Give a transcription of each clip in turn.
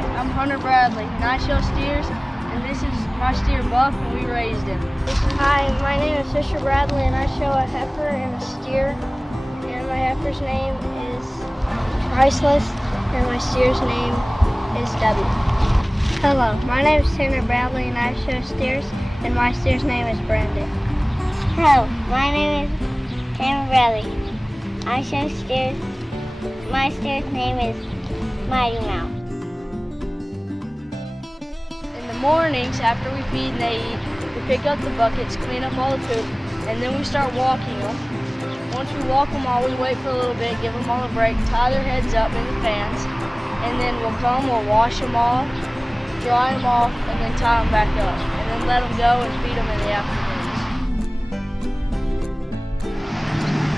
Hi, I'm Hunter Bradley, and I show steers, and this is my steer Buff, and we raised him. Hi, my name is Fisher Bradley, and I show a heifer and a steer, and my heifer's name is Priceless, and my steer's name is W. Hello, my name is Tanner Bradley, and I show steers, and my steer's name is Brandon. Hello, my name is Tanner Bradley. I show steers. My steer's name is Mighty Mouse. In the mornings, after we feed and they eat, we pick up the buckets, clean up all the poop, and then we start walking them. Once we walk them all, we wait for a little bit, give them all a break, tie their heads up in the fans, and then we'll wash them all, dry them off, and then tie them back up, and then let them go and feed them in the afternoons.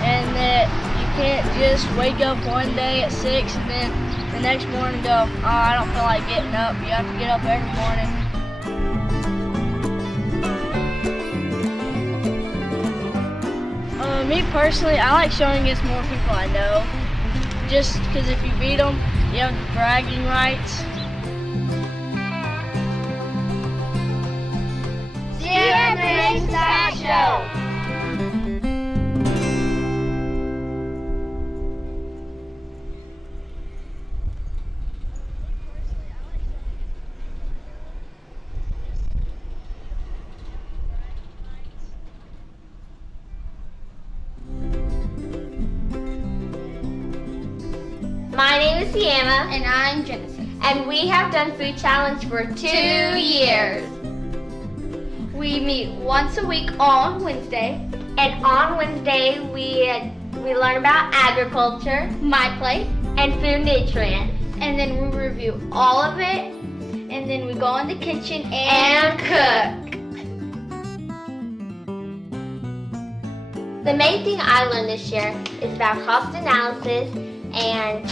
And that you can't just wake up one day at 6 and then the next morning go, oh, I don't feel like getting up. You have to get up every morning. Me personally, I like showing against more people I know. Just because if you beat them, you have bragging rights. See you at the Livestock Show. My name is Sienna. And I'm Genesis. And we have done Food Challenge for 2 years. We meet once a week on Wednesday. And on Wednesday, we learn about agriculture, My plate. and food nutrients. And then we review all of it. And then we go in the kitchen And cook. The main thing I learned this year is about cost analysis and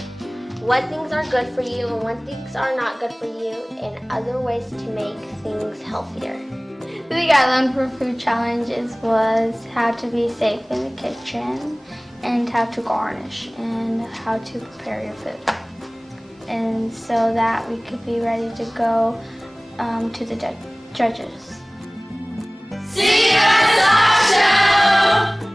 what things are good for you and what things are not good for you and other ways to make things healthier. The thing I learned for food challenges was how to be safe in the kitchen and how to garnish and how to prepare your food. And so that we could be ready to go to the judges. See you at the Stock Show!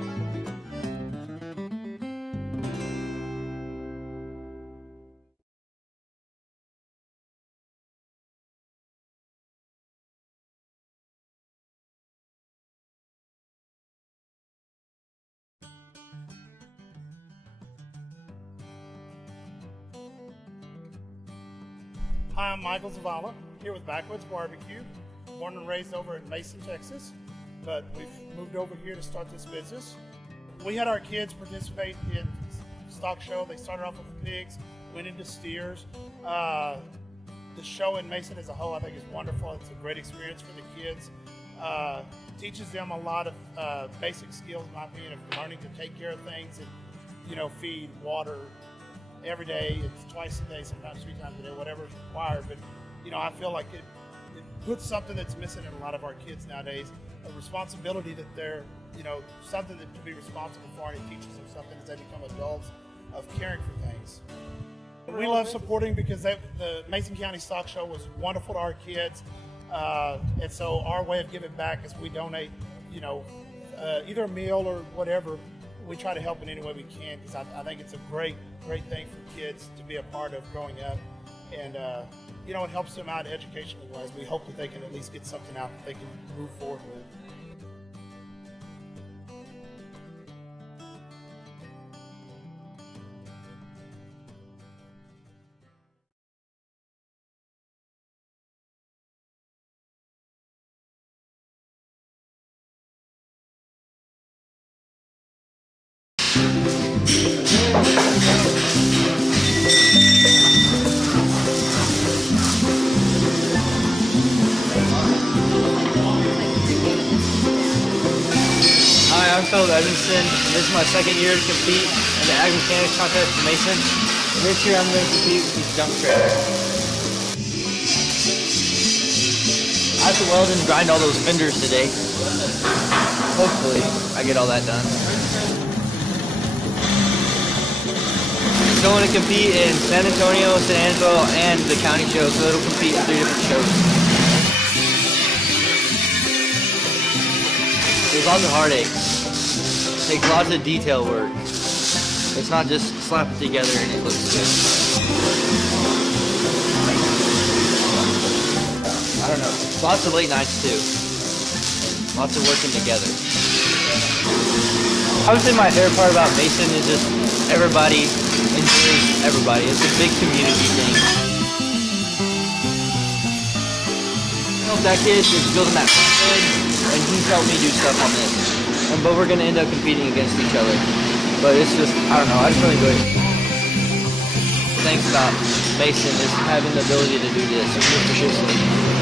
Hi, I'm Michael Zavala, here with Backwoods Barbecue. Born and raised over in Mason, Texas, but we've moved over here to start this business. We had our kids participate in stock show. They started off with pigs, went into steers. The show in Mason as a whole, I think, is wonderful. It's a great experience for the kids. Teaches them a lot of basic skills, in my opinion, of learning to take care of things and, feed, water, every day. It's twice a day, sometimes 3 times a day, whatever is required. But I feel like it puts something that's missing in a lot of our kids nowadays, a responsibility that they're, something that to be responsible for, and it teaches them something as they become adults of caring for things. We love supporting because the Mason County Stock Show was wonderful to our kids, and so our way of giving back is we donate, either a meal or whatever. We try to help in any way we can because I think it's a great thing for kids to be a part of growing up, and it helps them out educationally wise. We hope that they can at least get something out that they can move forward with. Hi, I'm Phil Edmondson, and this is my second year to compete in the Ag Mechanics Contest in Mason. And this year I'm going to compete with these dump trailers. I have to weld and grind all those fenders today. Hopefully, I get all that done. going to compete in San Antonio, San Angelo, and the county show, so it'll compete in 3 different shows. There's lots of heartaches. It takes lots of detail work. It's not just slap it together and it looks good. I don't know. Lots of late nights too. Lots of working together. I would say my favorite part about Mason is just everybody enjoys everybody. It's a big community thing. That kid is building that good, and he's helped me do stuff on this. But we're going to end up competing against each other. But it's just, I don't know, I just really enjoy it. Thanks about Mason is having the ability to do this. Mr. Shisley.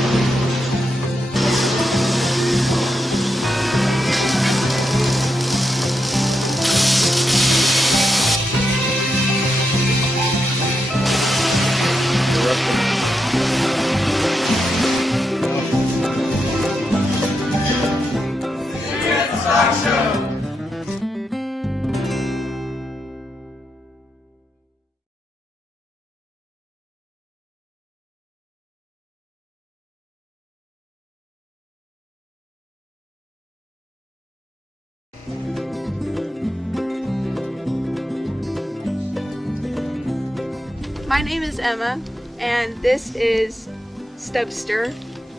My name is Emma, and this is Stubster.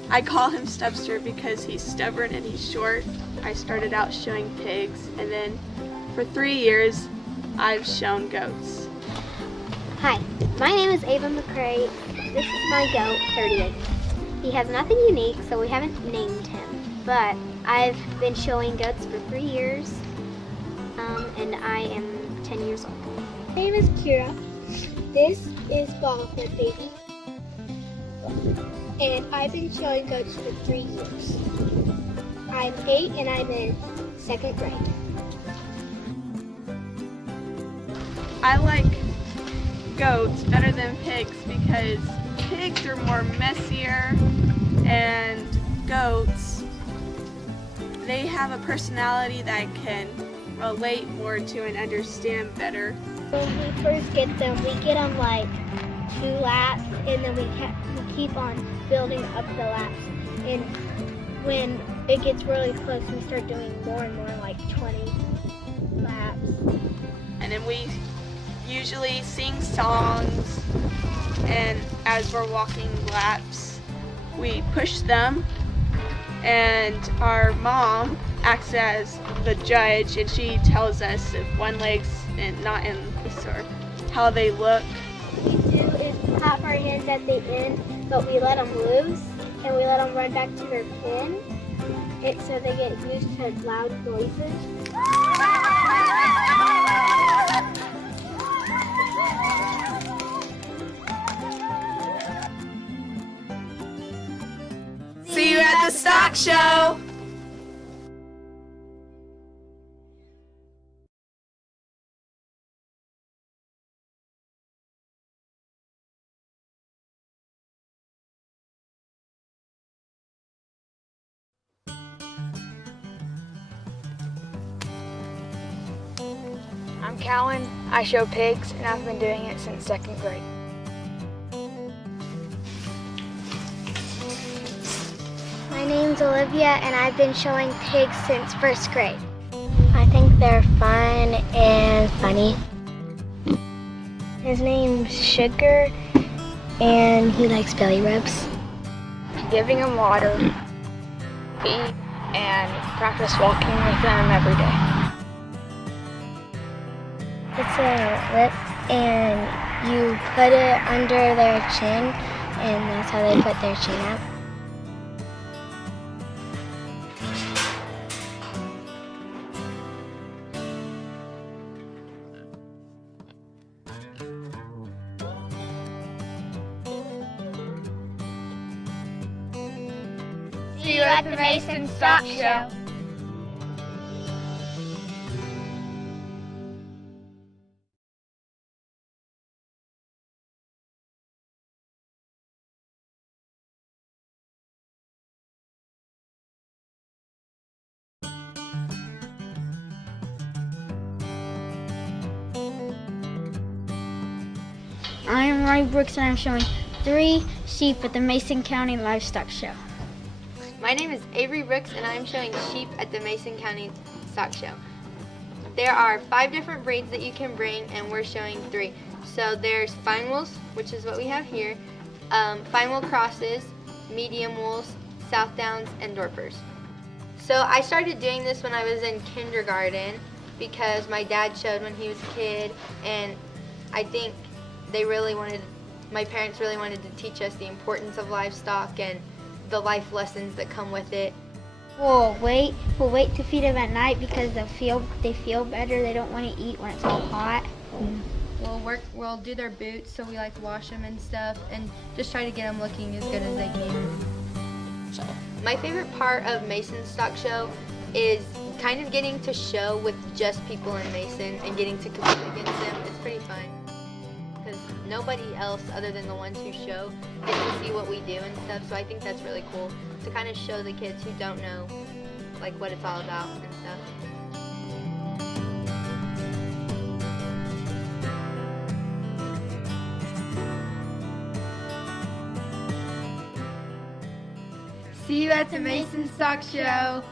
I call him Stubster because he's stubborn and he's short. I started out showing pigs, and then for 3 years, I've shown goats. Hi, my name is Ava McCrae. This is my goat, 38. He has nothing unique, so we haven't named him, but I've been showing goats for 3 years, and I am 10 years old. My name is Kira. This is Bobblehead Baby. And I've been showing goats for 3 years. I'm 8 and I'm in 2nd grade. I like goats better than pigs because pigs are more messier, and goats, they have a personality that I can relate more to and understand better. When we first get them, we get them like 2 laps, and then we keep on building up the laps. And when it gets really close, we start doing more and more, like 20 laps. And then we usually sing songs, and as we're walking laps, we push them, and our mom acts as the judge, and she tells us if one leg's not in place or how they look. What we do is pop our hands at the end, but we let them loose, and we let them run back to their pen, and so they get used to loud noises. See you at the stock show! I'm Callan. I show pigs, and I've been doing it since 2nd grade. My name's Olivia, and I've been showing pigs since 1st grade. I think they're fun and funny. His name's Sugar, and he likes belly rubs. Giving them water, feed, and practice walking with them every day. It's a lip, and you put it under their chin, and that's how they put their chin out. See you at the Mason Stock Show. I'm Ronnie Brooks and I'm showing 3 sheep at the Mason County Livestock Show. My name is Avery Brooks and I'm showing sheep at the Mason County Stock Show. There are 5 different breeds that you can bring and we're showing 3. So there's fine wools, which is what we have here, fine wool crosses, medium wools, South Downs, and Dorpers. So I started doing this when I was in kindergarten because my dad showed when he was a kid, and I think my parents really wanted to teach us the importance of livestock and the life lessons that come with it. We'll wait to feed them at night because they feel better. They don't want to eat when it's all hot. We'll do their boots, so we like wash them and stuff, and just try to get them looking as good as they can. My favorite part of Mason's Stock Show is kind of getting to show with just people in Mason and getting to compete against them. It's pretty fun because nobody else other than the ones who show gets to see what we do and stuff, so I think that's really cool to kind of show the kids who don't know like what it's all about and stuff. See you at the Mason Stock Show.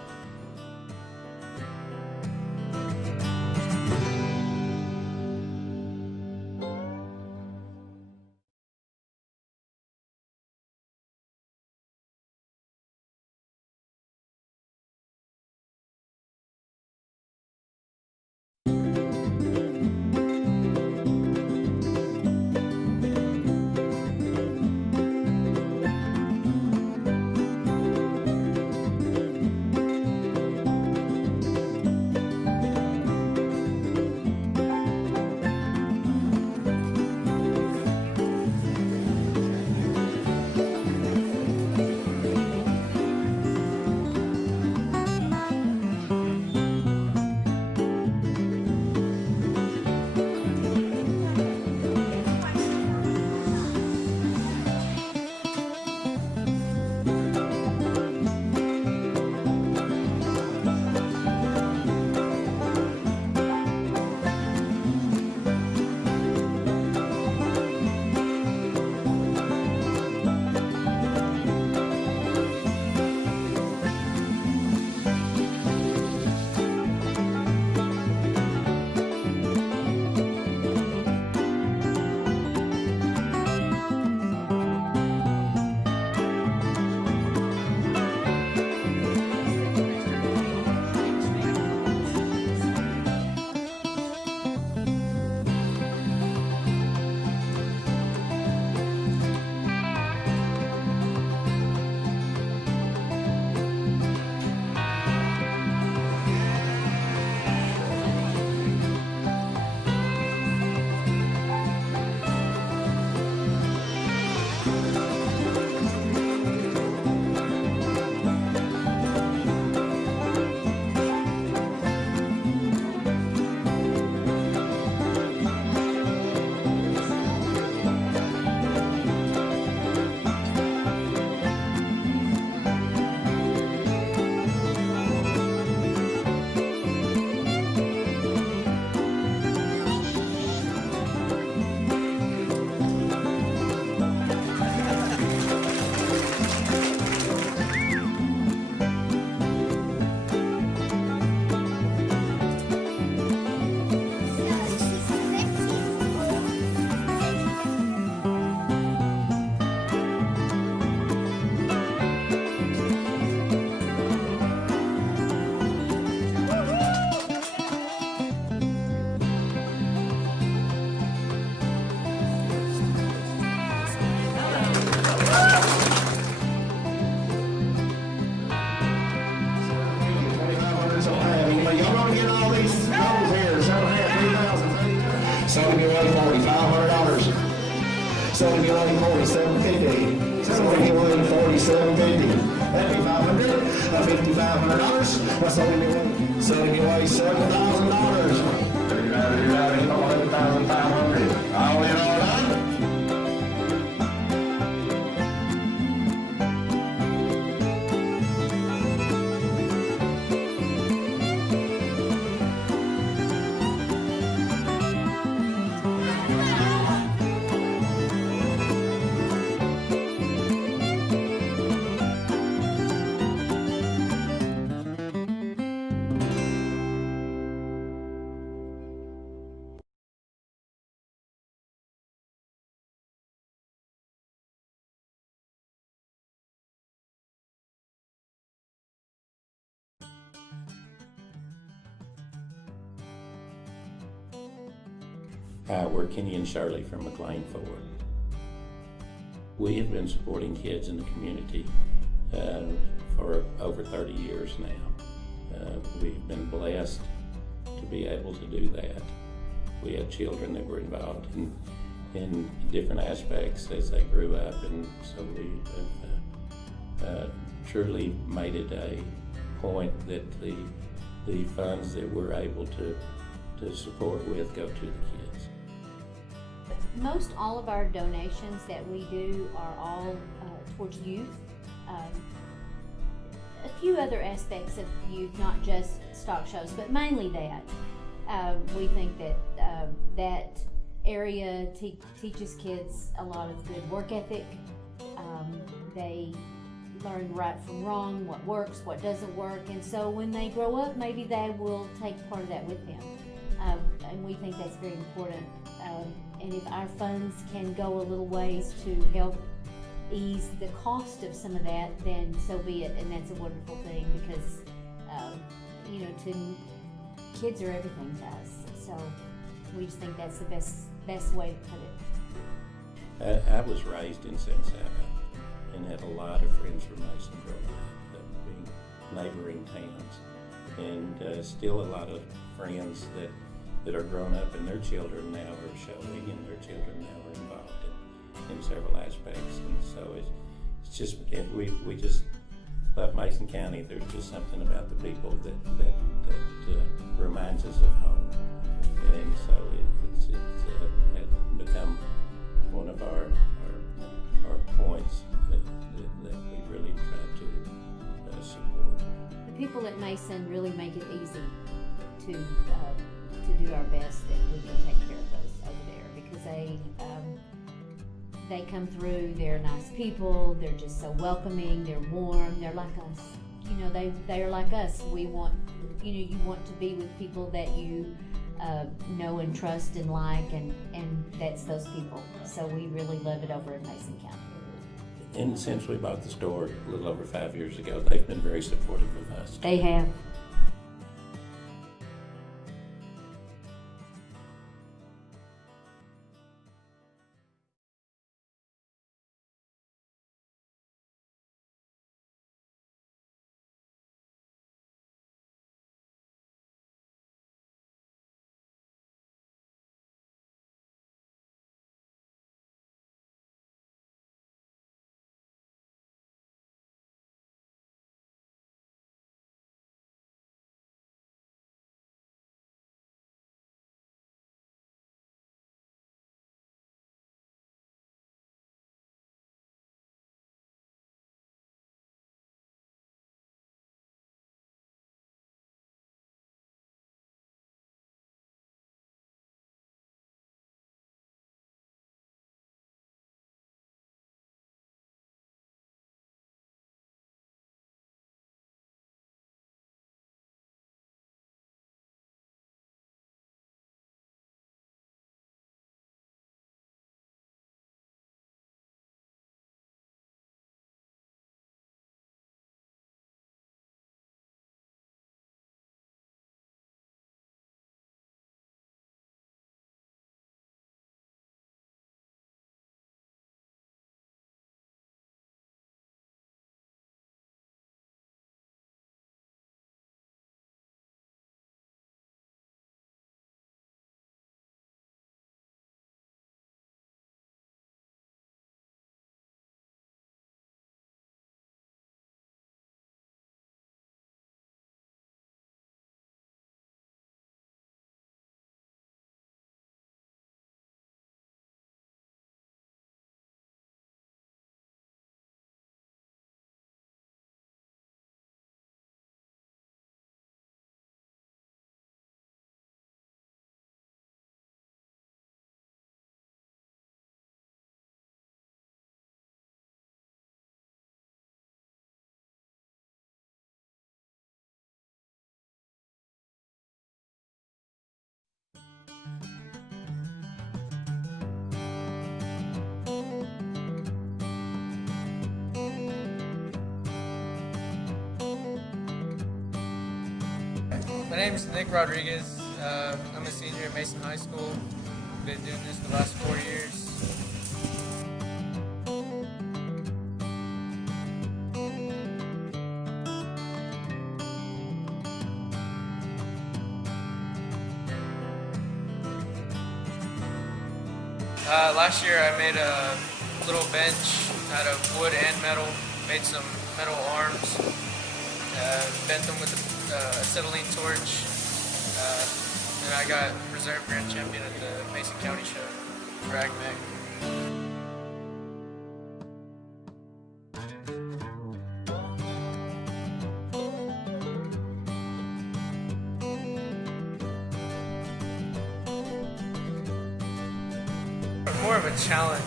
Sold me one $4,500. Sold me one $4,750. Sold me one $4,750. That'd be $500. $5,500. Sold me one. Sold me one $7,000. $11,500. All in all done. Hi, we're Kenny and Shirley from McLean Ford. We have been supporting kids in the community for over 30 years now. We've been blessed to be able to do that. We had children that were involved in different aspects as they grew up, and so we have truly made it a point that the funds that we're able to support with go to the kids. Most all of our donations that we do are all towards youth. A few other aspects of youth, not just stock shows, but mainly that. We think that that area teaches kids a lot of good work ethic. They learn right from wrong, what works, what doesn't work, and so when they grow up, maybe they will take part of that with them. And we think that's very important. And if our funds can go a little ways to help ease the cost of some of that, then so be it. And that's a wonderful thing because, kids are everything to us. So we just think that's the best way to put it. I was raised in San Saba and had a lot of friends from Mason growing up, being neighboring towns, and still a lot of friends that are grown up and their children now are showing, and their children now are involved in several aspects. And so it's just, we just love Mason County. There's just something about the people that reminds us of home. And so it's become one of our points that we really try to support. The people at Mason really make it easy to do our best that we can take care of those over there, because they come through, they're nice people, they're just so welcoming, they're warm, they're like us. They are like us. We want, you want to be with people that you know and trust and like, and that's those people. So we really love it over in Mason County. And since we bought the store a little over 5 years ago, they've been very supportive of us. They have. My name is Nick Rodriguez. I'm a senior at Mason High School. been doing this the last 4 years. Last year I made a little bench out of wood and metal, made some metal arms, bent them with a acetylene torch, and I got reserve grand champion at the Mason County show for AgMech. More of a challenge.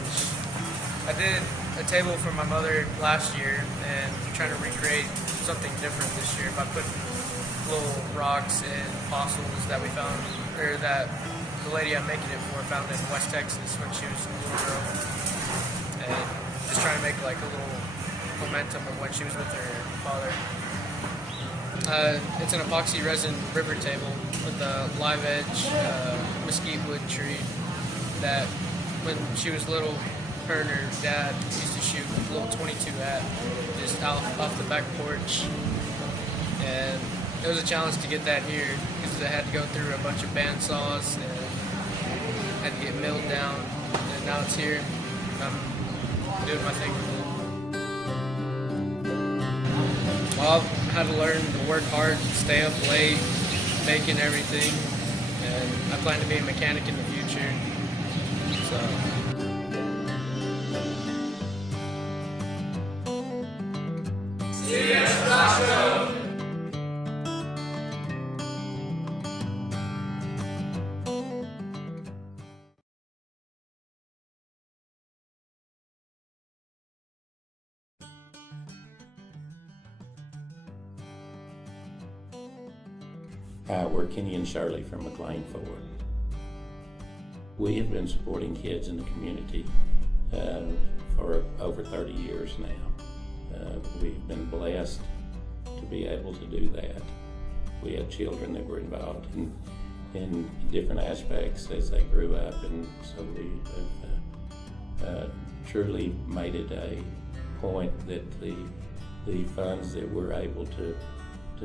I did a table for my mother last year and I'm trying to recreate something different this year by putting little rocks and fossils that we found, or that the lady I'm making it for found in West Texas when she was a little girl, and just trying to make like a little momentum of when she was with her father. It's an epoxy resin river table with a live edge mesquite wood tree that when she was little, her and her dad used to shoot a little 22 at just out off the back porch. And it was a challenge to get that here because I had to go through a bunch of bandsaws and had to get milled down. And now it's here. I'm doing my thing with it. Well, I've had to learn to work hard, stay up late, making everything. And I plan to be a mechanic in the future. So. Hi, we're Kenny and Shirley from McLean Ford. We have been supporting kids in the community for over 30 years now. We've been blessed to be able to do that. We had children that were involved in different aspects as they grew up, and so we have truly made it a point that the funds that we're able to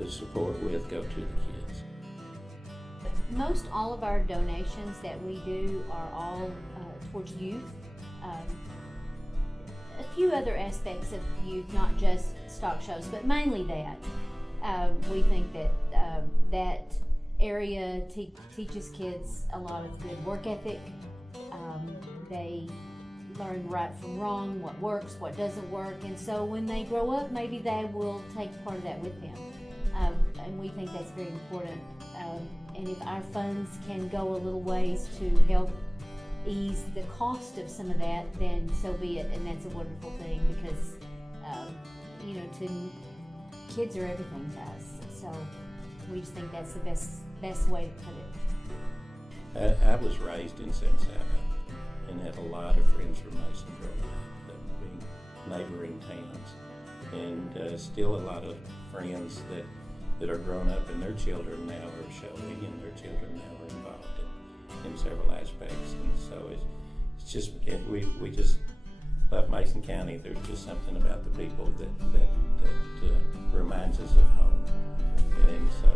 support with go to the kids. Most all of our donations that we do are all towards youth. A few other aspects of youth, not just stock shows, but mainly that. We think that that area teaches kids a lot of good work ethic. They learn right from wrong, what works, what doesn't work, and so when they grow up, maybe they will take part of that with them. And we think that's very important. And if our funds can go a little ways to help ease the cost of some of that, then so be it. And that's a wonderful thing because, kids are everything to us. So we just think that's the best way to put it. I was raised in Sinsaba and had a lot of friends from Mason growing up, being neighboring towns, and still a lot of friends that are grown up and their children now are showing, and their children now are involved in several aspects. And so it's just, we just love Mason County. There's just something about the people that reminds us of home. And so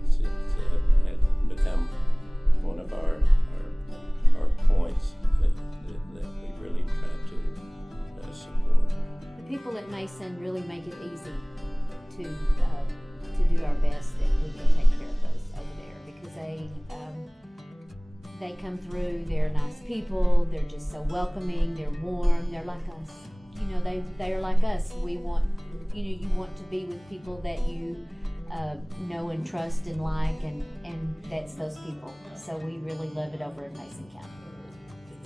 it's had become one of our points that we really try to support. The people at Mason really make it easy to do our best that we can take care of those over there, because they come through, they're nice people, they're just so welcoming, they're warm, they're like us. They're like us. We want, you want to be with people that you know and trust and like, and that's those people. So we really love it over in Mason County.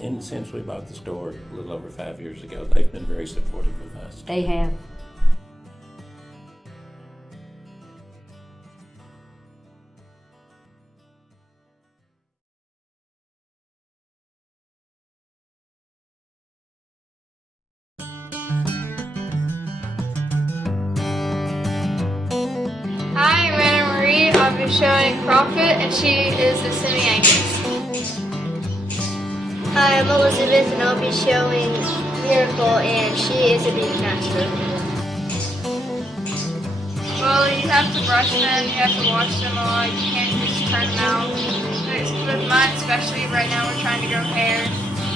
And since we bought the store a little over 5 years ago, they've been very supportive of us. They have. Hi, I'm Anna Marie. I'll be showing Profit, and she is the semi-Angus. Hi, I'm Elizabeth and I'll be showing Miracle, and she is a beef master. Well, you have to brush them, you have to wash them a lot, you can't just turn them out. With mine, especially right now, we're trying to grow hair,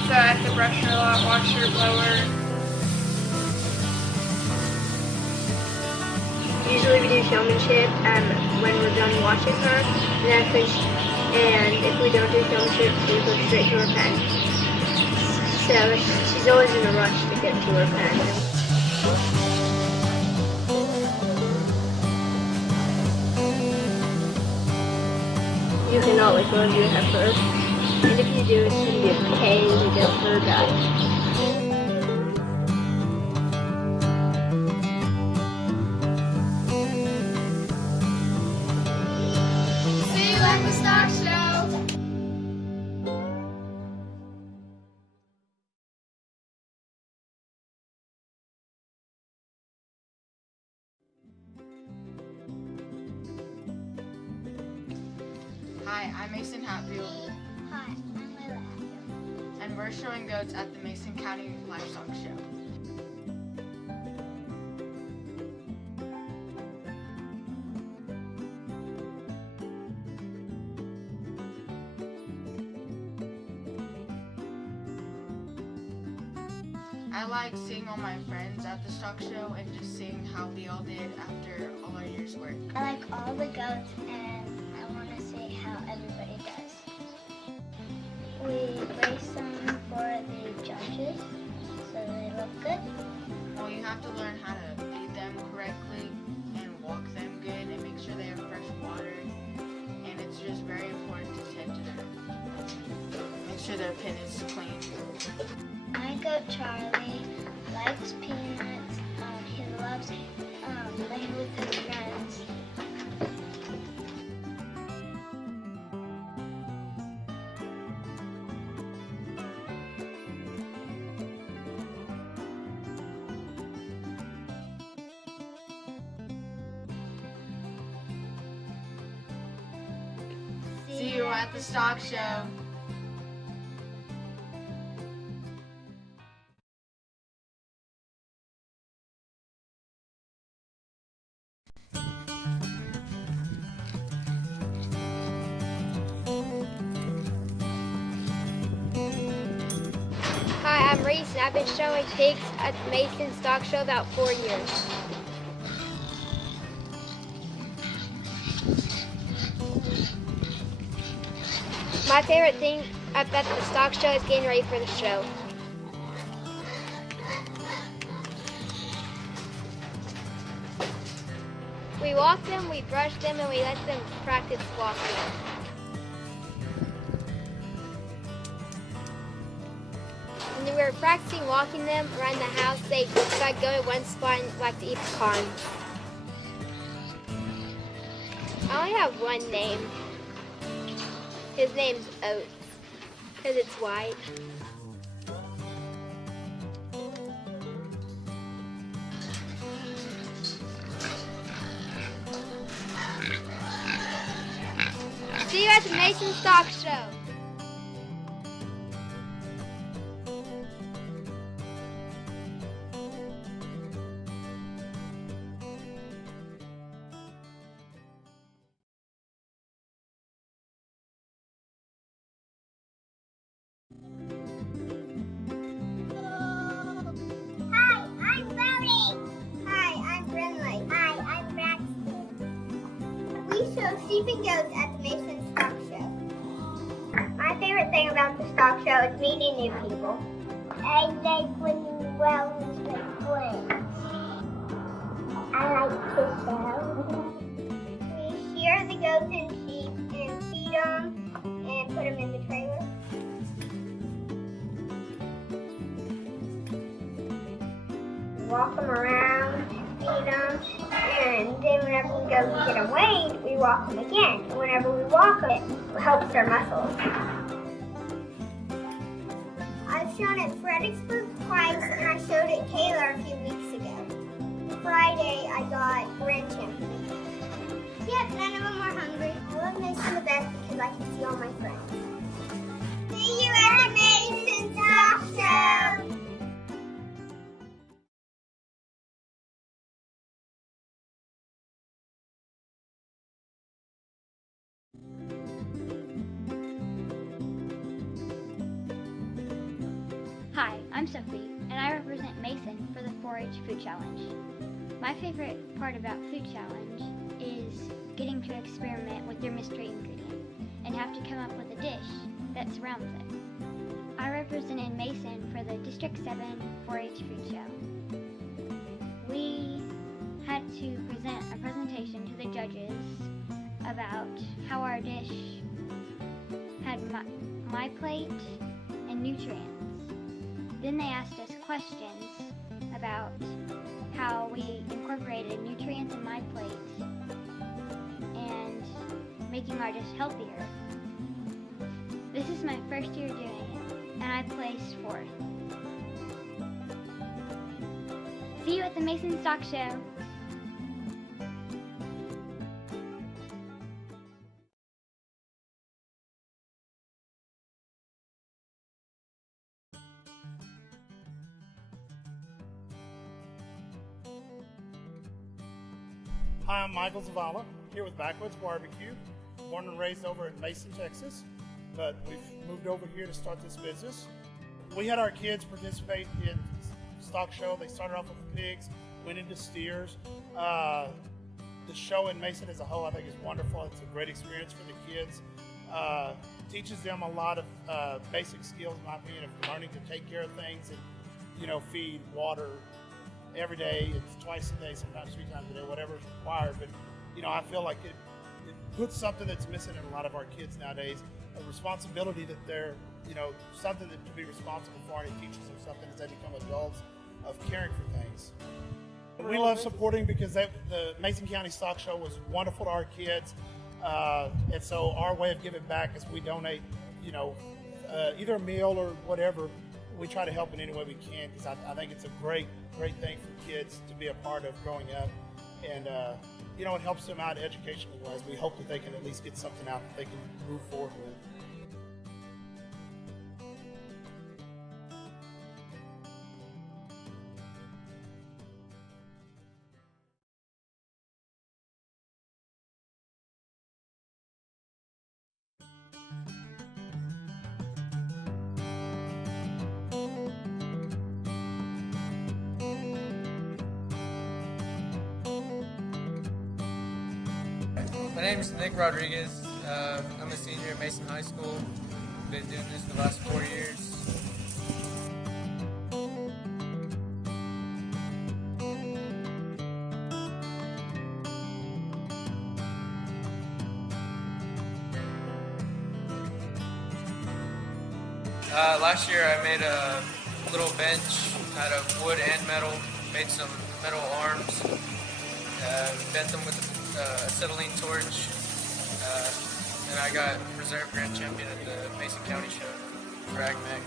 so I have to brush her a lot, wash her, blow her. Usually we do showmanship when we're done washing her, and if we don't do showmanship, we go straight to her pen. So she's always in a rush to get to her pen. You cannot let go of your heifer, and if you do, it's going to be a pain to get her back. See you at the stock show! Hi, I'm Mason Hatfield, Hi, I'm Layla Hatfield. and we're showing goats at the Mason County Livestock Show. I like seeing all my friends at the stock show and just seeing how we all did after all our year's work. I like all the goats, and I want to see how everybody does. We race them for the judges, so they look good. Well, you have to learn how to feed them correctly and walk them good and make sure they have fresh water. And it's just very important to tend to them. Make sure their pen is clean. My goat Charlie likes peanuts. He loves playing with his friends. See you at the stock show. Hi, I'm Reese, and I've been showing pigs at the Mason Stock Show about 4 years. My favorite thing at the stock show is getting ready for the show. We walk them, we brush them, and we let them practice walking. When we were practicing walking them around the house, they would go in one spot and like to eat pecans. I only have one name. His name's Oats, because it's white. See you at the Mason Stock Show. Hi, I'm Brody. Hi, I'm Brinley. Hi, I'm Braxton. We show sheep and goats at the Mason Stock Show. My favorite thing about the stock show is meeting new people. I like when you wellness with friends. I like to show. We shear the goats and sheep and feed them and put them in the trailer. Walk them around, feed them, and then whenever we go to get them weighed, we walk them again. And whenever we walk them, it helps their muscles. I've shown at Fredericksburg twice, and I showed at Taylor a few weeks ago. Friday, I got Grincham. Yep, none of them are hungry. I love Mason the best because I can see all my friends. See you at the Mason I'm Sophie, and I represent Mason for the 4-H Food Challenge. My favorite part about Food Challenge is getting to experiment with your mystery ingredient and have to come up with a dish that surrounds it. I represented Mason for the District 7 4-H Food Show. We had to present a presentation to the judges about how our dish had my plate and nutrients. Then they asked us questions about how we incorporated nutrients in my plate and making our dish healthier. This is my first year doing it, and I placed 4th. See you at the Mason Stock Show. Hi, I'm Michael Zavala, here with Backwoods Barbecue, born and raised over in Mason, Texas, but we've moved over here to start this business. We had our kids participate in stock show. They started off with pigs, went into steers. The show in Mason as a whole, I think, is wonderful. It's a great experience for the kids. Teaches them a lot of basic skills, in my opinion, of learning to take care of things and, feed, water, every day. It's twice a day, sometimes 3 times a day, whatever is required. But I feel like it puts something that's missing in a lot of our kids nowadays, a responsibility that they're, something that to be responsible for, and it teaches them something as they become adults of caring for things. We love supporting because the Mason County Stock Show was wonderful to our kids, and so our way of giving back is we donate, either a meal or whatever. We try to help in any way we can because I think it's a great thing for kids to be a part of growing up, and it helps them out educationally wise. We hope that they can at least get something out that they can move forward with. My name is Nick Rodriguez. I'm a senior at Mason High School. Been doing this the last 4 years. Last year I made a little bench out of wood and metal, made some metal arms, bent them with acetylene torch, and I got reserve grand champion at the Mason County Show for AgMech.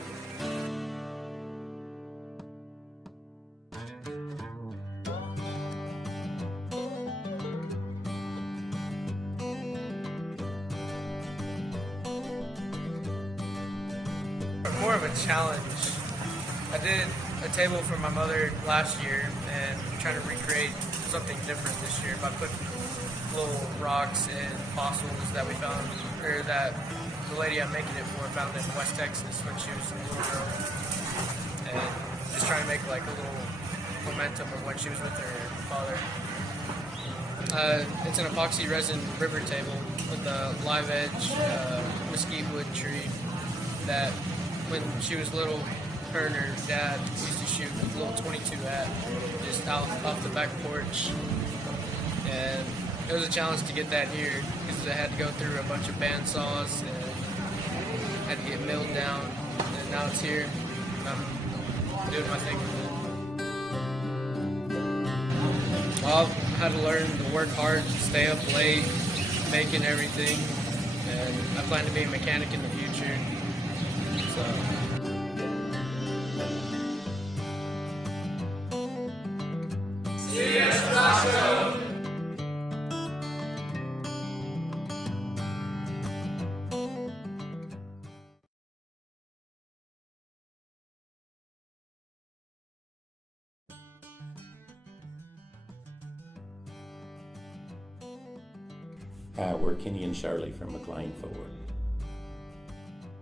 More of a challenge. I did a table for my mother last year, and I'm trying to recreate something different this year by putting little rocks and fossils that we found, or that the lady I'm making it for found in West Texas when she was a little girl, and just trying to make like a little momentum of when she was with her father. It's an epoxy resin river table with a live edge mesquite wood tree that when she was little, her and her dad used to shoot a little 22 at just out off the back porch, and it was a challenge to get that here because I had to go through a bunch of bandsaws and had to get milled down, and now it's here. I'm doing my thing with it. Well, I had to learn to work hard, stay up late, making everything, and I plan to be a mechanic in the future. So. See you at the Stock Show! Hi, we're Kenny and Shirley from McLean Ford.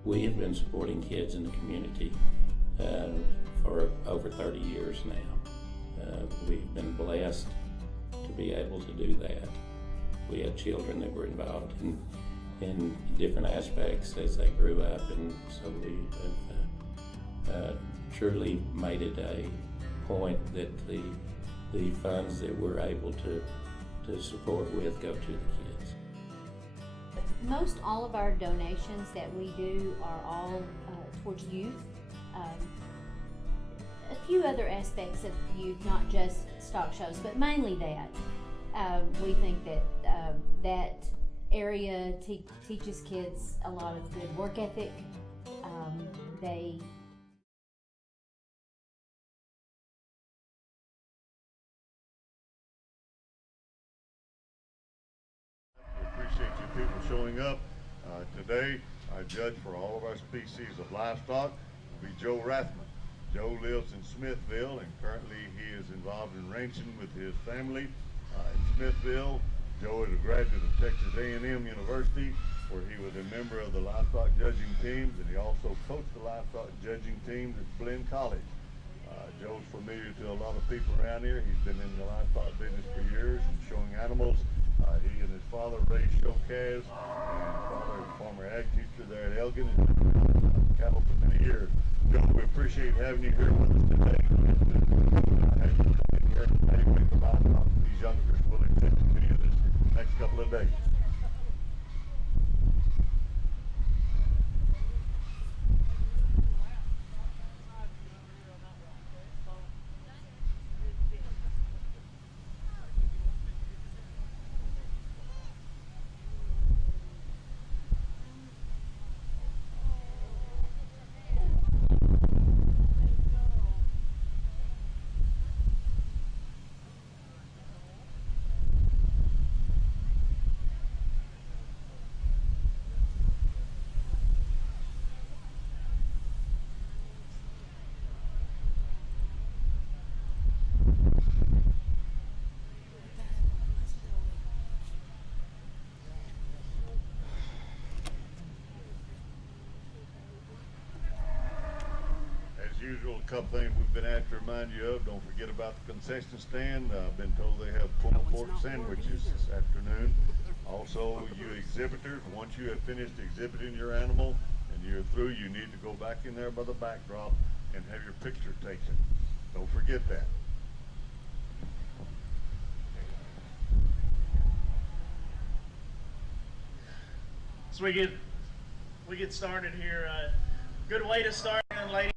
We have been supporting kids in the community for over 30 years now. We've been blessed to be able to do that. We had children that were involved in different aspects as they grew up, and so we have truly made it a point that the funds that we're able to support with go to the kids. Most all of our donations that we do are all towards youth. A few other aspects of youth, not just stock shows, but mainly that. We think that that area teaches kids a lot of good work ethic. They We appreciate you people showing up. Today, our judge for all of our species of livestock will be Joe Rathman. Joe lives in Smithville, and currently he is involved in ranching with his family in Smithville. Joe is a graduate of Texas A&M University, where he was a member of the livestock judging teams, and he also coached the livestock judging teams at Glenn College. Joe's familiar to a lot of people around here. He's been in the livestock business for years and showing animals. He and his father raised show calves, and his father is a former ag teacher there at Elgin and has been cattle for many years. Joe, we appreciate having you here with us today. As you come in here and evaluate the livestock, these youngsters will exhibit to you this next couple of days. Usual, a couple things we've been asked to remind you of. Don't forget about the concession stand. I've been told they have pulled pork sandwiches this afternoon. Also, you exhibitors, once you have finished exhibiting your animal and you're through, you need to go back in there by the backdrop and have your picture taken. Don't forget that. So we get started here. Good way to start, young lady.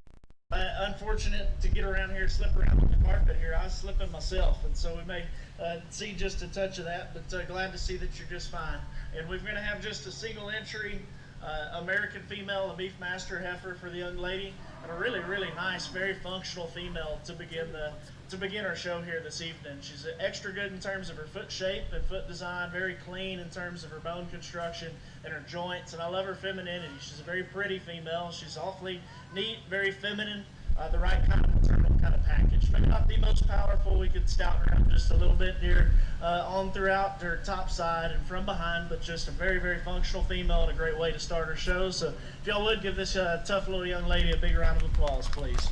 Unfortunate to get around here, slip around on the carpet here. I was slipping myself, and so we may see just a touch of that, but glad to see that you're just fine. And we're going to have just a single entry American female, a beef master heifer for the young lady, and a really, really nice, very functional female to begin our show here this evening. She's extra good in terms of her foot shape and foot design, very clean in terms of her bone construction and her joints, and I love her femininity. She's a very pretty female. She's awfully neat, very feminine, the right kind of maternal kind of package. Maybe not the most powerful. We could stout her out just a little bit here on throughout her top side and from behind, but just a very, very functional female and a great way to start her show. So if y'all would give this tough little young lady a big round of applause, please.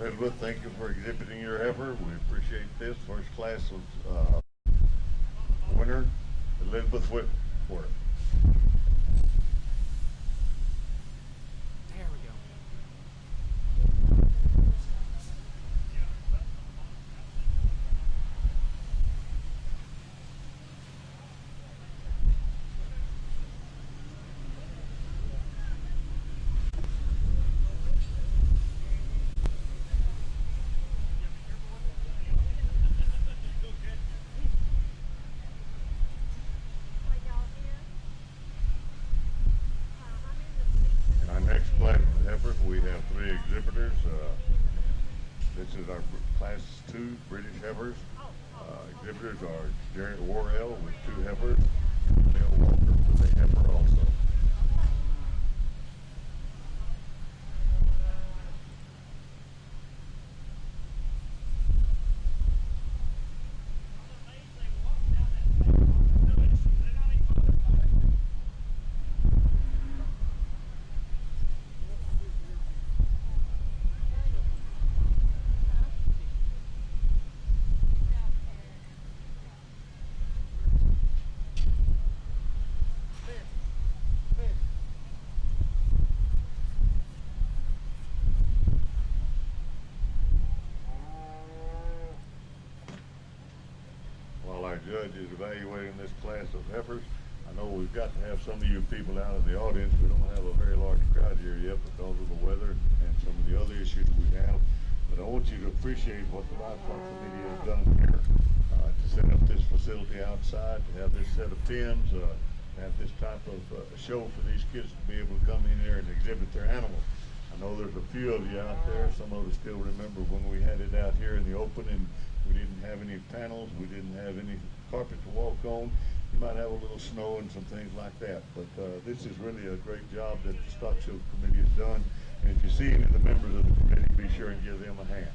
Elizabeth, thank you for exhibiting your heifer. We appreciate this. First class winner, Elizabeth Whitworth. We have 3 exhibitors. This is our class 2 British heifers. Exhibitors are Jared Worrell with 2 heifers, and Bill Walker with a heifer also. evaluating this class of heifers. I know we've got to have some of you people out in the audience. We don't have a very large crowd here yet because of the weather and some of the other issues we have. But I want you to appreciate what the Livestock Committee has done here to set up this facility outside, to have this set of pens, to have this type of show for these kids to be able to come in here and exhibit their animals. I know there's a few of you out there. Some of us still remember when we had it out here in the open and we didn't have any panels, we didn't have any carpet to walk on. You might have a little snow and some things like that, but this is really a great job that the Stock Show Committee has done. And if you see any of the members of the committee, be sure and give them a hand.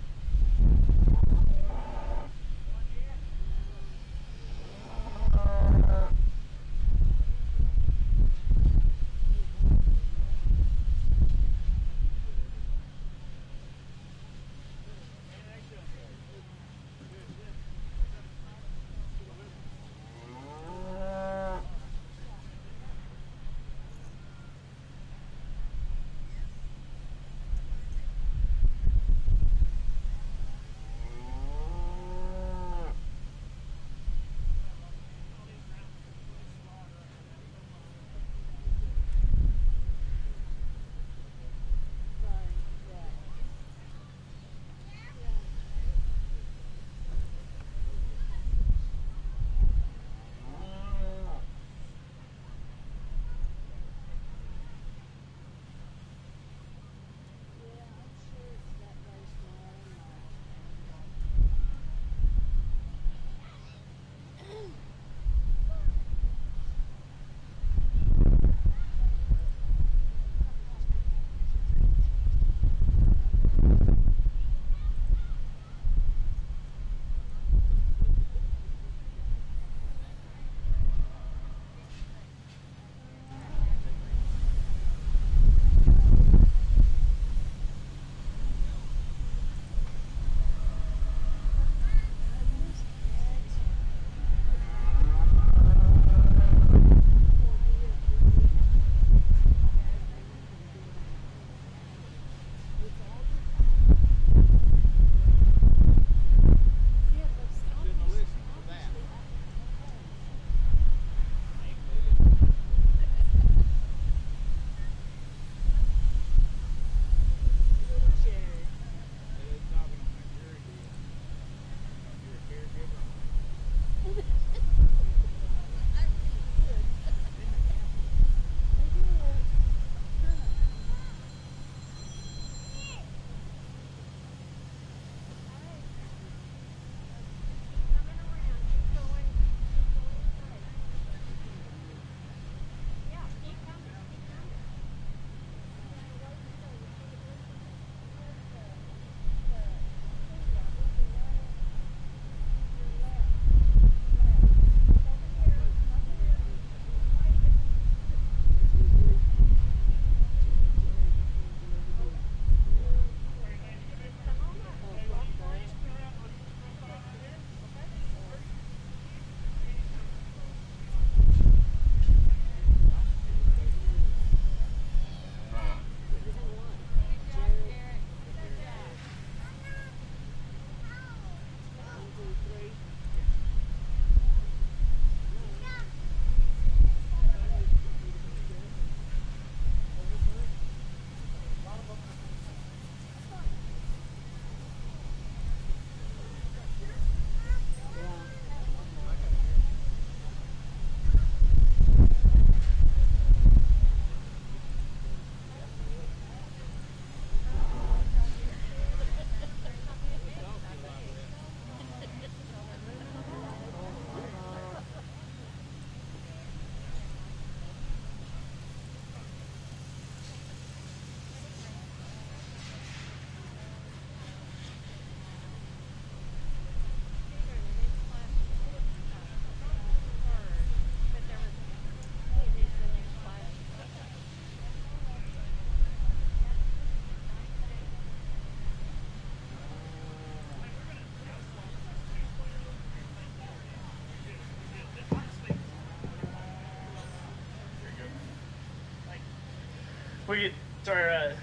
We get our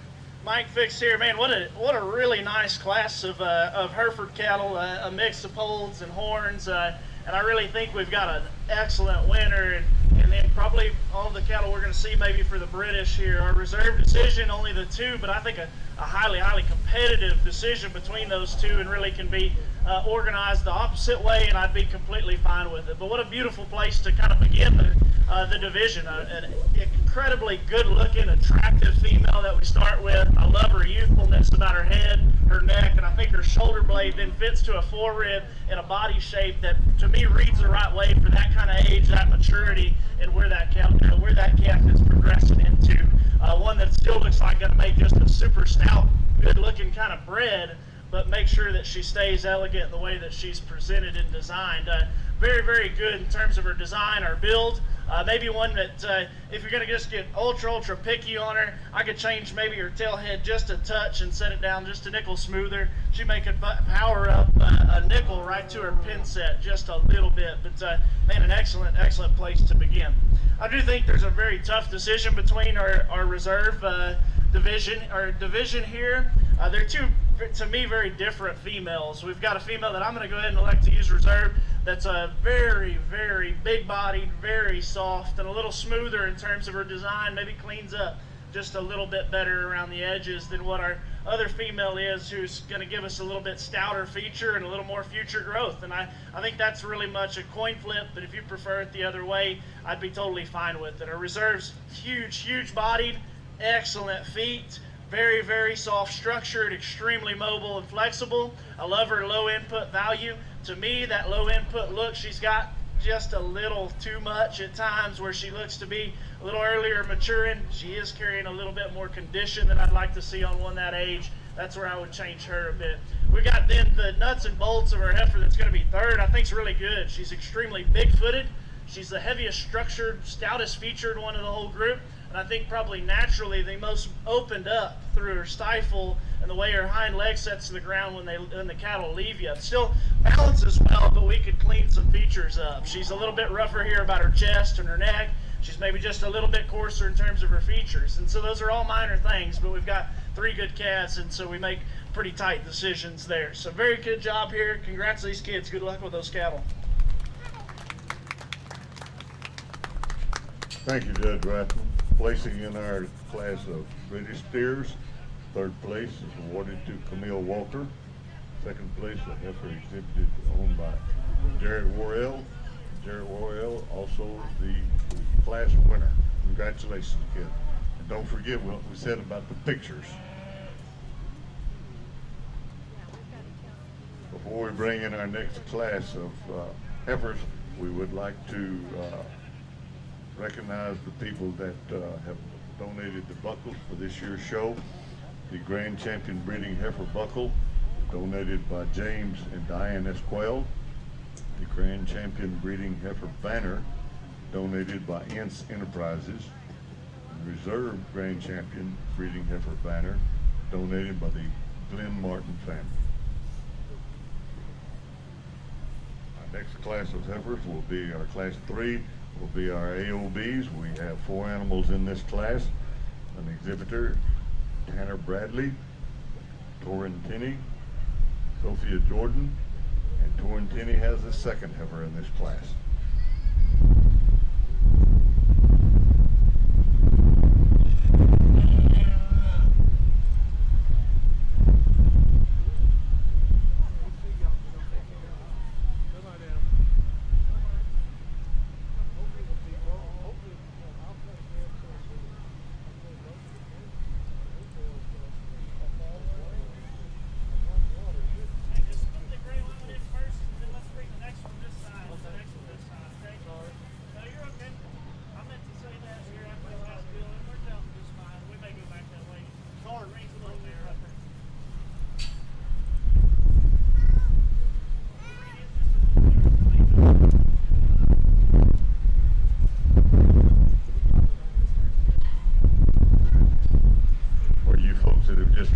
mic fixed here. Man, what a really nice class of Hereford cattle, a mix of poles and horns. and I really think we've got an excellent winner, and then probably all the cattle we're going to see maybe for the British here. Our reserve decision, only the two, but I think a highly competitive decision between those two, and really can be organized the opposite way, and I'd be completely fine with it. But what a beautiful place to kind of begin the division. An incredibly good-looking, attractive female that we start with. I love her youthfulness about her head, her neck, and I think her shoulder blade then fits to a forerib in a body shape that, to me, reads the right way for that kind of age, that maturity, and where that calf is progressing into. One that still looks like going to make just a super stout, good-looking kind of bred, but make sure that she stays elegant in the way that she's presented and designed. Very, very good in terms of her design, her build. Maybe one that, if you're going to just get ultra picky on her, I could change maybe her tail head just a touch and set it down just a nickel smoother. She may could power up a nickel right to her pin set just a little bit. But man, an excellent place to begin. I do think there's a very tough decision between our reserve division. Our division here, they're two, to me, very different females. We've got a female that I'm going to go ahead and elect to use reserve that's a very, very big-bodied, very soft, and a little smoother in terms of her design. Maybe cleans up just a little bit better around the edges than what our other female is, who's going to give us a little bit stouter feature and a little more future growth. And I think that's really much a coin flip, but if you prefer it the other way, I'd be totally fine with it. Our reserve's huge bodied, excellent feet, very, very soft structured, extremely mobile and flexible. I love her low input value. To me, that low input look she's got just a little too much at times, where she looks to be a little earlier maturing. She is carrying a little bit more condition than I'd like to see on one that age. That's where I would change her a bit. We got then the nuts and bolts of our heifer that's going to be third. I think is really good. She's extremely big-footed. She's the heaviest structured, stoutest featured one of the whole group. And I think probably naturally the most opened up through her stifle and the way her hind leg sets to the ground when the cattle leave you. Still balances well, but we could clean some features up. She's a little bit rougher here about her chest and her neck. She's maybe just a little bit coarser in terms of her features. And so those are all minor things, but we've got three good calves, and so we make pretty tight decisions there. So very good job here. Congrats to these kids. Good luck with those cattle. Thank you, Judge Rathman. Placing in our class of British steers, third place is awarded to Camille Walker. Second place, a heifer exhibited owned by Jarrett Worrell. Jarrett Worrell, also the class winner. Congratulations, kid. And don't forget what we said about the pictures. Before we bring in our next class of heifers, we would like to recognize the people that have donated the buckles for this year's show. The Grand Champion Breeding Heifer Buckle, donated by James and Diane Esquell. The Grand Champion Breeding Heifer Banner, donated by Ince Enterprises. The Reserve Grand Champion Breeding Heifer Banner, donated by the Glenn Martin family. Our next class of heifers will be our Class 3, will be our AOBs. We have 4 animals in this class. An exhibitor, Tanner Bradley, Torin Tinney, Sophia Jordan, and Torin Tinney has the second heifer in this class.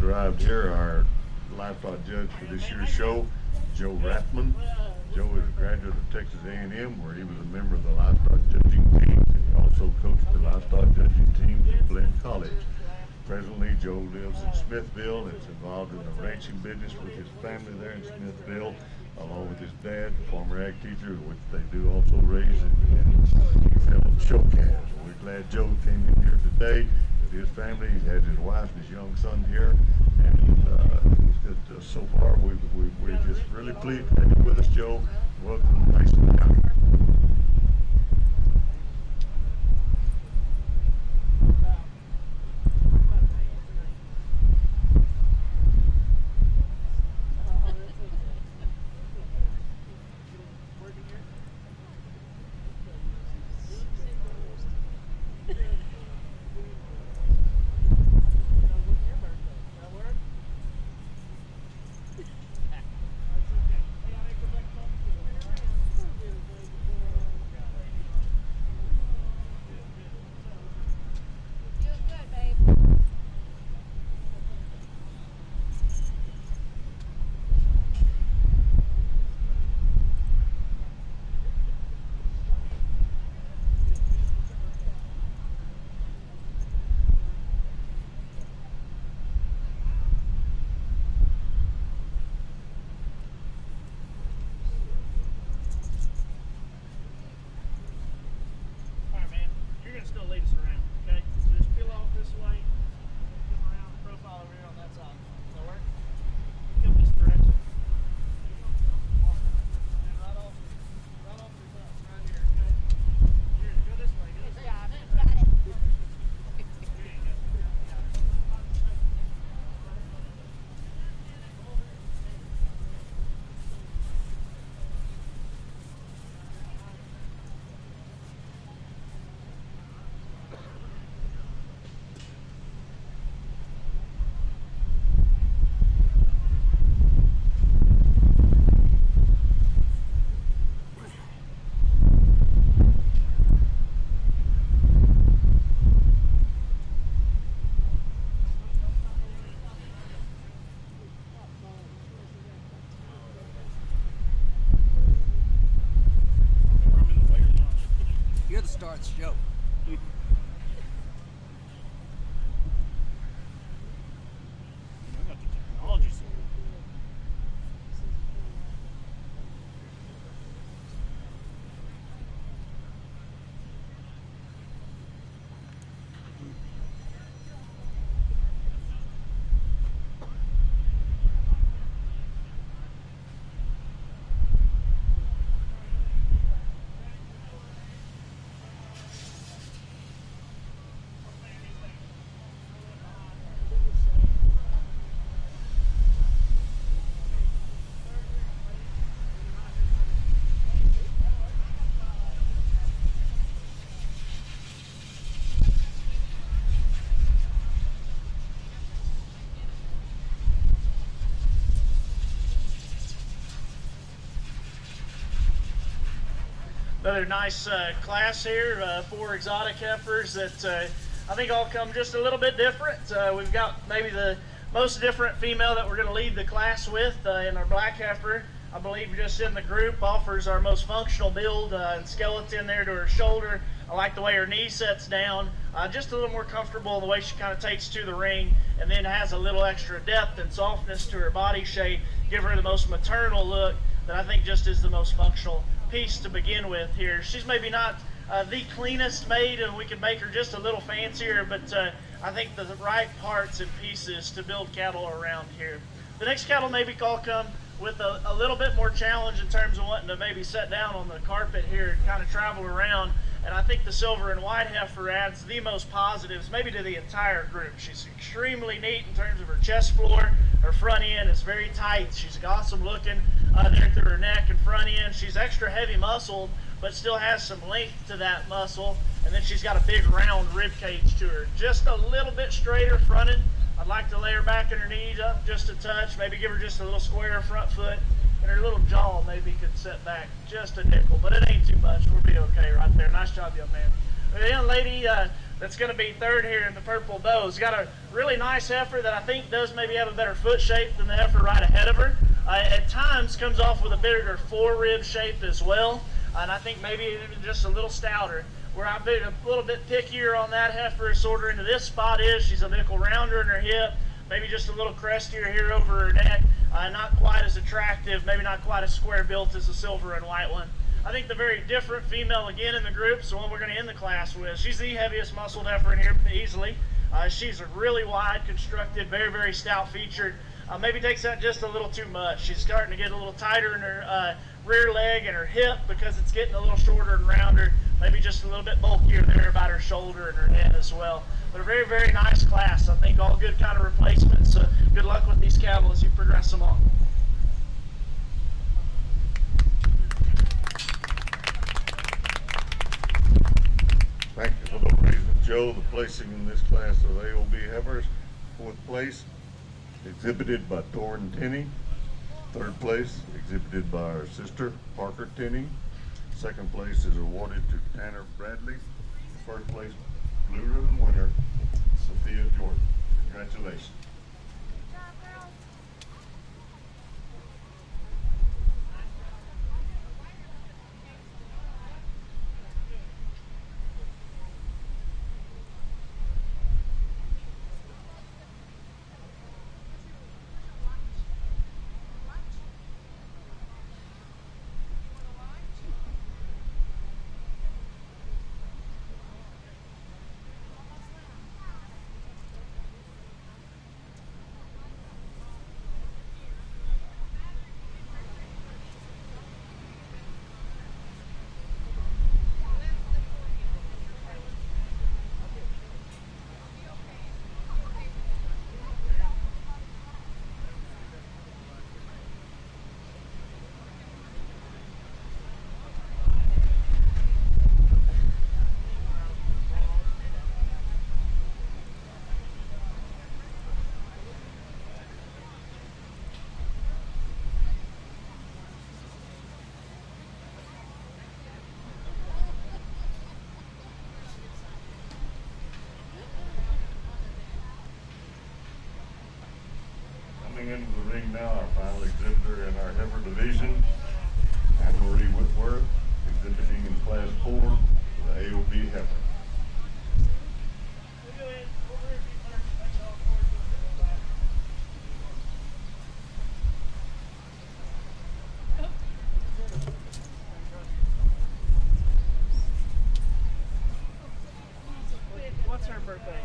Arrived here, our livestock judge for this year's show, Joe Rathman. Joe is a graduate of Texas A&M, where he was a member of the livestock judging team, and he also coached the livestock judging teams at Glenn College. Presently, Joe lives in Smithville and is involved in the ranching business with his family there in Smithville, along with his dad, former ag teacher, which they do also raise and show calves. We're glad Joe came in here today with his family. He has his wife and his young son here, and so far we're just really pleased to have you with us, Joe. Welcome to Mason County. Still lead us around, okay? So just peel off this way, come around the profile over here on that side. Does that work? Come this direction. And right off the top, right here, okay? Here, go this way, go this way. Got it. Here you go. You're the star of the show. I got the technology set. Another nice class here, 4 exotic heifers that I think all come just a little bit different. We've got maybe the most different female that we're going to lead the class with in our black heifer. I believe just in the group offers our most functional build and skeleton there to her shoulder. I like the way her knee sets down, just a little more comfortable the way she kind of takes to the ring, and then has a little extra depth and softness to her body shape, give her the most maternal look that I think just is the most functional piece to begin with here. She's maybe not the cleanest made, and we could make her just a little fancier, but I think the right parts and pieces to build cattle around here. The next cattle maybe all come with a little bit more challenge in terms of wanting to maybe sit down on the carpet here and kind of travel around, and I think the silver and white heifer adds the most positives maybe to the entire group. She's extremely neat in terms of her chest floor. Her front end is very tight. She's awesome looking there through her neck and front end. She's extra heavy muscled, but still has some length to that muscle. And then she's got a big round rib cage to her. Just a little bit straighter fronted. I'd like to lay her back and her knees up just a touch. Maybe give her just a little square front foot. And her little jaw maybe could set back just a nickel. But it ain't too much. We'll be okay right there. Nice job, young man. The young lady that's going to be third here in the purple bows got a really nice heifer that I think does maybe have a better foot shape than the heifer right ahead of her. At times comes off with a bigger forerib shape as well, and I think maybe even just a little stouter. Where I've been a little bit pickier on that heifer sort of into this spot is she's a nickel rounder in her hip, maybe just a little crestier here over her neck, not quite as attractive, maybe not quite as square built as the silver and white one. I think the very different female again in the group is the one we're going to end the class with. She's the heaviest muscled heifer in here easily. She's a really wide constructed, very, very stout featured. Maybe takes that just a little too much. She's starting to get a little tighter in her rear leg and her hip because it's getting a little shorter and rounder. Maybe just a little bit bulkier there about her shoulder and her head as well. But a very, very nice class. I think all good kind of replacements. So good luck with these cattle as you progress them on. Thank you for the praise of Joe. The placing in this class of AOB heifers, 4th place, exhibited by Torrin Tenney. 3rd place, exhibited by our sister, Parker Tenney. 2nd place is awarded to Tanner Bradley. 1st place, Blue Ribbon winner, Sophia Jordan. Congratulations. Coming into the ring now, our final exhibitor in our heifer division, Anne-Marie Whitworth, exhibiting in Class 4 for the AOB heifer. What's her birthday?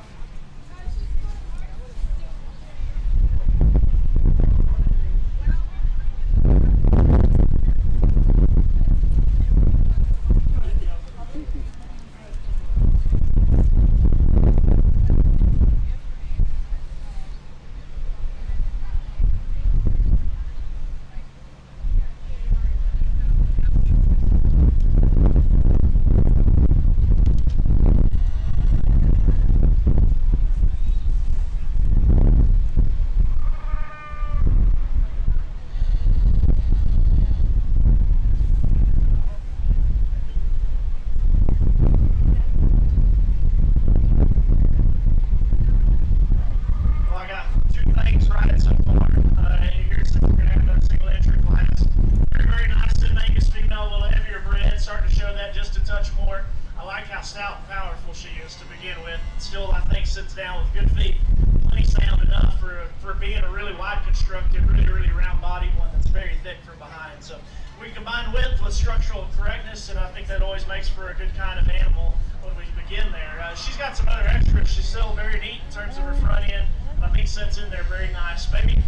Sits down with good feet, plenty sound enough for being a really wide constructed, really round bodied one that's very thick from behind. So we combine width with structural correctness, and I think that always makes for a good kind of animal when we begin there. She's got some other extras. She's still very neat in terms of her front end. I think sits in there very nice. Maybe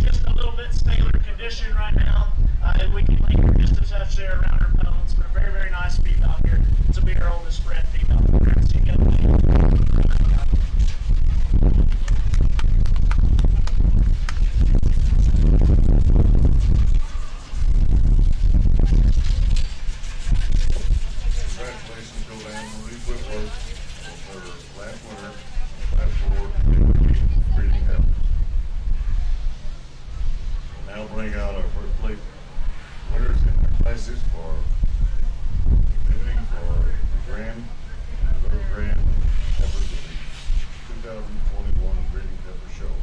just a little bit staler condition right now. And we can link her just a touch there around her bones, but a very nice female here. This will be her oldest bred female. Bring out our first place winners in their classes for exhibiting for the grand, third grand heifers of the 2021 breeding heifer show.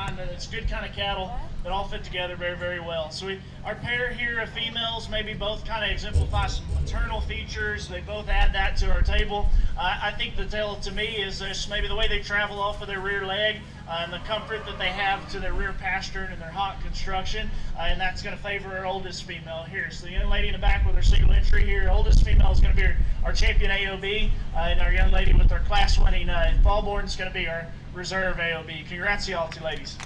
find that it's good kind of cattle that all fit together very, very well. So our pair here of females maybe both kind of exemplify some maternal features. They both add that to our table. I think the tale to me is just maybe the way they travel off of their rear leg and the comfort that they have to their rear pastern and their hot construction, and that's going to favor our oldest female here. So the young lady in the back with her single entry here, oldest female is going to be our champion AOB, and our young lady with our class winning Fallborn is going to be our reserve AOB. Congrats to y'all two ladies.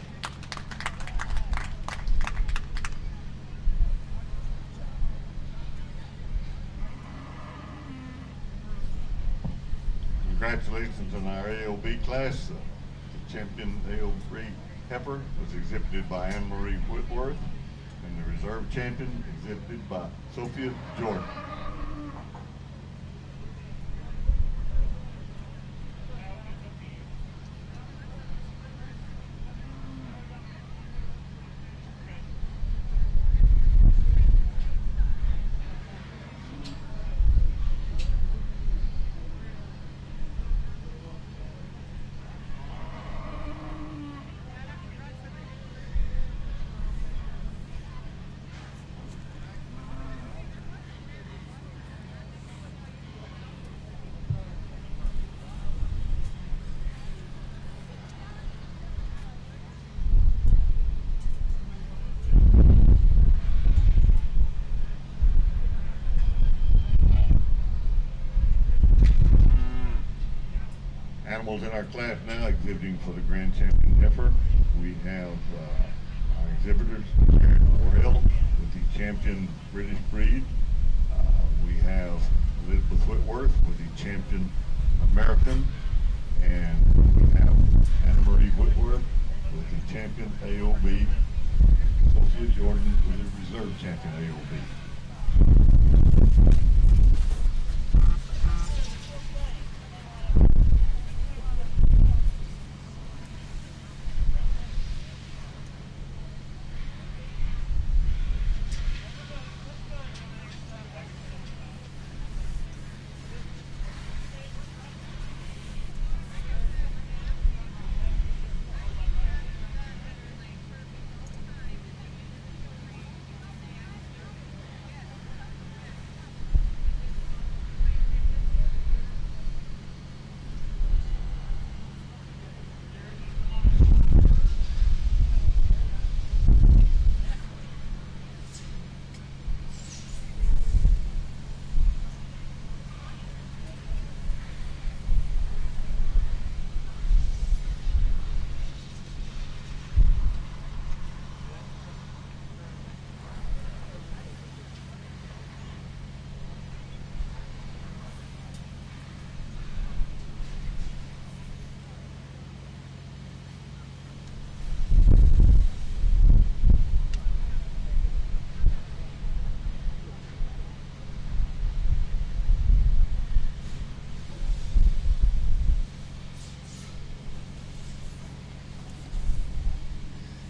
Congratulations on our AOB class. The champion AOB heifer was exhibited by Anne-Marie Whitworth, and the reserve champion exhibited by Sophia Jordan. Animals in our class now exhibiting for the Grand Champion heifer. We have our exhibitors, Jared Orell with the champion British breed. We have Elizabeth Whitworth with the champion American, and we have Anne-Marie Whitworth with the champion AOB. Sophia Jordan with the reserve champion AOB.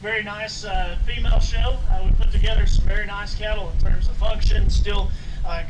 Very nice female show. We put together some very nice cattle in terms of function, still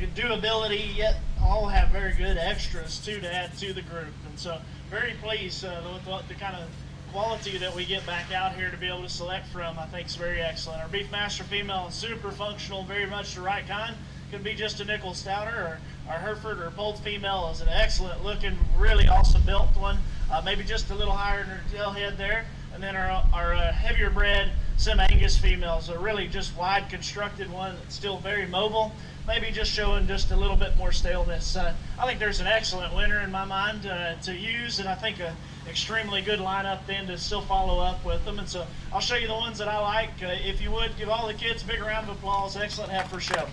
good durability, yet all have very good extras too to add to the group. And so very pleased with what the kind of quality that we get back out here to be able to select from. I think is very excellent. Our Beefmaster female is super functional, very much the right kind. Could be just a nickel stouter, or our Hereford or Polled female is an excellent looking, really awesome built one. Maybe just a little higher in her tail head there. And then our heavier bred Sim Angus females, a really just wide constructed one that's still very mobile, maybe just showing just a little bit more staleness. I think there's an excellent winner in my mind to use, and I think an extremely good lineup then to still follow up with them. And so I'll show you the ones that I like. If you would, give all the kids a big round of applause. Excellent heifer show.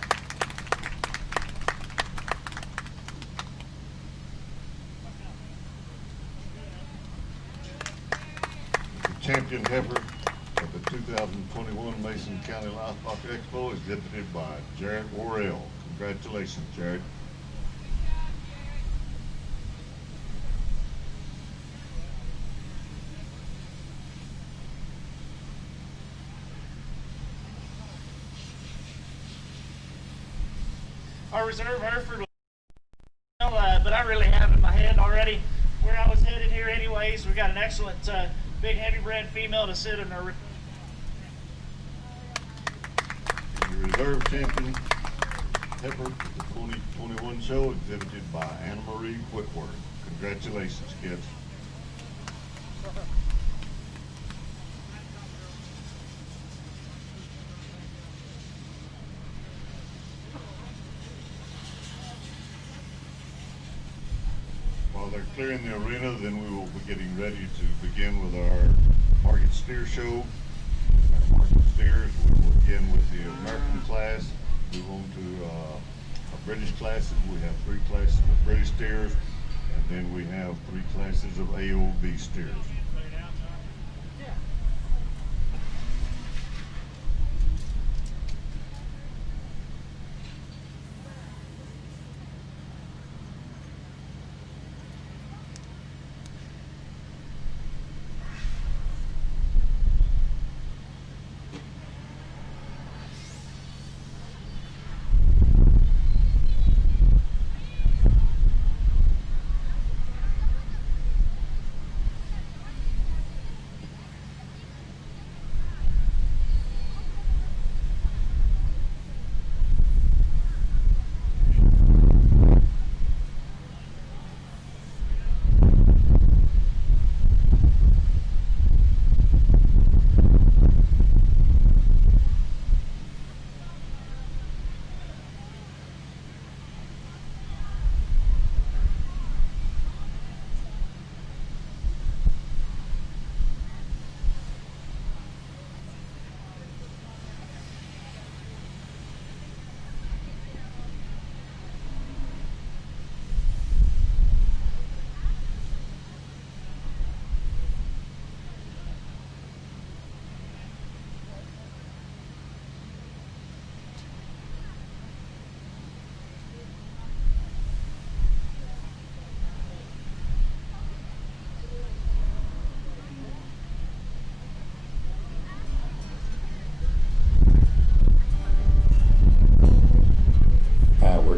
Champion heifer at the 2021 Mason County Livestock Expo exhibited by Jared Orell. Congratulations, Jared. Our reserve Hereford was but I really have in my head already where I was headed here anyways. We've got an excellent big heavy bred female to sit in her. The reserve champion heifer of the 2021 show exhibited by Anna Marie Whitworth. Congratulations, kids. While they're clearing the arena, then we will be getting ready to begin with our market steer show. Our market steers, we will begin with the American class, move on to our British classes. We have 3 classes of British steers, and then we have 3 classes of AOB steers.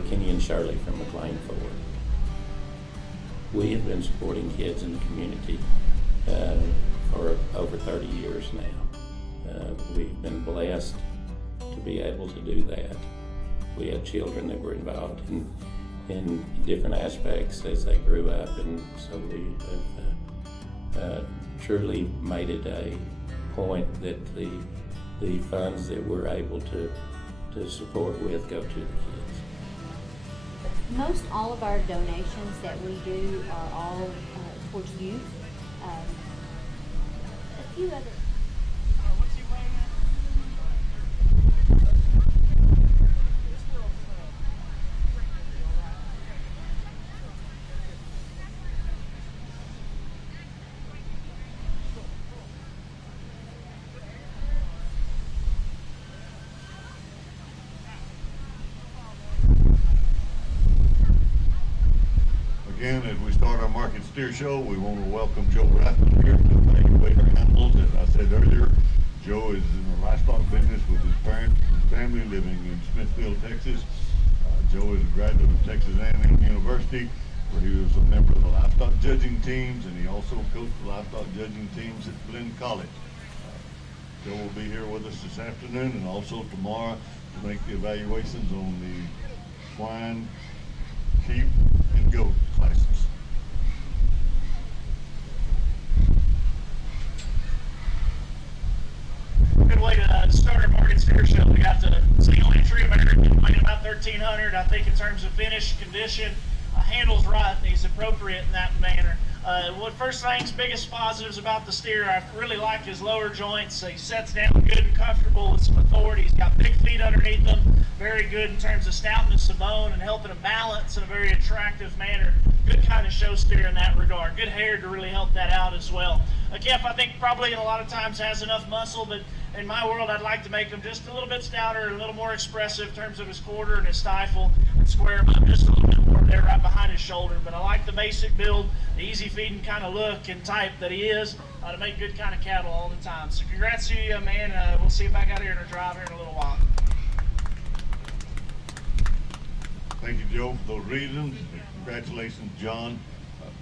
Kenny and Shirley from McLean Ford. We have been supporting kids in the community for over 30 years now. We've been blessed to be able to do that. We had children that were involved in different aspects as they grew up, and so we have truly made it a point that the funds that we're able to support with go to the kids. Most all of our donations that we do are all towards youth. A few other. Again, as we start our market steer show, we want to welcome Joe Rathman here to evaluate our animals. As I said earlier, Joe is in the livestock business with his parents and family living in Smithfield, Texas. Joe is a graduate of Texas A&M University, where he was a member of the livestock judging teams, and he also coached the livestock judging teams at Glenn College. Joe will be here with us this afternoon and also tomorrow to make the evaluations on the swine, sheep, and goat classes. Good way to start our market steer show. We got the single entry American weighing about 1,300. I think in terms of finish, condition, handles right, and he's appropriate in that manner. What first things, biggest positives about the steer, I really like his lower joints. He sets down good and comfortable with some authority. He's got big feet underneath them. Very good in terms of stoutness of bone and helping him balance in a very attractive manner. Good kind of show steer in that regard. Good hair to really help that out as well. Calf, I think probably a lot of times has enough muscle, but in my world, I'd like to make him just a little bit stouter, a little more expressive in terms of his quarter and his stifle, and square him up just a little bit more there right behind his shoulder. But I like the basic build, the easy feeding kind of look and type that he is to make good kind of cattle all the time. So congrats to you, man. We'll see you back out here in our drive here in a little while. Thank you, Joe, for those reasons. Congratulations, John.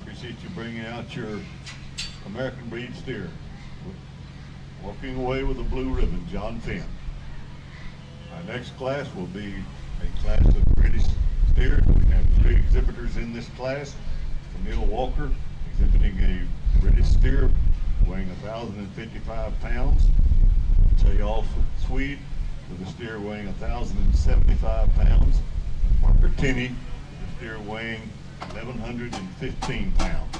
Appreciate you bringing out your American breed steer. Walking away with a blue ribbon, John Finn. Our next class will be a class of British steers. We have 3 exhibitors in this class. Camille Walker exhibiting a British steer weighing 1,055 pounds. Jayal Swede with a steer weighing 1,075 pounds. Margaret Tinney with a steer weighing 1,115 pounds.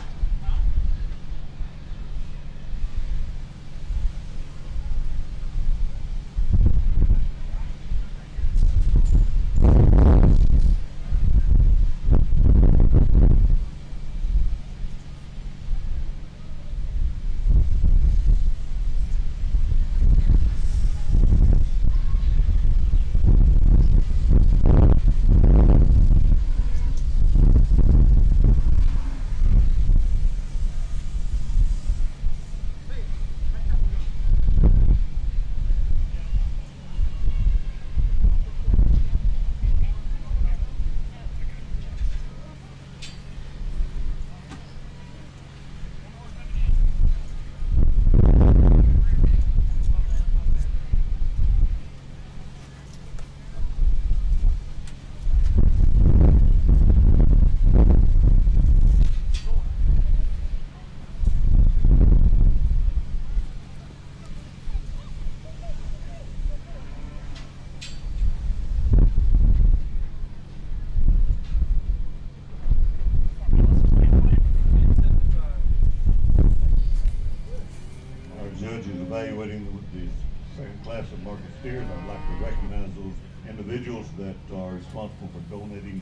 Evaluating the second class of market steers, I'd like to recognize those individuals that are responsible for donating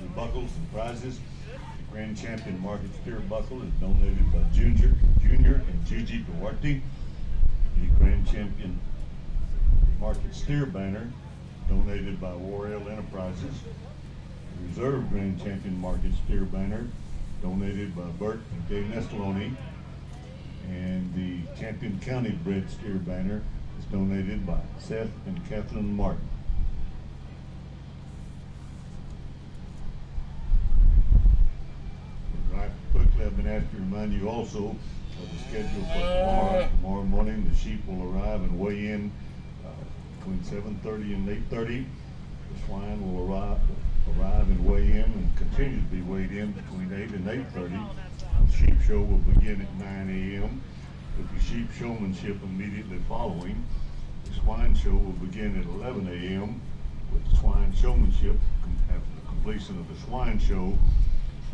the buckles and prizes. The Grand Champion Market Steer buckle is donated by Junior and Gigi Duarte. The Grand Champion Market Steer banner donated by Warrell Enterprises. The Reserve Grand Champion Market Steer banner donated by Bert and Gay Nestaloni. And the Champion County Bred Steer banner is donated by Seth and Kathleen Martin. Quickly, I've been asked to remind you also of the schedule for tomorrow. Tomorrow morning, the sheep will arrive and weigh in between 7:30 and 8:30. The swine will arrive and weigh in and continue to be weighed in between 8 and 8:30. The sheep show will begin at 9 a.m. with the sheep showmanship immediately following. The swine show will begin at 11 a.m. with the swine showmanship. After the completion of the swine show,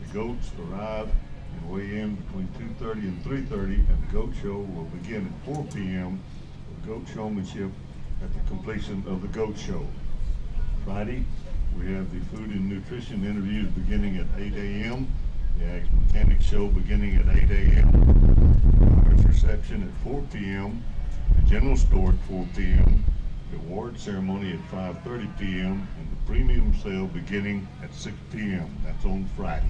the goats arrive and weigh in between 2:30 and 3:30, and the goat show will begin at 4 p.m. with goat showmanship at the completion of the goat show. Friday, we have the food and nutrition interviews beginning at 8 a.m. The Ag Mechanics Show beginning at 8 a.m. Buyer's reception at 4 p.m. The general store at 4 p.m. The award ceremony at 5:30 p.m. and the premium sale beginning at 6 p.m. That's on Friday.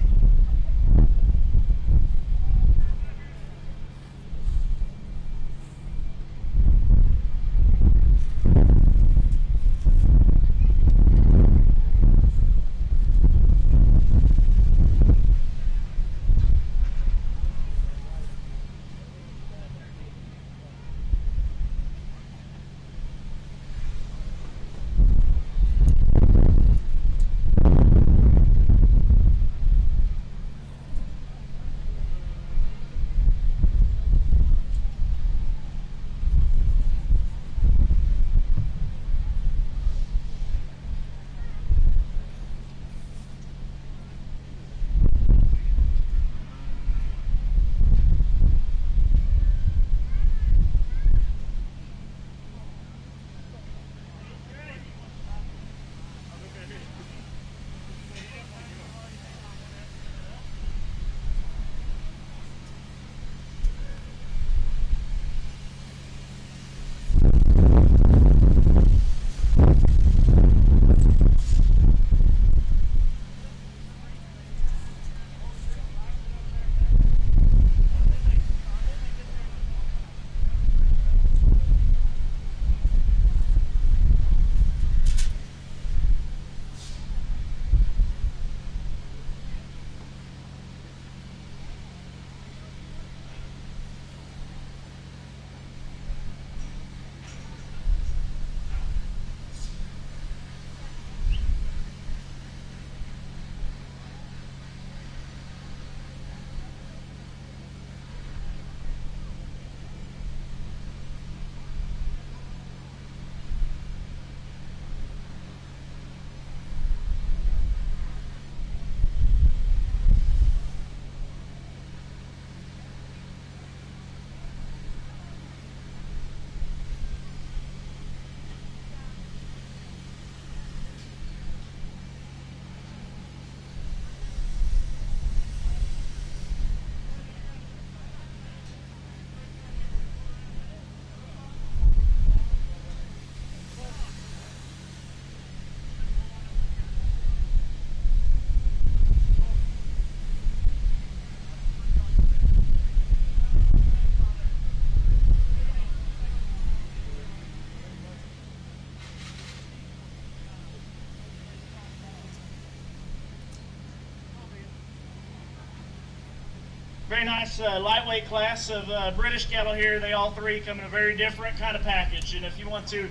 Very nice lightweight class of British cattle here. They all three come in a very different kind of package. And if you want to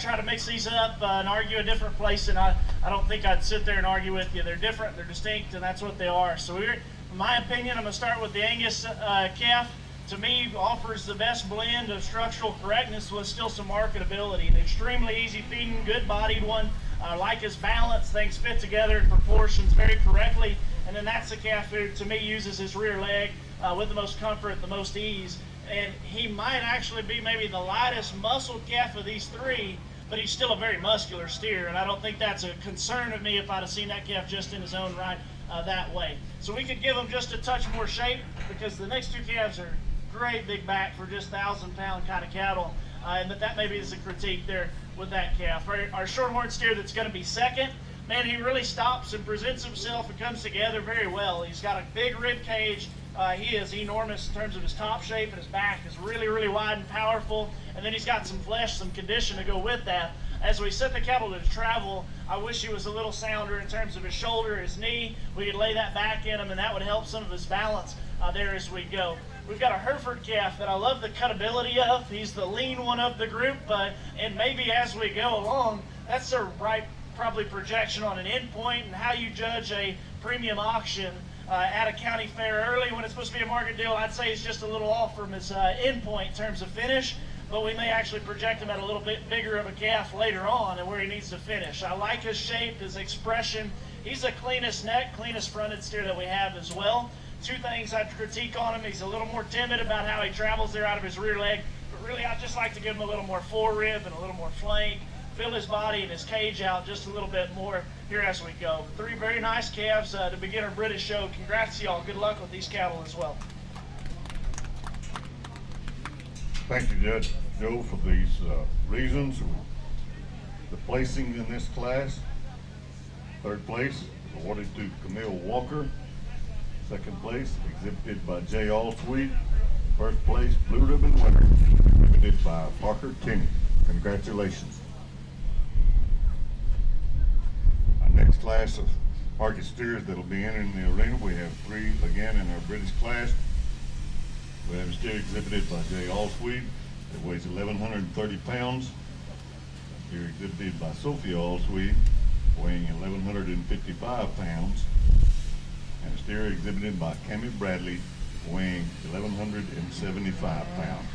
try to mix these up and argue a different place, and I don't think I'd sit there and argue with you. They're different, they're distinct, and that's what they are. So in my opinion, I'm going to start with the Angus calf. To me, offers the best blend of structural correctness with still some marketability. An extremely easy feeding, good bodied one. I like his balance, things fit together in proportions very correctly. And then that's the calf who, to me, uses his rear leg with the most comfort, the most ease. And he might actually be maybe the lightest muscle calf of these three, but he's still a very muscular steer. And I don't think that's a concern of me if I'd have seen that calf just in his own right that way. So we could give him just a touch more shape, because the next two calves are great big back for just 1,000-pound kind of cattle, and that maybe is a critique there with that calf. Our shorthorn steer that's going to be second, man, he really stops and presents himself and comes together very well. He's got a big rib cage. He is enormous in terms of his top shape, and his back is really, really wide and powerful. And then he's got some flesh, some condition to go with that. As we set the cattle to travel, I wish he was a little sounder in terms of his shoulder, his knee. We could lay that back in him, and that would help some of his balance there as we go. We've got a Hereford calf that I love the cutability of. He's the lean one of the group, and maybe as we go along, that's the right probably projection on an endpoint and how you judge a premium auction at a county fair early when it's supposed to be a market deal. I'd say he's just a little off from his endpoint in terms of finish, but we may actually project him at a little bit bigger of a calf later on and where he needs to finish. I like his shape, his expression. He's the cleanest neck, cleanest fronted steer that we have as well. Two things I'd critique on him. He's a little more timid about how he travels there out of his rear leg, but really I'd just like to give him a little more forerib and a little more flank, fill his body and his cage out just a little bit more here as we go. Three very nice calves to begin our British show. Congrats to y'all. Good luck with these cattle as well. Thank you, Judge Joe, for these reasons. The placing in this class: third place awarded to Camille Walker. Second place exhibited by Jay Allsweet. First place blue ribbon winner exhibited by Parker Tinney. Congratulations. Our next class of market steers that'll be entering the arena, we have three again in our British class. We have a steer exhibited by Jay Allsweet that weighs 1,130 pounds. Steer exhibited by Sophia Allsweet, weighing 1,155 pounds. And a steer exhibited by Cammie Bradley, weighing 1,175 pounds.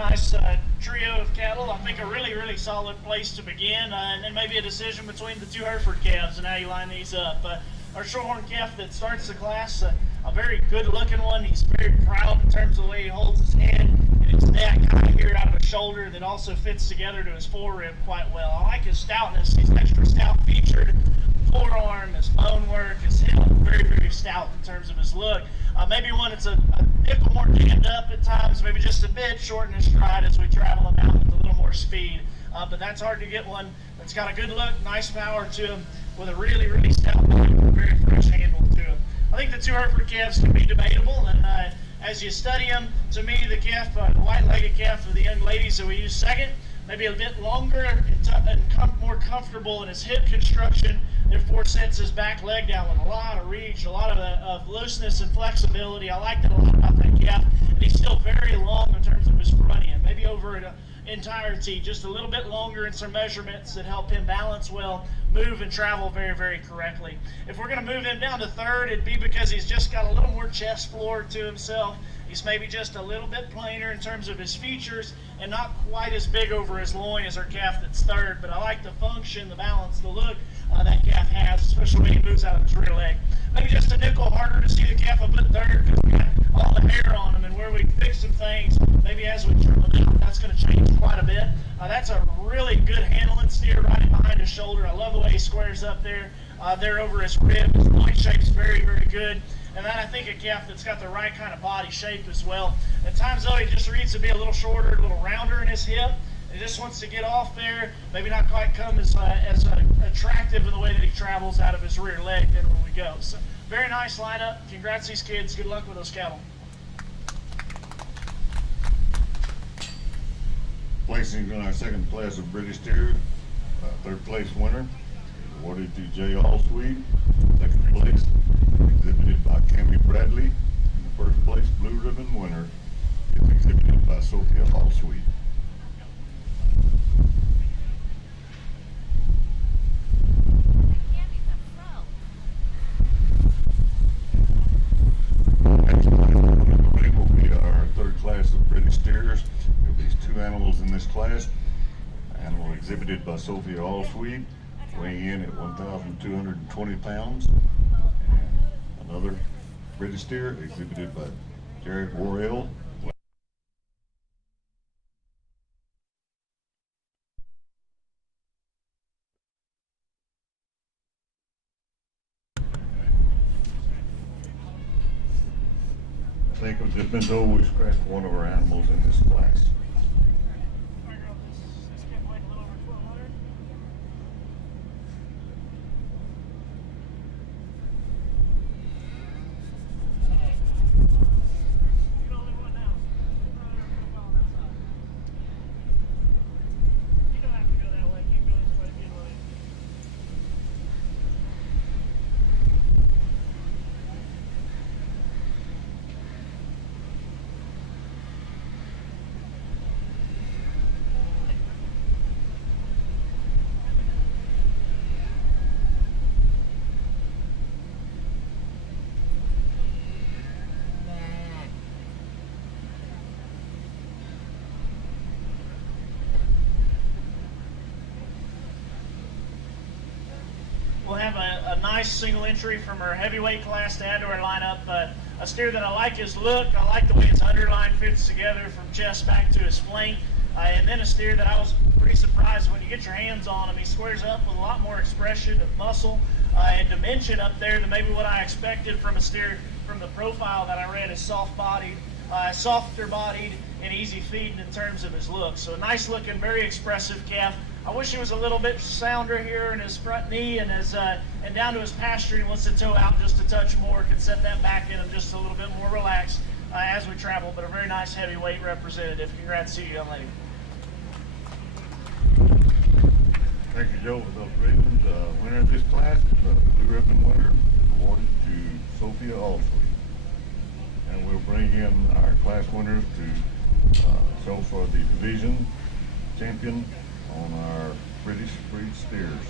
nice trio of cattle. I think a really, really solid place to begin, and then maybe a decision between the two Hereford calves and how you line these up. Our Shorthorn calf that starts the class, a very good-looking one. He's very proud in terms of the way he holds his head and his neck kind of here out of his shoulder that also fits together to his forerib quite well. I like his stoutness. He's extra stout featured. Forearm, his bone work, his hip, very, very stout in terms of his look. Maybe one that's a nickel more jammed up at times, maybe just a bit short in his stride as we travel him out with a little more speed. But that's hard to get one that's got a good look, nice power to him, with a really, really stout body, with a very fresh handle to him. I think the two Hereford calves can be debatable, and as you study them, to me, the calf, the white-legged calf of the young ladies that we use second, maybe a bit longer and more comfortable in his hip construction, therefore sets his back leg down with a lot of reach, a lot of looseness and flexibility. I like that a lot about that calf, and he's still very long in terms of his front end, maybe over an entirety, just a little bit longer in some measurements that help him balance well, move and travel very, very correctly. If we're going to move him down to third, it'd be because he's just got a little more chest floor to himself. He's maybe just a little bit plainer in terms of his features and not quite as big over his loin as our calf that's third, but I like the function, the balance, the look that calf has, especially when he moves out of his rear leg. Maybe just a nickel harder to see the calf a bit third because we got all the hair on him, and where we fix some things, maybe as we trim him out, that's going to change quite a bit. That's a really good handling steer right behind his shoulder. I love the way he squares up there over his rib. His loin shape's very, very good. And then I think a calf that's got the right kind of body shape as well. At times, though, he just needs to be a little shorter, a little rounder in his hip. He just wants to get off there, maybe not quite come as attractive in the way that he travels out of his rear leg than when we go. So, very nice lineup. Congrats these kids. Good luck with those cattle. Placing in our second class of British steer, third place winner, awarded to Jay Allsweet. Second place, exhibited by Cammie Bradley. And the first place blue ribbon winner is exhibited by Sophia Allsweet. Next will be our third class of British steers. There will be two animals in this class. Animal exhibited by Sophia Allsweet, weighing in at 1,220 pounds. And another British steer exhibited by Jared Worrell. I think I've just been told we scratched one of our animals in this class. We'll have a nice single entry from our heavyweight class to add to our lineup. A steer that I like his look. I like the way his underline fits together from chest back to his flank. And then a steer that I was pretty surprised when you get your hands on him. He squares up with a lot more expression of muscle and dimension up there than maybe what I expected from a steer from the profile that I read as soft-bodied, softer bodied, and easy feeding in terms of his look. So a nice looking, very expressive calf. I wish he was a little bit sounder here in his front knee and and down to his pasturing. Wants to toe out just a touch more. Could set that back in him just a little bit more relaxed as we travel. But a very nice heavyweight representative. Congrats to you, young lady. Thank you, Joe, for those ribbons. Winner of this class, blue ribbon winner, awarded to Sophia Allsweet. And we'll bring in our class winners to show for the division champion on our British breed steers.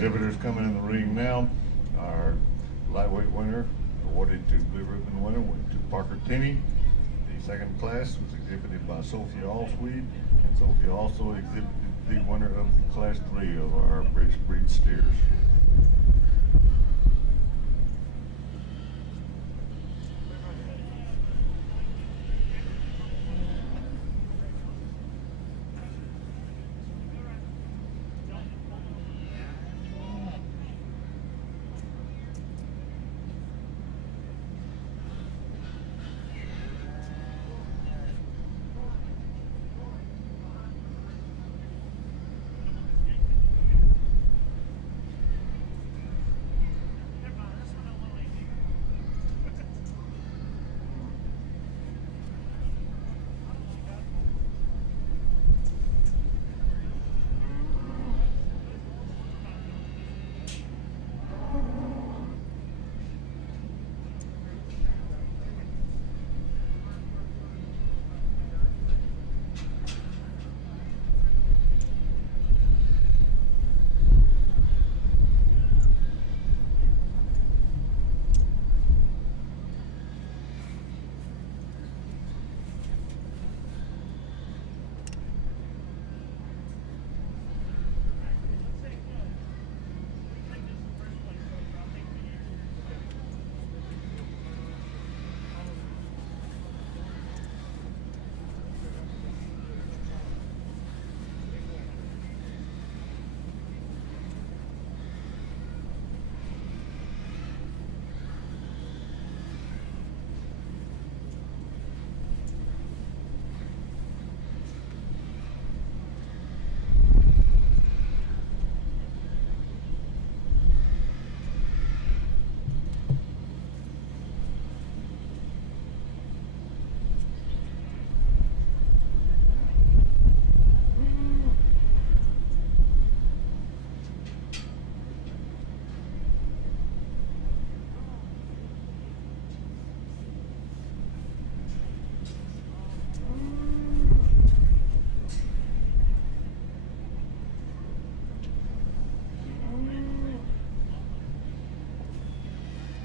exhibitors coming in the ring now. Our lightweight winner, awarded to blue ribbon winner, went to Parker Tenney. The second class was exhibited by Sophia Allsweed, and Sophia also exhibited the winner of the class 3 of our British breed steers.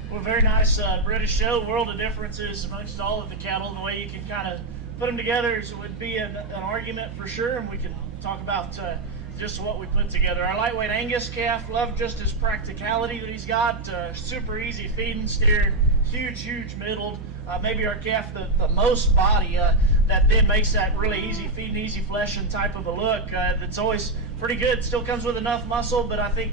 Well, very nice British show. World of differences amongst all of the cattle, and the way you can kind of put them together would be an argument for sure, and we can talk about just what we put together. Our lightweight Angus calf, love just his practicality that he's got. Super easy feeding steer, huge middled. Maybe our calf the most body that then makes that really easy feeding, easy fleshing type of a look. That's always pretty good. Still comes with enough muscle, but I think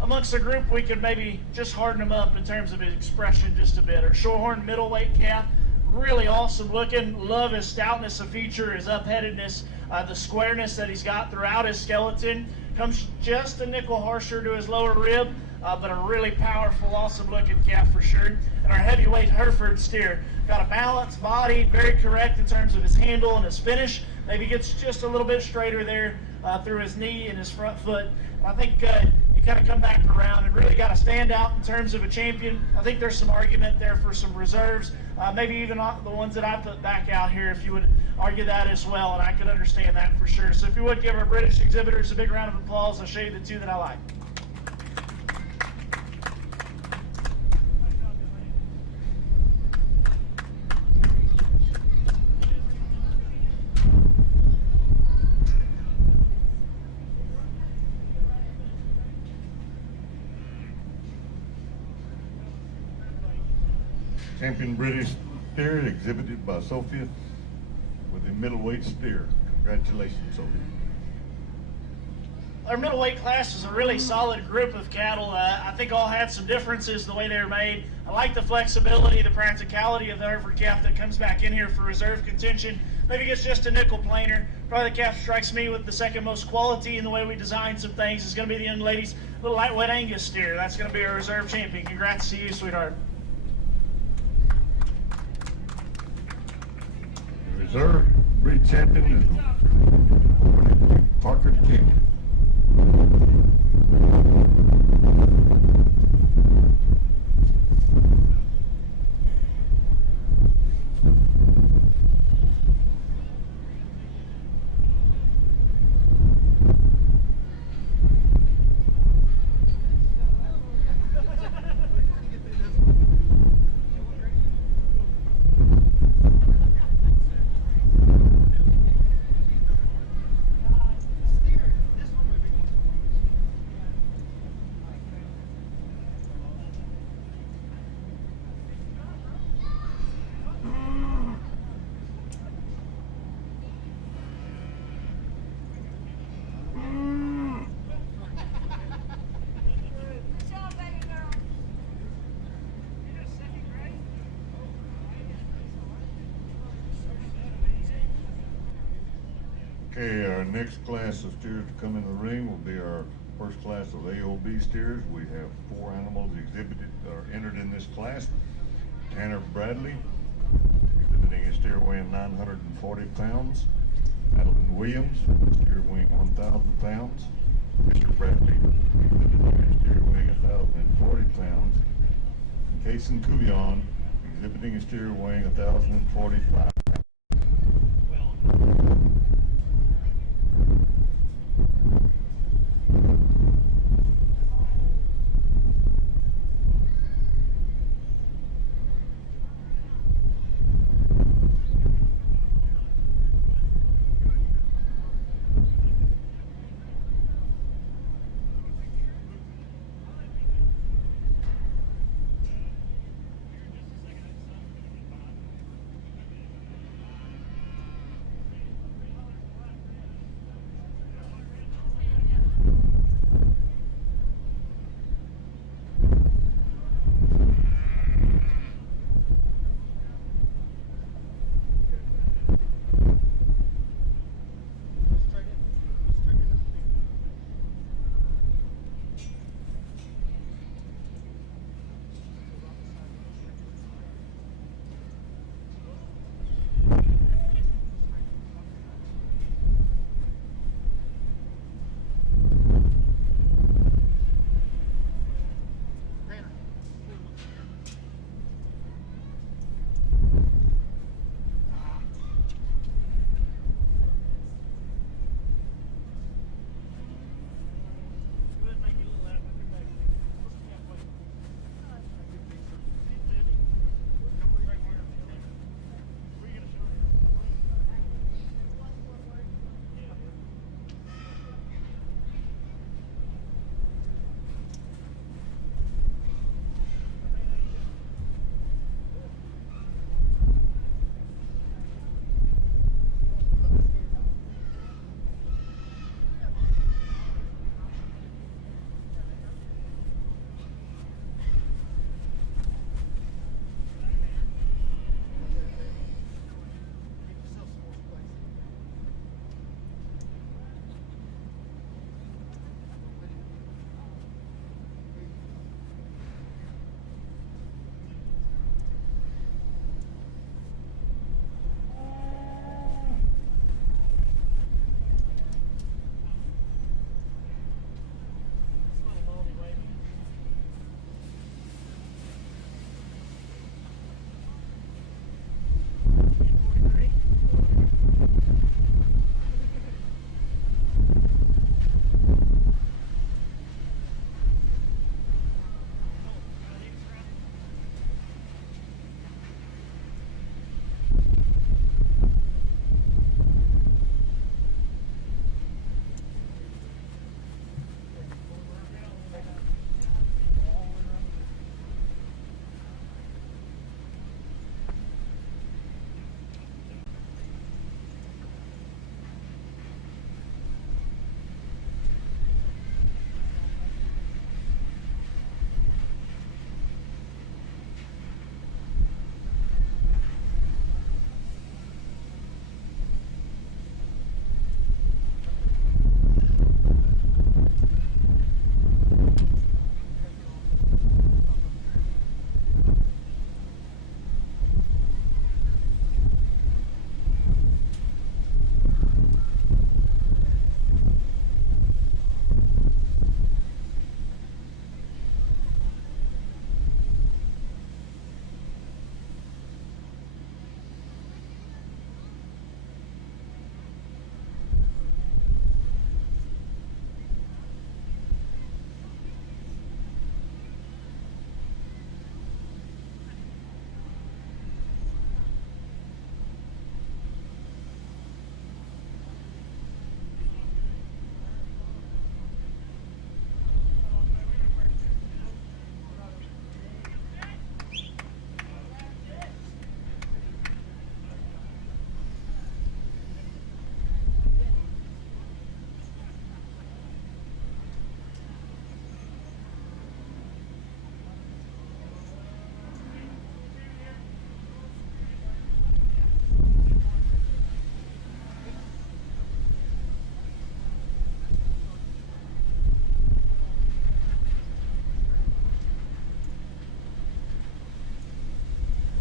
amongst the group we could maybe just harden him up in terms of his expression just a bit. Our Shorehorn middleweight calf, really awesome looking. Love his stoutness of feature, his upheadedness, the squareness that he's got throughout his skeleton. Comes just a nickel harsher to his lower rib, but a really powerful, awesome looking calf for sure. And our heavyweight Hereford steer, got a balanced body, very correct in terms of his handle and his finish. Maybe gets just a little bit straighter there through his knee and his front foot. I think you kind of come back around and really got to stand out in terms of a champion. I think there's some argument there for some reserves, maybe even the ones that I put back out here, if you would argue that as well, and I could understand that for sure. So if you would give our British exhibitors a big round of applause, I'll show you the two that I like. Champion British steer exhibited by Sophia with the middleweight steer. Congratulations, Sophia. Our middleweight class is a really solid group of cattle. I think all had some differences the way they were made. I like the flexibility, the practicality of the Hereford calf that comes back in here for reserve contention. Maybe gets just a nickel planer. Probably the calf strikes me with the second most quality in the way we designed some things. It's going to be the young lady's little lightweight Angus steer. That's going to be our reserve champion. Congrats to you, sweetheart. Reserve breed champion is Parker Tenney. Okay, our next class of steers to come in the ring will be our first class of AOB steers. We have 4 animals exhibited or entered in this class. Tanner Bradley, exhibiting a steer weighing 940 pounds. Madeline Williams, steer weighing 1,000 pounds. Mr. Bradley, exhibiting a steer weighing 1,040 pounds. Kason Couillon, exhibiting a steer weighing 1,045 pounds.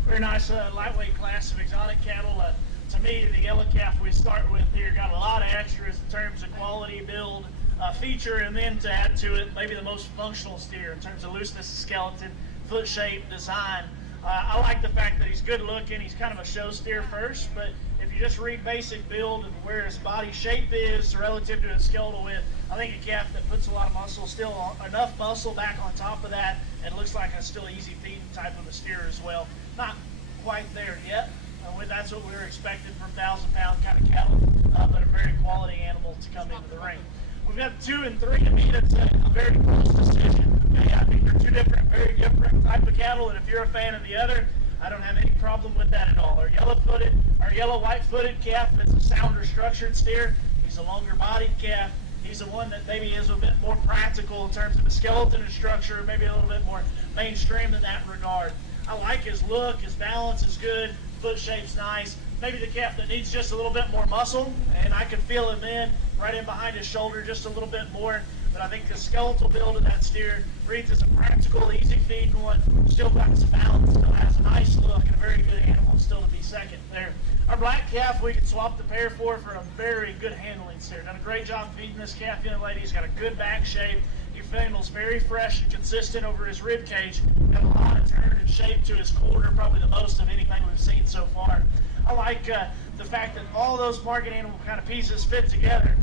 Very nice lightweight class of exotic cattle. To me, the yellow calf we start with here got a lot of extras in terms of quality, build, feature, and then to add to it, maybe the most functional steer in terms of looseness of skeleton, foot shape, design. I like the fact that he's good looking. He's kind of a show steer first, but if you just read basic build and where his body shape is relative to his skeletal width, I think a calf that puts a lot of muscle, still enough muscle back on top of that, and looks like a still easy feeding type of a steer as well. Not quite there yet. That's what we were expecting from 1,000-pound kind of cattle, but a very quality animal to come into the ring. We've got 2 and 3. To me, that's a very close decision. Okay? I think they're 2 different, very different type of cattle, and if you're a fan of the other, I don't have any problem with that at all. Our yellow white-footed calf is a sounder structured steer. He's a longer bodied calf. He's the one that maybe is a bit more practical in terms of the skeleton and structure, maybe a little bit more mainstream in that regard. I like his look, his balance is good, foot shape's nice. Maybe the calf that needs just a little bit more muscle, and I can feel him right in behind his shoulder just a little bit more. But I think the skeletal build of that steer reads as a practical, easy feeding one. Still got some balance, still has a nice look, and a very good animal still to be second there. Our black calf we can swap the pair for a very good handling steer. Done a great job feeding this calf, young lady. He's got a good back shape. He handles very fresh and consistent over his rib cage. Got a lot of turn and shape to his quarter, probably the most of anything we've seen so far. I like the fact that all those market animal kind of pieces fit together.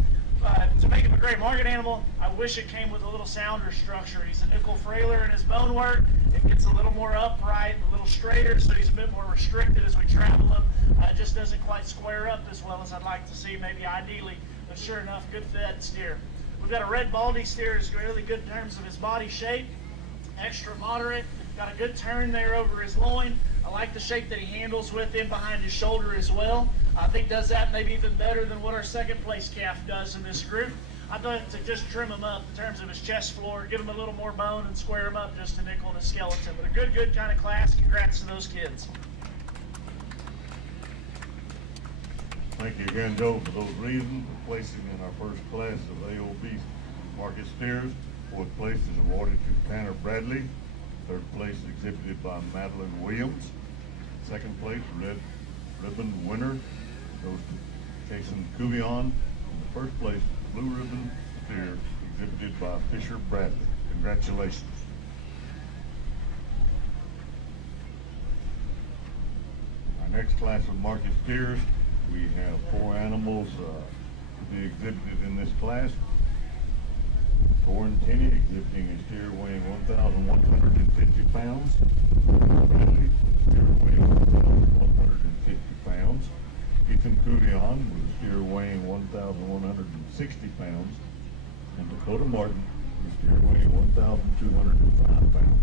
To make him a great market animal, I wish it came with a little sounder structure. He's a nickel frailer in his bone work. It gets a little more upright, a little straighter, so he's a bit more restricted as we travel him. It just doesn't quite square up as well as I'd like to see, maybe ideally, but sure enough, good fed steer. We've got a red baldy steer is really good in terms of his body shape, extra moderate, got a good turn there over his loin. I like the shape that he handles with in behind his shoulder as well. I think does that maybe even better than what our second place calf does in this group. I'd like to just trim him up in terms of his chest floor, give him a little more bone and square him up just to nickel in his skeleton. But a good kind of class. Congrats to those kids. Thank you again, Joe, for those reasons for placing in our first class of AOB market steers. Fourth place is awarded to Tanner Bradley. Third place exhibited by Madeline Williams. Second place, red ribbon winner, goes to Jason Cuvion. And the first place, blue ribbon steer, exhibited by Fisher Bradley. Congratulations. Our next class of market steers, we have 4 animals to be exhibited in this class. Torrin Tenney exhibiting a steer weighing 1,150 pounds. Bradley, steer weighing 1,150 pounds. Ethan Cuvion with a steer weighing 1,160 pounds. And Dakota Martin with a steer weighing 1,205 pounds.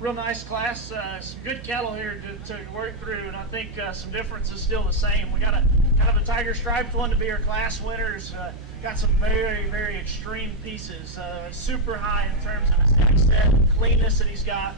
real nice class. Some good cattle here to work through, and I think some differences still the same. We got a kind of a tiger striped one to be our class winners. Got some very, very extreme pieces. Super high in terms of his neck set, cleanness that he's got.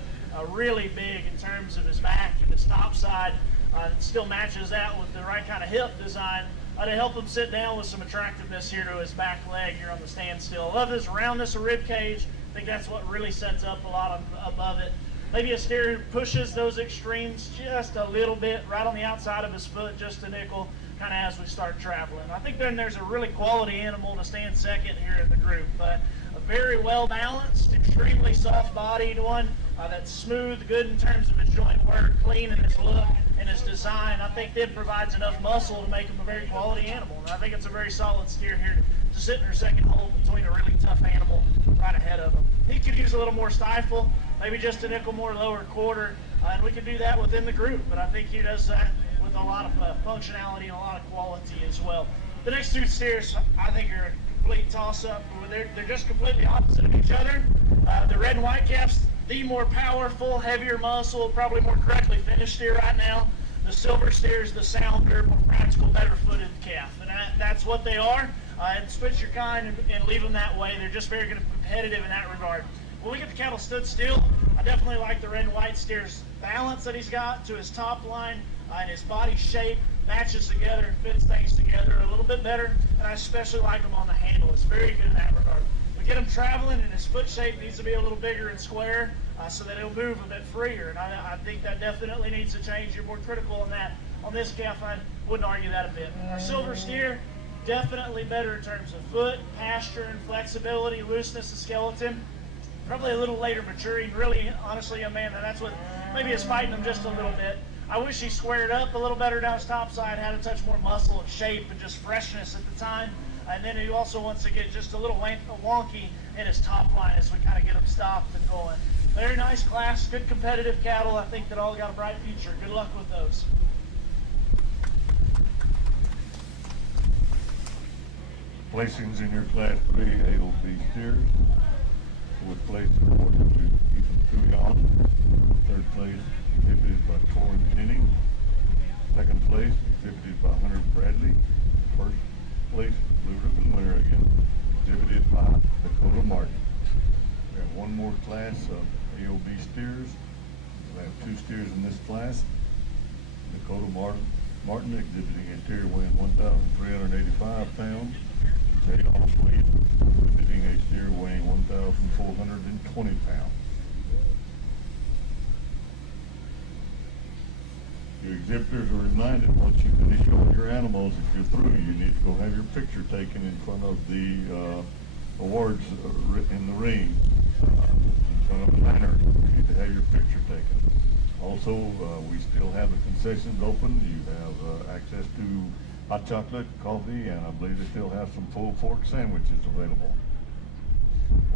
Really big in terms of his back and his top side. It still matches that with the right kind of hip design to help him sit down with some attractiveness here to his back leg here on the standstill. I love his roundness of rib cage. I think that's what really sets up a lot above it. Maybe a steer who pushes those extremes just a little bit right on the outside of his foot, just a nickel, kind of as we start traveling. I think then there's a really quality animal to stand second here in the group. A very well balanced, extremely soft bodied one that's smooth, good in terms of his joint work, clean in his look and his design. I think that provides enough muscle to make him a very quality animal. And I think it's a very solid steer here to sit in her second hole between a really tough animal right ahead of him. He could use a little more stifle, maybe just a nickel more lower quarter, and we could do that within the group. But I think he does that with a lot of functionality and a lot of quality as well. The next two steers, I think, are a complete toss-up. They're just completely opposite of each other. The red and white calf's the more powerful, heavier muscle, probably more correctly finished steer right now. The silver steer is the sounder, more practical, better-footed calf, and that's what they are. And switch your kind and leave them that way. They're just very competitive in that regard. When we get the cattle stood still, I definitely like the red and white steer's balance that he's got to his top line, and his body shape matches together, fits things together a little bit better, and I especially like him on the handle. It's very good in that regard. We get him traveling, and his foot shape needs to be a little bigger and square so that he'll move a bit freer, and I think that definitely needs to change. You're more critical on that. On this calf, I wouldn't argue that a bit. Our silver steer, definitely better in terms of foot, posture, and flexibility, looseness of skeleton. Probably a little later maturing. Really, honestly, a man, that's what maybe is fighting him just a little bit. I wish he squared up a little better down his top side, had a touch more muscle and shape and just freshness at the time. And then he also wants to get just a little wonky in his top line as we kind of get him stopped and going. Very nice class, good competitive cattle. I think that all got a bright future. Good luck with those. Placings in your Class 3 AOB steers. Fourth place awarded to Ethan Fouillon. Third place exhibited by Torrin Tenney. Second place exhibited by Hunter Bradley. First place Blue Ribbon winner again, exhibited by Dakota Martin. We have one more class of AOB steers. We have two steers in this class. Dakota Martin exhibiting a steer weighing 1,385 pounds. Jay Allsweet exhibiting a steer weighing 1,420 pounds. Your exhibitors are reminded once you finish showing your animals, if you're through, you need to go have your picture taken in front of the awards in the ring, in front of the banner. You need to have your picture taken. Also, we still have the concessions open. You have access to hot chocolate, coffee, and I believe they still have some pulled pork sandwiches available.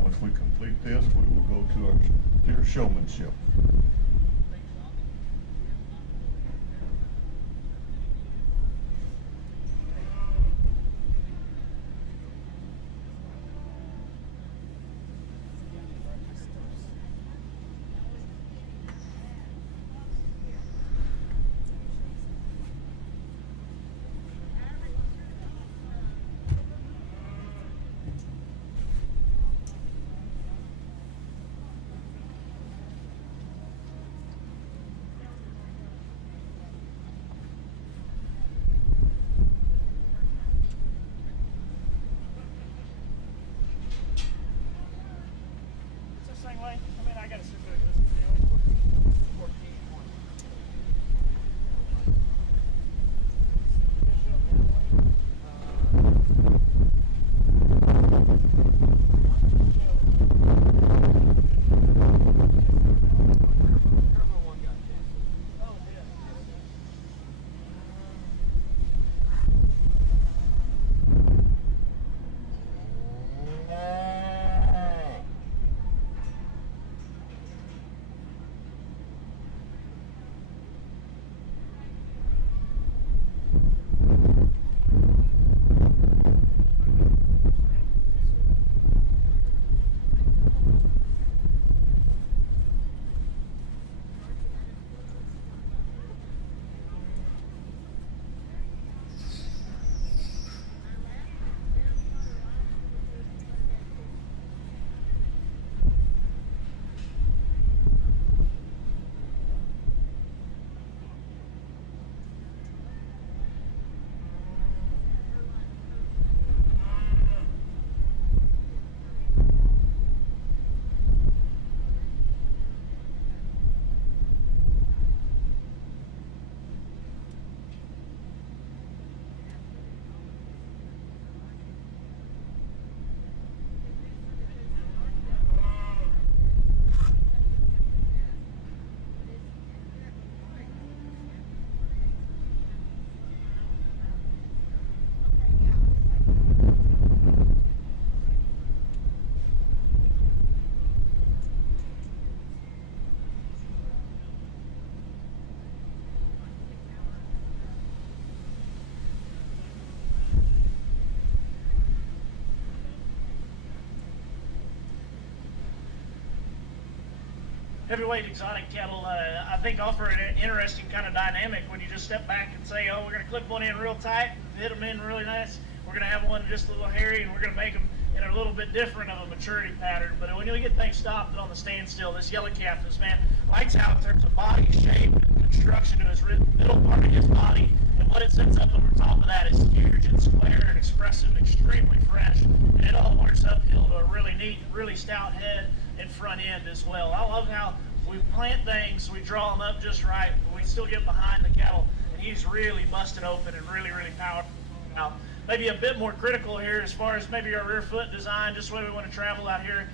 Once we complete this, we will go to our steer showmanship. heavyweight exotic cattle, I think offer an interesting kind of dynamic when you just step back and say, oh, we're going to clip one in real tight, hit them in really nice. We're going to have one just a little hairy, and we're going to make them in a little bit different of a maturity pattern. But when you get things stopped on the standstill, this yellow calf, this man, lights out in terms of body shape and construction to his middle part of his body, and what it sets up over top of that is huge and square and expressive, extremely fresh, and it all works uphill to a really neat, really stout head and front end as well. I love how we plant things, we draw them up just right, but we still get behind the cattle, and he's really busted open and really, really powerful. Now, maybe a bit more critical here as far as maybe our rear foot design, just the way we want to travel out here.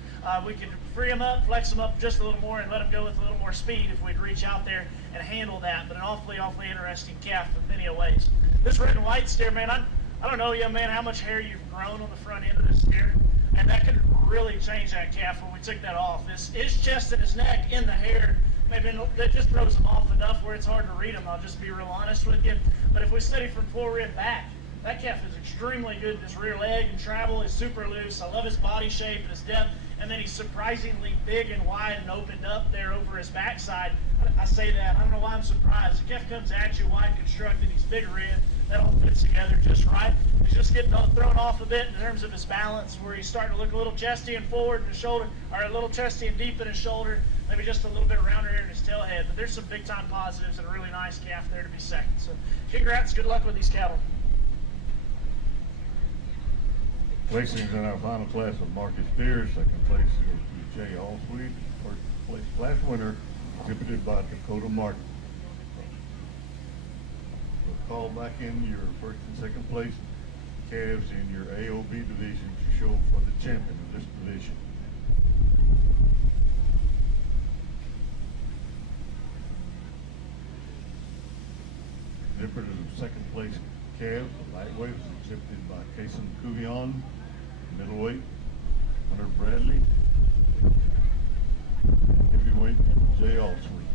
We can free them up, flex them up just a little more, and let them go with a little more speed if we'd reach out there and handle that. But an awfully interesting calf in many ways. This red and white steer, man, I don't know, young man, how much hair you've grown on the front end of this steer, and that could really change that calf when we took that off. His chest and his neck in the hair, maybe that just throws him off enough where it's hard to read him. I'll just be real honest with you. But if we study from full rib back, that calf is extremely good in his rear leg and travel is super loose. I love his body shape and his depth. And then he's surprisingly big and wide and opened up there over his backside. I say that, I don't know why I'm surprised. The calf comes at you wide constructed, he's big red. That all fits together just right. He's just getting thrown off a bit in terms of his balance, where he's starting to look a little chesty and forward in his shoulder, or a little chesty and deep in his shoulder, maybe just a little bit rounder here in his tail head. But there's some big time positives and a really nice calf there to be second. So congrats, good luck with these cattle. Placings in our final class of Marcus Spears. Second place goes to Jay Allsweet. First place class winner exhibited by Dakota Martin. So call back in your first and second place calves in your AOB division to show for the champion of this division. Exhibited of second place calves, lightweight, was exhibited by Kason Cuvion. Middleweight, Hunter Bradley. Heavyweight, Jay Allsweet.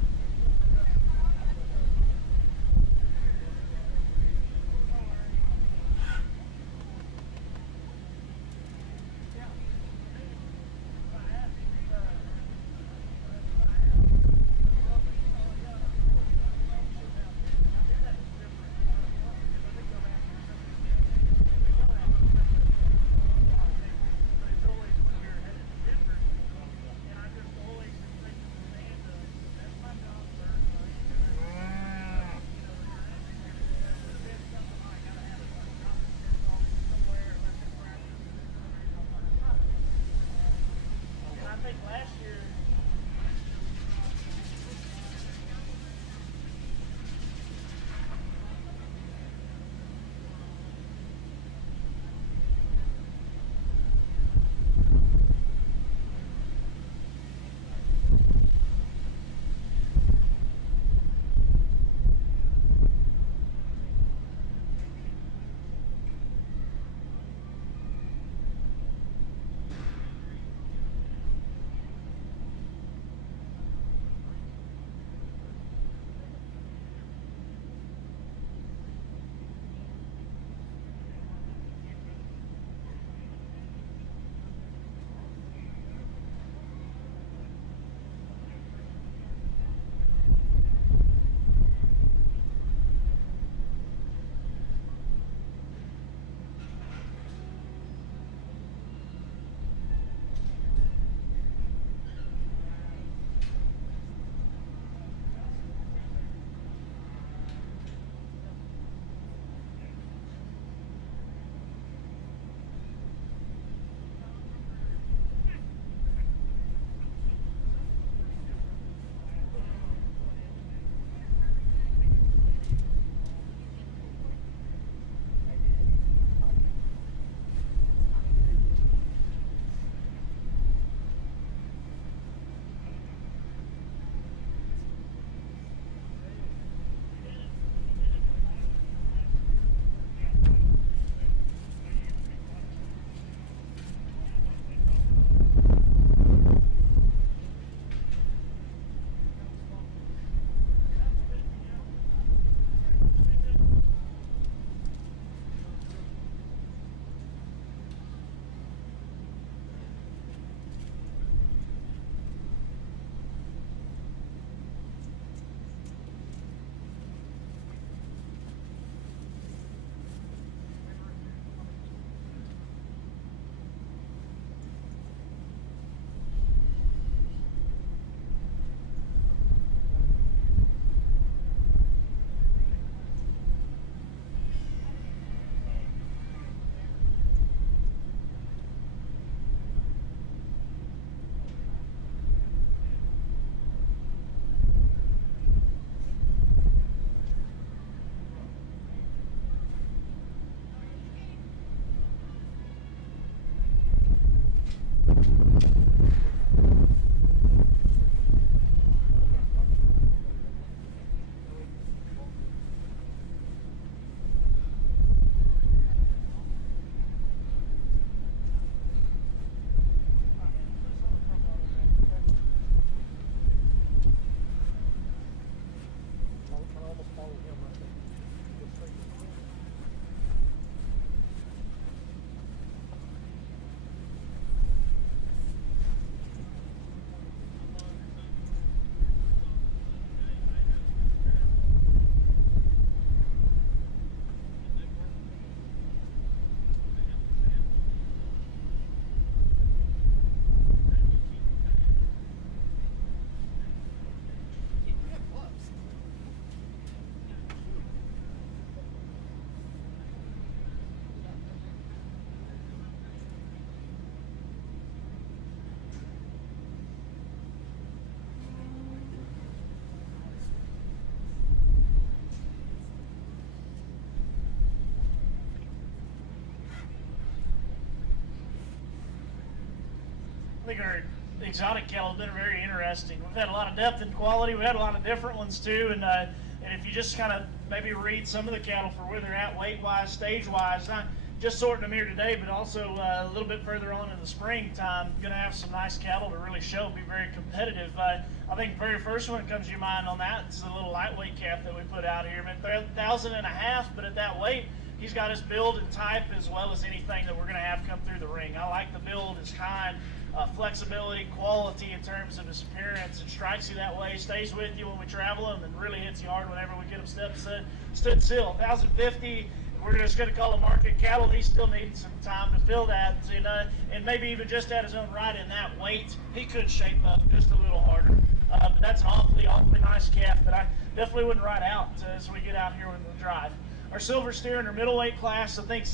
I think our exotic cattle have been very interesting. We've had a lot of depth and quality. We've had a lot of different ones too, and if you just kind of maybe read some of the cattle for where they're at weight-wise, stage-wise, not just sorting them here today, but also a little bit further on in the springtime, going to have some nice cattle to really show, be very competitive. I think the very first one that comes to your mind on that is the little lightweight calf that we put out here. 1,500, but at that weight, he's got his build and type as well as anything that we're going to have come through the ring. I like the build, his kind, flexibility, quality in terms of his appearance. It strikes you that way, stays with you when we travel him, and really hits you hard whenever we get him stood still. 1,050. We're just going to call him market cattle. He still needs some time to fill that, and maybe even just at his own right in that weight, he could shape up just a little harder. But that's an awfully nice calf that I definitely wouldn't ride out as we get out here in the drive. Our silver steer in our middleweight class, I think,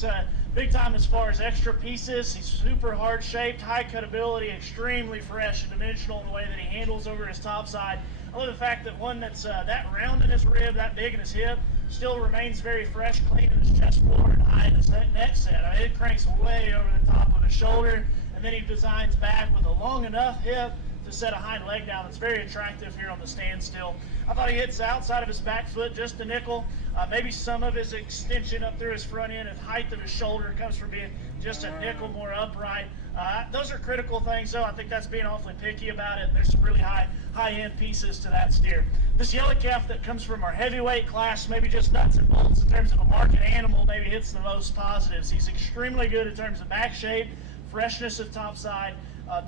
big time as far as extra pieces. He's super hard shaped, high cutability, extremely fresh and dimensional in the way that he handles over his top side. I love the fact that one that's that round in his rib, that big in his hip, still remains very fresh, clean in his chest floor and high in his neck set. I mean, it cranks way over the top of his shoulder, and then he designs back with a long enough hip to set a hind leg down. It's very attractive here on the standstill. I thought he hits the outside of his back foot just a nickel. Maybe some of his extension up through his front end and height of his shoulder comes from being just a nickel more upright. Those are critical things, though. I think that's being awfully picky about it. There's some really high-end pieces to that steer. This yellow calf that comes from our heavyweight class, maybe just nuts and bolts in terms of a market animal, maybe hits the most positives. He's extremely good in terms of back shape, freshness of top side.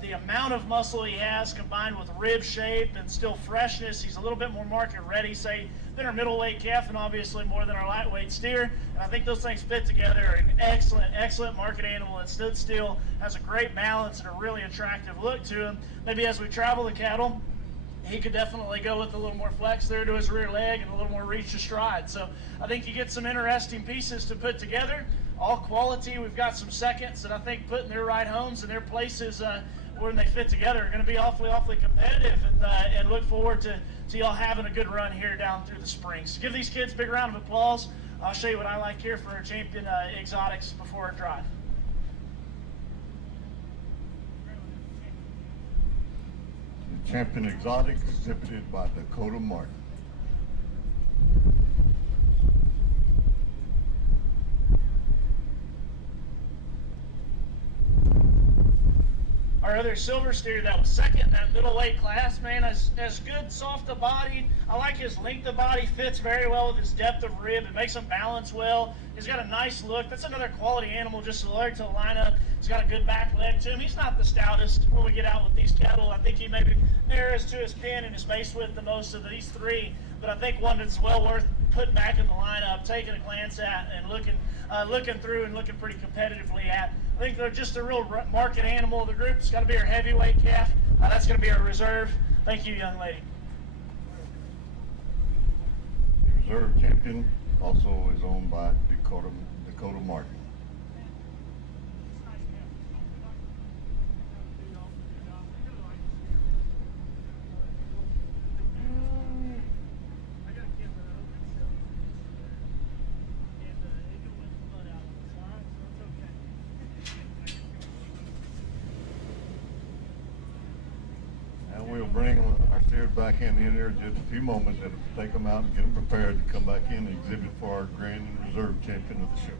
The amount of muscle he has combined with rib shape and still freshness, he's a little bit more market ready, say, than our middleweight calf and obviously more than our lightweight steer. And I think those things fit together. An excellent market animal that stood still, has a great balance and a really attractive look to him. Maybe as we travel the cattle, he could definitely go with a little more flex there to his rear leg and a little more reach to stride. So I think you get some interesting pieces to put together. All quality. We've got some seconds that I think put in their right homes and their places where they fit together are going to be awfully competitive, and look forward to y'all having a good run here down through the spring. So give these kids a big round of applause. I'll show you what I like here for our champion exotics before our drive. The champion exotic exhibited by Dakota Martin. Our other silver steer that was second in that middleweight class, man, has good soft of body. I like his length of body, fits very well with his depth of rib. It makes him balance well. He's got a nice look. That's another quality animal, just alert to the lineup. He's got a good back leg to him. He's not the stoutest when we get out with these cattle. I think he maybe nearest to his pin and his base width the most of these three, but I think one that's well worth putting back in the lineup, taking a glance at, and looking through and looking pretty competitively at. I think they're just a real market animal of the group. It's got to be our heavyweight calf. That's going to be our reserve. Thank you, young lady. The reserve champion also is owned by Dakota Martin. We'll bring our steers back in here in just a few moments and take them out and get them prepared to come back in and exhibit for our grand reserve champion of the show.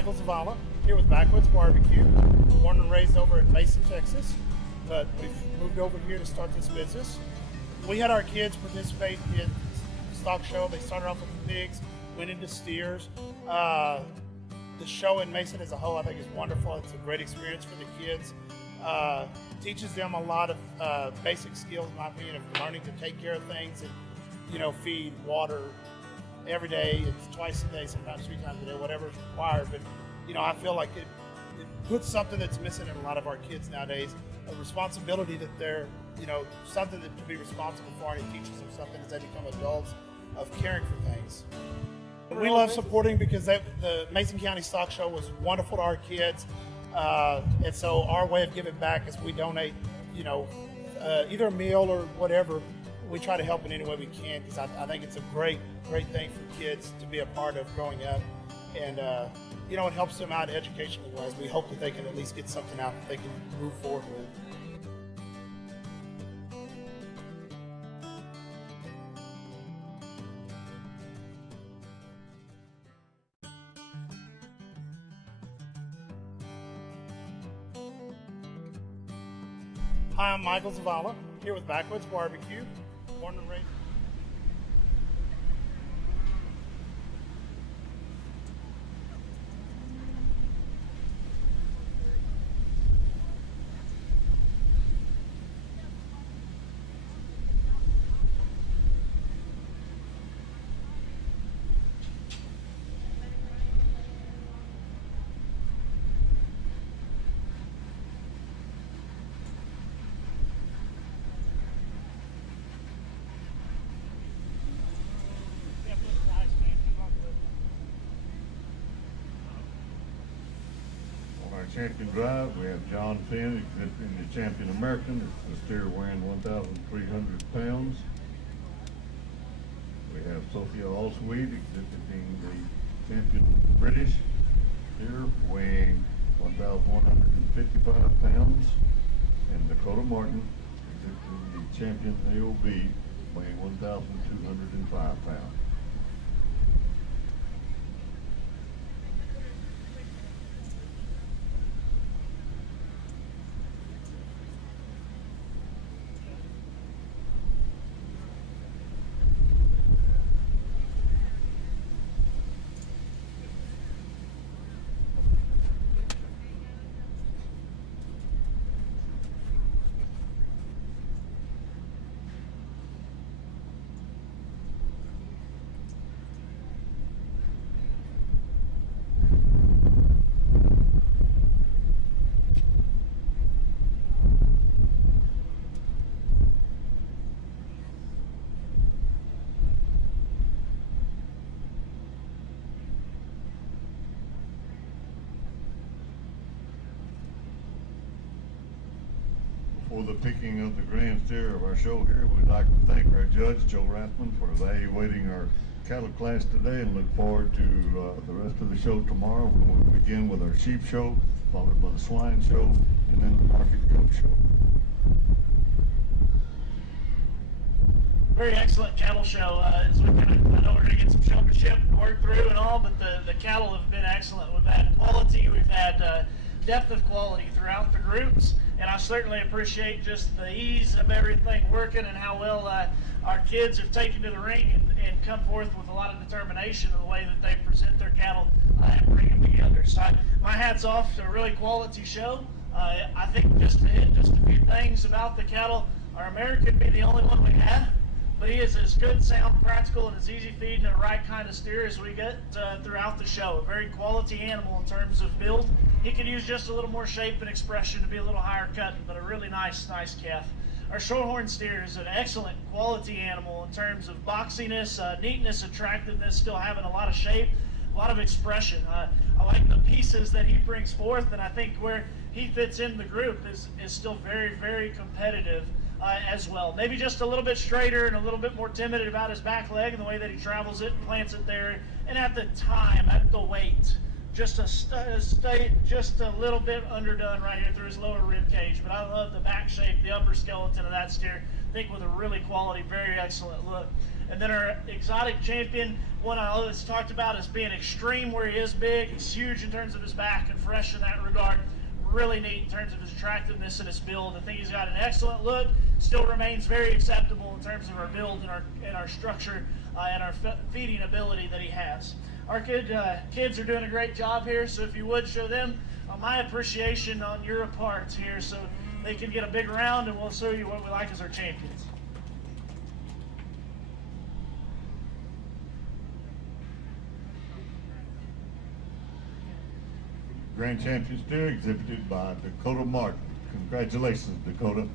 Michael Zavala, here with Backwoods Barbecue, born and raised over in Mason, Texas, but we've moved over here to start this business. We had our kids participate in stock show. They started off with pigs, went into steers. The show in Mason as a whole, I think, is wonderful. It's a great experience for the kids. Teaches them a lot of basic skills, in my opinion, of learning to take care of things and, feed, water every day. It's twice a day, sometimes 3 times a day, whatever is required. But, I feel like it puts something that's missing in a lot of our kids nowadays, a responsibility that they're, something that to be responsible for, and it teaches them something as they become adults of caring for things. We love supporting because the Mason County Stock Show was wonderful to our kids. And so our way of giving back is we donate, either a meal or whatever. We try to help in any way we can because I think it's a great thing for kids to be a part of growing up. And, it helps them out educationally wise. We hope that they can at least get something out that they can move forward with. Hi, I'm Michael Zavala, here with Backwoods Barbecue, born and raised. Champion Drive, we have John Finn exhibiting the Champion American. It's a steer weighing 1,300 pounds. We have Sophia Allsweed exhibiting the Champion British steer weighing 1,155 pounds. And Dakota Martin exhibiting the Champion AOB weighing 1,205 pounds. For the picking of the grand steer of our show here, we'd like to thank our judge, Joe Rathman, for evaluating our cattle class today, and look forward to the rest of the show tomorrow when we begin with our sheep show, followed by the swine show, and then the market goat show. Very excellent cattle show. As we I know we're going to get some showmanship to work through and all, but the cattle have been excellent. We've had quality, we've had depth of quality throughout the groups, and I certainly appreciate just the ease of everything working and how well our kids have taken to the ring and come forth with a lot of determination in the way that they present their cattle and bring them together. So my hat's off to a really quality show. I think just to hit just a few things about the cattle, our American be the only one we have, but he is as good, sound, practical, and as easy feeding and the right kind of steer as we get throughout the show. A very quality animal in terms of build. He could use just a little more shape and expression to be a little higher cutting, but a really nice calf. Our shorthorn steer is an excellent quality animal in terms of boxiness, neatness, attractiveness, still having a lot of shape, a lot of expression. I like the pieces that he brings forth, and I think where he fits in the group is still very, very competitive as well. Maybe just a little bit straighter and a little bit more timid about his back leg and the way that he travels it and plants it there. And at the time, at the weight, just a little bit underdone right here through his lower rib cage. But I love the back shape, the upper skeleton of that steer. I think with a really quality, very excellent look. And then our exotic champion, one I always talked about as being extreme where he is big. He's huge in terms of his back and fresh in that regard. Really neat in terms of his attractiveness and his build. I think he's got an excellent look, still remains very acceptable in terms of our build and our structure and our feeding ability that he has. Our kids are doing a great job here, so if you would show them my appreciation on your part here so they can get a big round, and we'll show you what we like as our champions. Grand Champion steer exhibited by Dakota Martin. Congratulations, Dakota.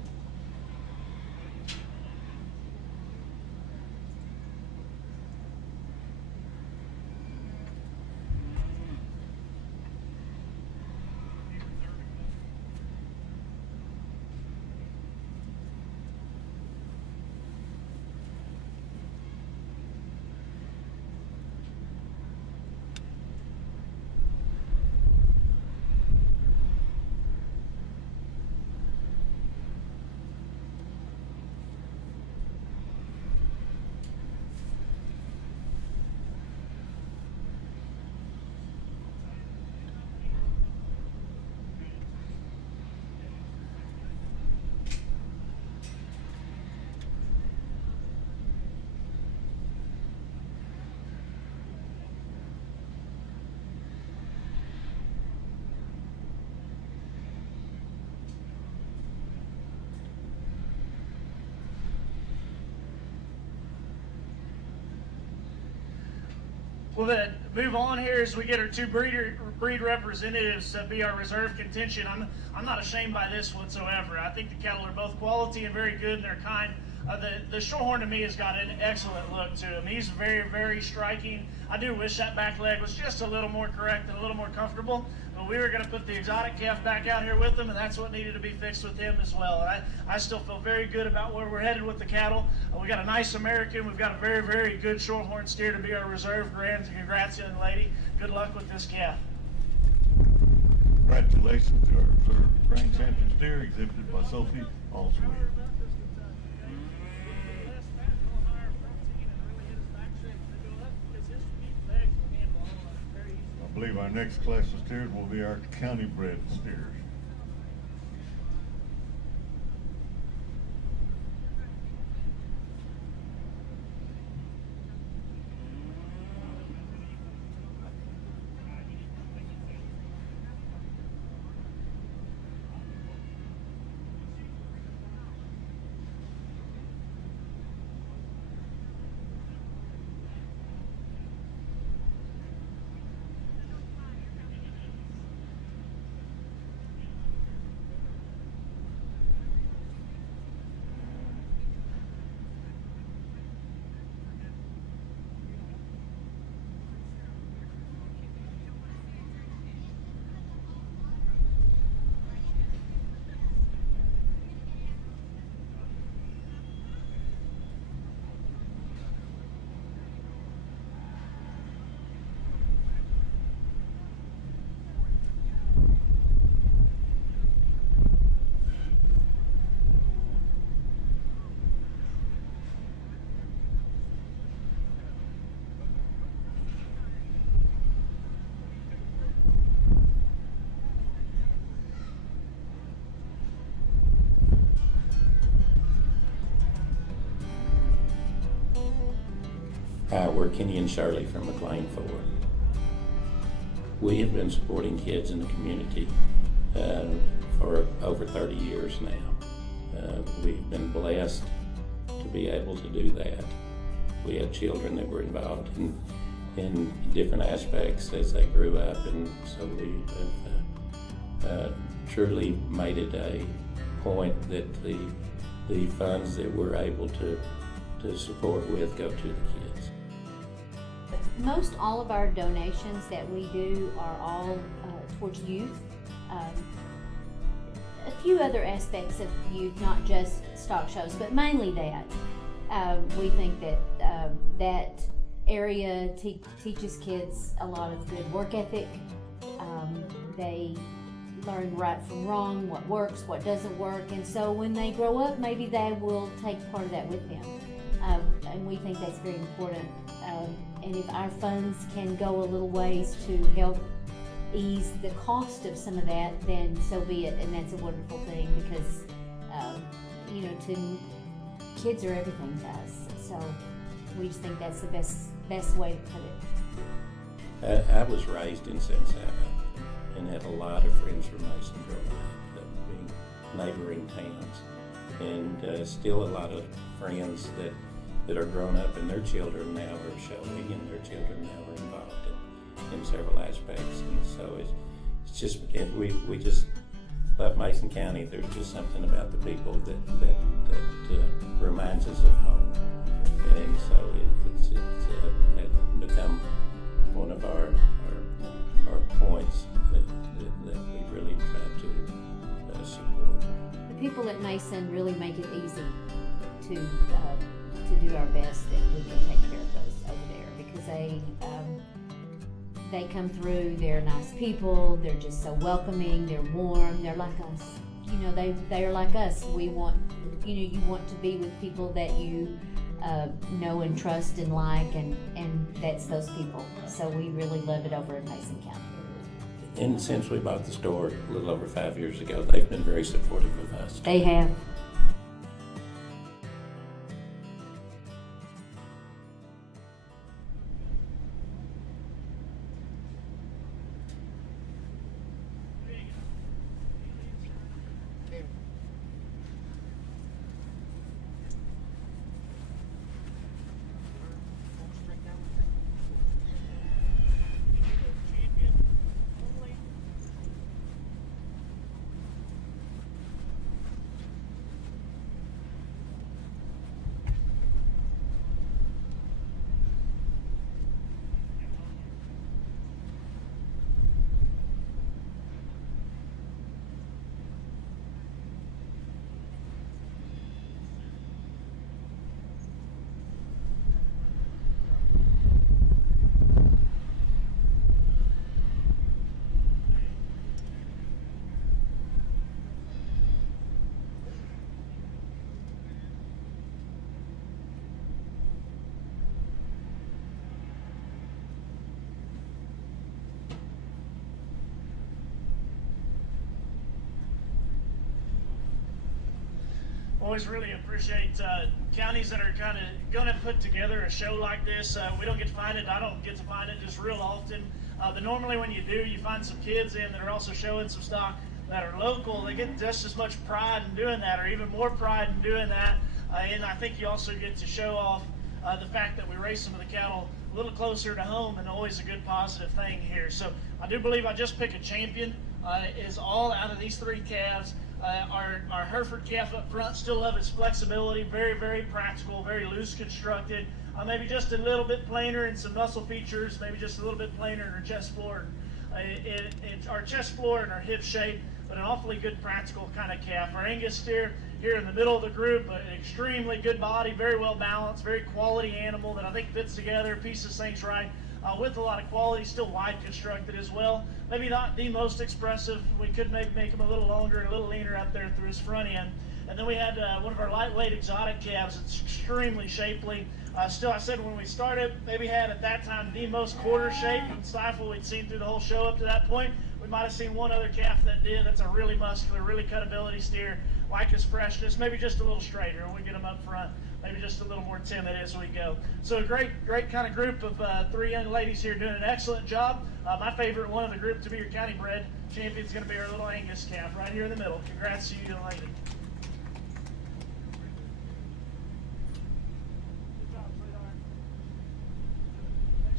We'll then move on here as we get our two breed representatives to be our reserve contention. I'm not ashamed by this whatsoever. I think the cattle are both quality and very good and they're kind. The Shorthorn to me has got an excellent look to him. He's very, very striking. I do wish that back leg was just a little more correct and a little more comfortable. But we were going to put the exotic calf back out here with him, and that's what needed to be fixed with him as well. And I still feel very good about where we're headed with the cattle. We got a nice American. We've got a very, very good Shorthorn steer to be our reserve grand. Congrats, young lady. Good luck with this calf. Congratulations to our reserve Grand Champion steer exhibited by Sophie Allsworth. I believe our next class of steers will be our county bred steers. We're Kenny and Shirley from McLean Ford. We have been supporting kids in the community for over 30 years now. We've been blessed to be able to do that. We had children that were involved in different aspects as they grew up, and so we have truly made it a point that the funds that we're able to support with go to the kids. Most all of our donations that we do are all towards youth. A few other aspects of youth, not just stock shows, but mainly that. We think that that area teaches kids a lot of good work ethic. They learn right from wrong, what works, what doesn't work, and so when they grow up, maybe they will take part of that with them. and we think that's very important. And if our funds can go a little ways to help ease the cost of some of that, then so be it. And that's a wonderful thing because, kids are everything to us. So we just think that's the best way to put it. I was raised in Sinclair and had a lot of friends from Mason growing up, being neighboring towns, and still a lot of friends that are grown up and their children now are showing, and their children now are involved in several aspects. And so it's just, we just love Mason County. There's just something about the people that reminds us of home, and so it's become one of our points that we really try to support. The people at Mason really make it easy to do our best that we can take care of those over there, because they come through. They're nice people. They're just so welcoming. They're warm. They're like us. They are like us. We want, you want to be with people that you know and trust and like, and that's those people. So we really love it over in Mason County. And since we bought the store a little over 5 years ago, they've been very supportive of us. They have. Always really appreciate counties that are kind of going to put together a show like this. We don't get to find it. I don't get to find it just real often. But normally when you do, you find some kids in that are also showing some stock that are local. They get just as much pride in doing that, or even more pride in doing that. And I think you also get to show off the fact that we raise some of the cattle a little closer to home, and always a good positive thing here. So I do believe I just pick a champion. Is all out of these three calves. Our Hereford calf up front, still love its flexibility, very, very practical, very loose constructed. Maybe just a little bit plainer in some muscle features, maybe just a little bit plainer in her chest floor, our chest floor and our hip shape, but an awfully good practical kind of calf. Our Angus steer here in the middle of the group, an extremely good body, very well balanced, very quality animal that I think fits together, pieces things right. With a lot of quality, still wide constructed as well. Maybe not the most expressive. We could maybe make him a little longer and a little leaner out there through his front end. And then we had one of our lightweight exotic calves. It's extremely shapely. Still, I said when we started, maybe had at that time the most quarter shape and stifle we'd seen through the whole show up to that point. We might have seen one other calf that did. That's a really muscular, really cutability steer. Like his freshness, maybe just a little straighter when we get him up front. Maybe just a little more timid as we go. So a great kind of group of three young ladies here doing an excellent job. My favorite one of the group to be your county bred champion is going to be our little Angus calf right here in the middle. Congrats to you, young lady.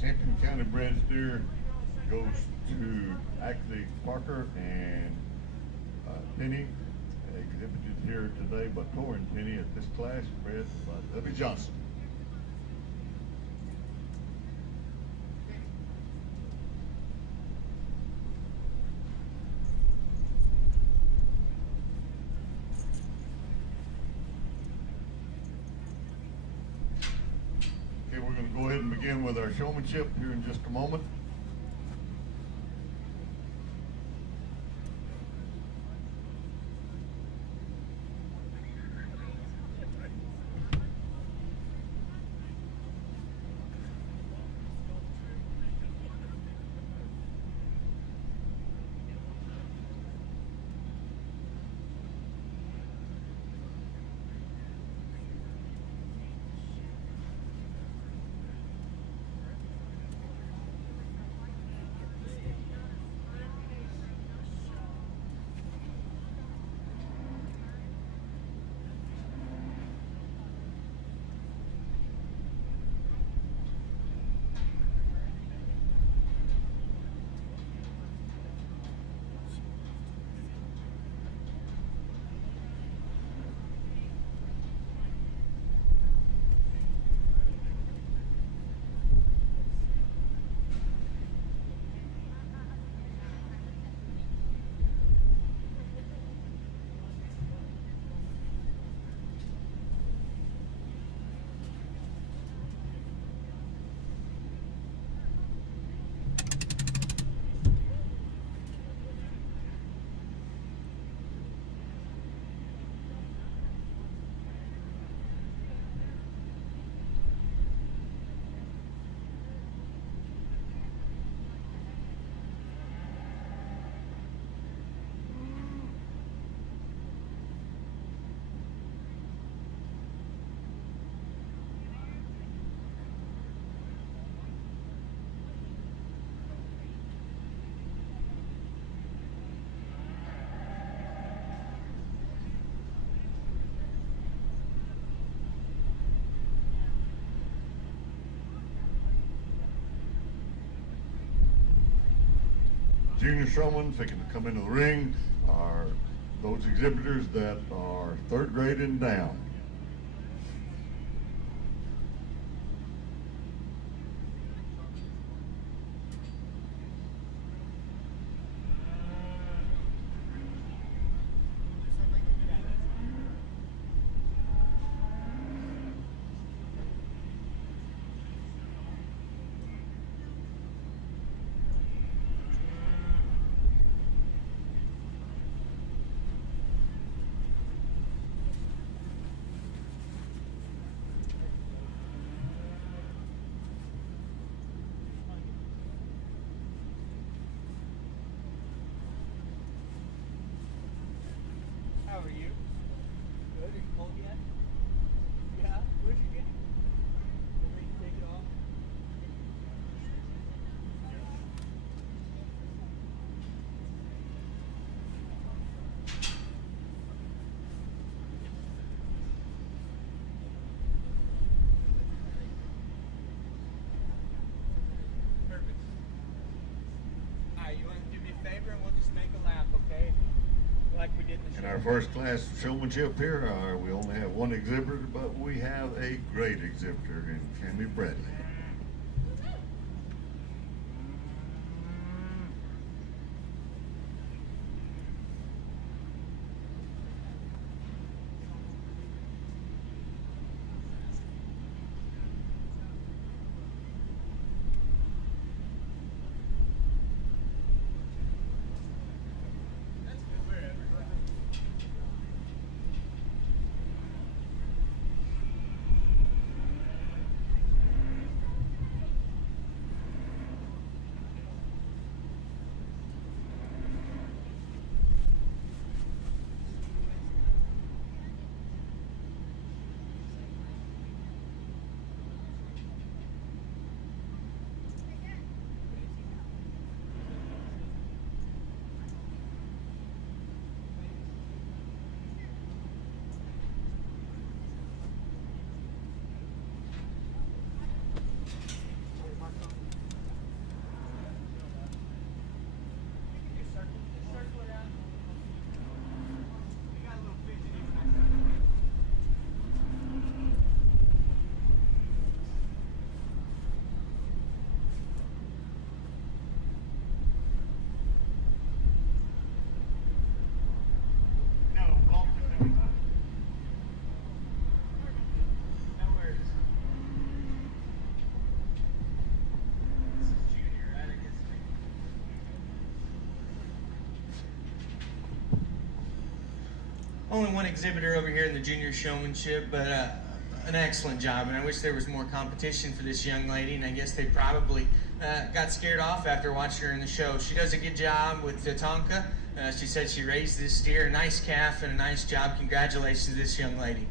Champion county bred steer goes to actually Parker and Penny, exhibited here today by Tor and Penny at this class, bred by Debbie Johnson. Okay, we're going to go ahead and begin with our showmanship here in just a moment. junior showmen fixing to come into the ring are those exhibitors that are 3rd grade and down. How are you? Good. Are you cold yet? Yeah. Where'd you get it? Ready to take it off? Perfect. Alright, you want to do me a favor and we'll just make a lap, okay? Like we did in the In show. our first class showmanship here, we only have one exhibitor, but we have a great exhibitor in Tammy Bradley. Only one exhibitor over here in the junior showmanship, but an excellent job. And I wish there was more competition for this young lady. And I guess they probably got scared off after watching her in the show. She does a good job with Tonka. She said she raised this steer, a nice calf, and a nice job. Congratulations to this young lady.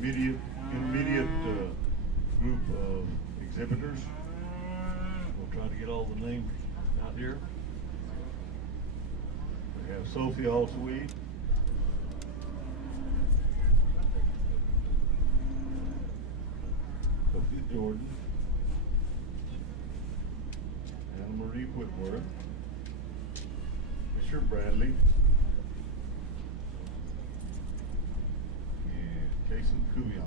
intermediate group of exhibitors. We'll try to get all the names out here. We have Sophie Altsweed. Sophia Jordan. Anna Marie Whitworth. Fisher Bradley. And Jason Kubion.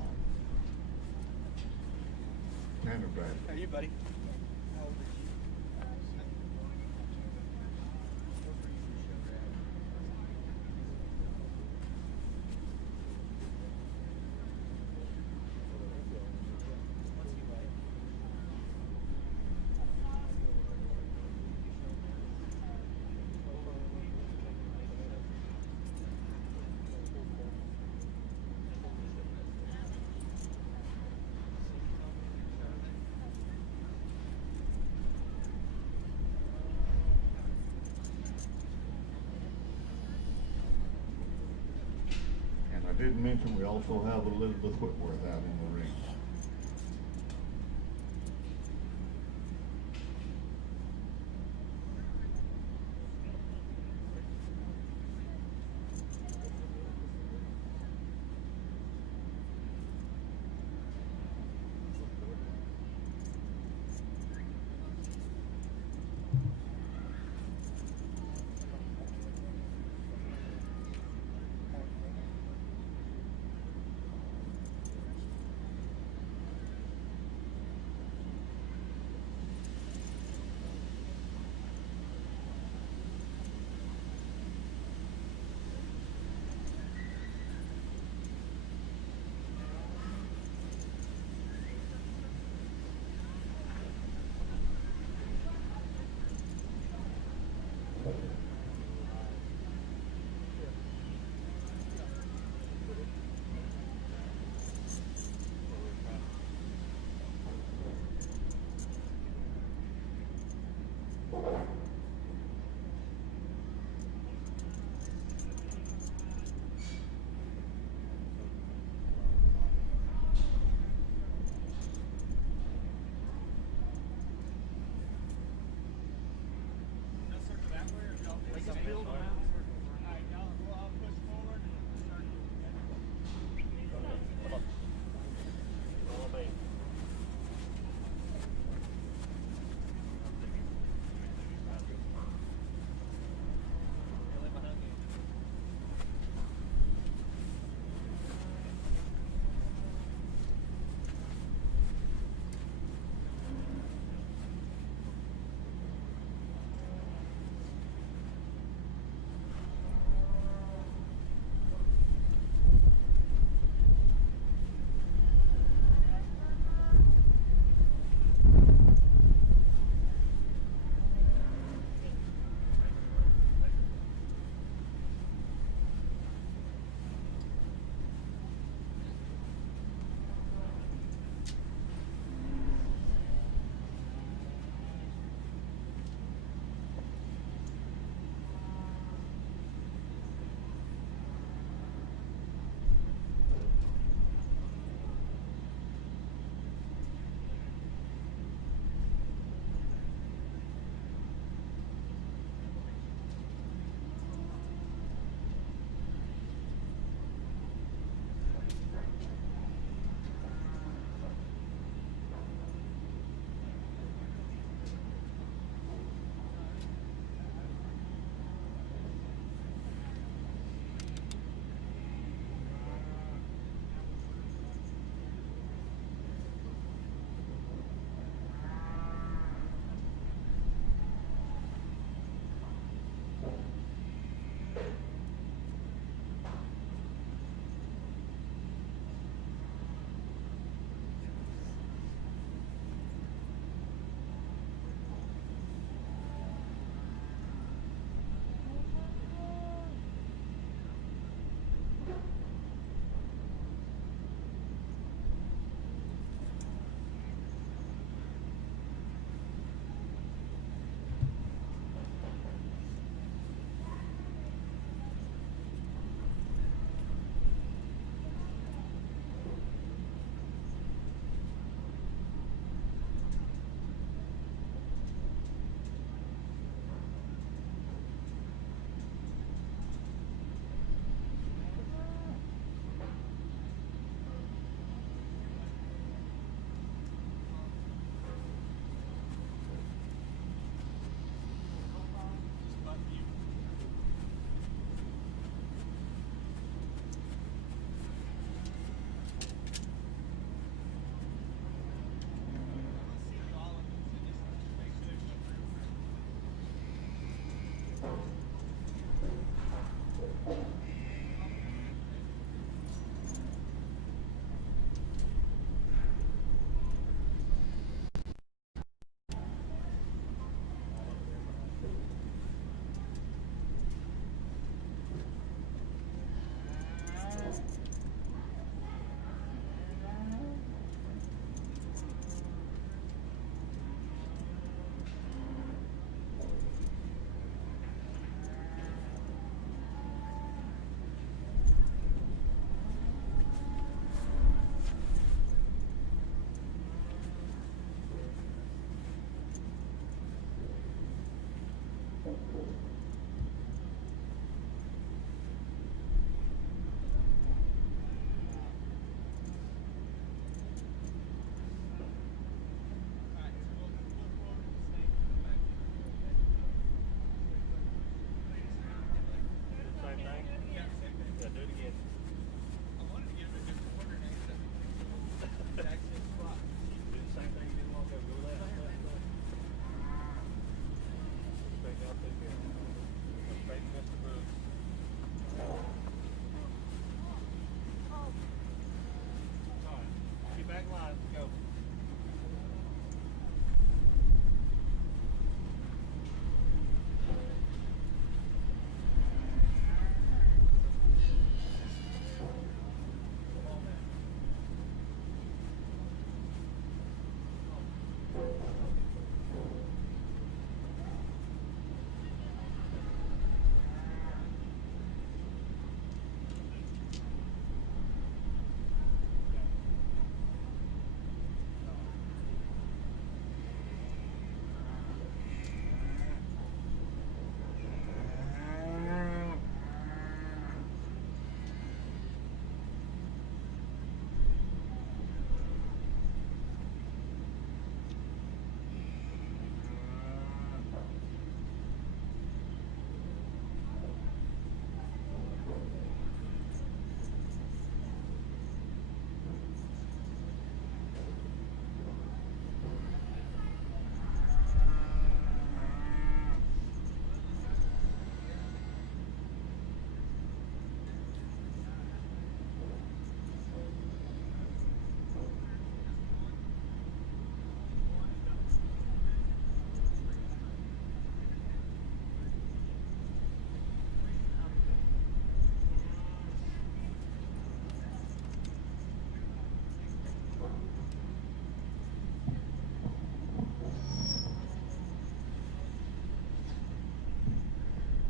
Tanner Bradley. How are you, buddy? I didn't mention we also have Elizabeth Whitworth out in the ring.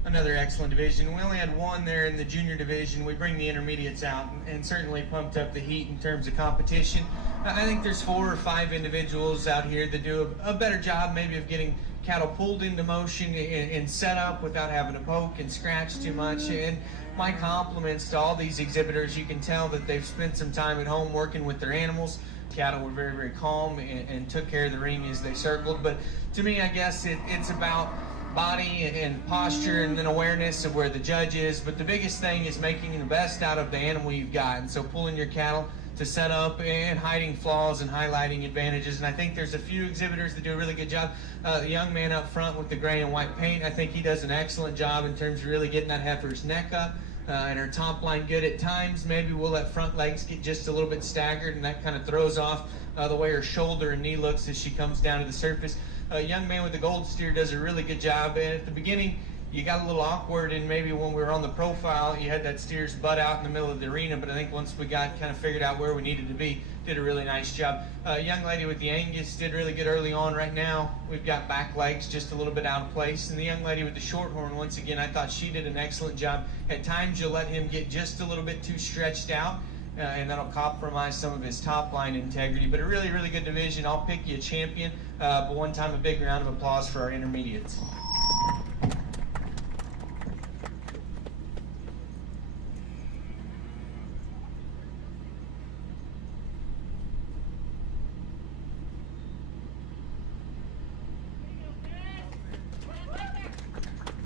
Another excellent division. We only had one there in the junior division. We bring the intermediates out and certainly pumped up the heat in terms of competition. I think there's 4 or 5 individuals out here that do a better job maybe of getting cattle pulled into motion and set up without having to poke and scratch too much. And my compliments to all these exhibitors. You can tell that they've spent some time at home working with their animals. Cattle were very, very calm and took care of the ring as they circled. But to me, I guess it's about body and posture and then awareness of where the judge is. But the biggest thing is making the best out of the animal you've got. And so pulling your cattle to set up and hiding flaws and highlighting advantages. And I think there's a few exhibitors that do a really good job. The young man up front with the gray and white paint, I think he does an excellent job in terms of really getting that heifer's neck up. And her top line good at times. Maybe we'll let front legs get just a little bit staggered, and that kind of throws off the way her shoulder and knee looks as she comes down to the surface. A young man with the gold steer does a really good job. And at the beginning, you got a little awkward, and maybe when we were on the profile, you had that steer's butt out in the middle of the arena. But I think once we got kind of figured out where we needed to be, did a really nice job. Young lady with the Angus did really good early on. Right now, we've got back legs just a little bit out of place. And the young lady with the Shorthorn, once again, I thought she did an excellent job. At times, you'll let him get just a little bit too stretched out, and that'll compromise some of his top line integrity. But a really, really good division. I'll pick you a champion. But one time, a big round of applause for our intermediates.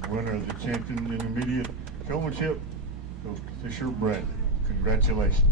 Winner of the champion intermediate showmanship goes to Fisher Bradley. Congratulations.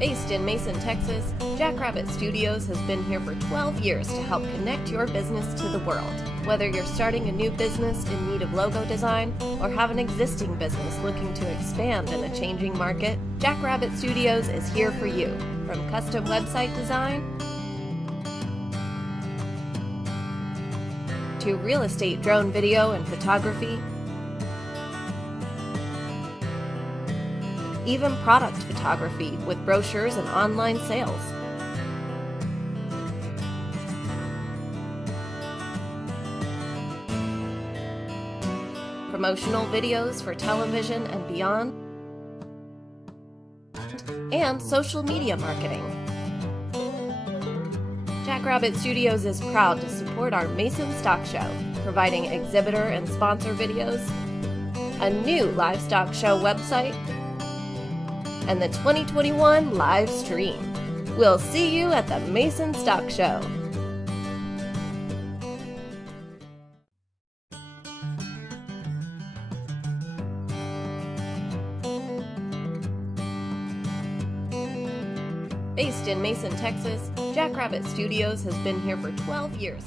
Based in Mason, Texas, Jackrabbit Studios has been here for 12 years to help connect your business to the world. Whether you're starting a new business in need of logo design or have an existing business looking to expand in a changing market, Jackrabbit Studios is here for you. From custom website design to real estate drone video and photography, even product photography with brochures and online sales. Promotional videos for television and beyond, and social media marketing. Jackrabbit Studios is proud to support our Mason Stock Show, providing exhibitor and sponsor videos, a new Livestock Show website, and the 2021 live stream. We'll see you at the Mason Stock Show. Based in Mason, Texas, Jackrabbit Studios has been here for 12 years.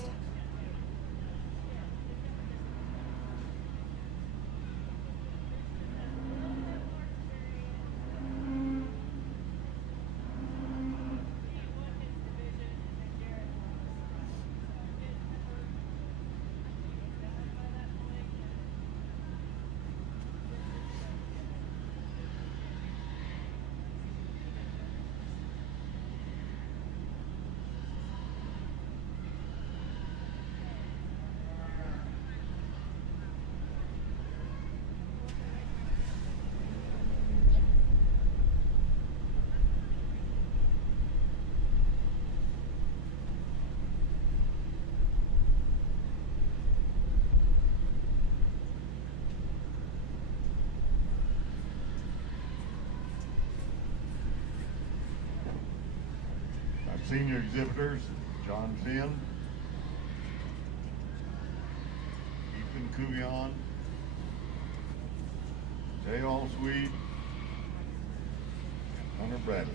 Senior exhibitors, John Finn, Ethan Kuvion, Jay Allsweed, Hunter Bradley.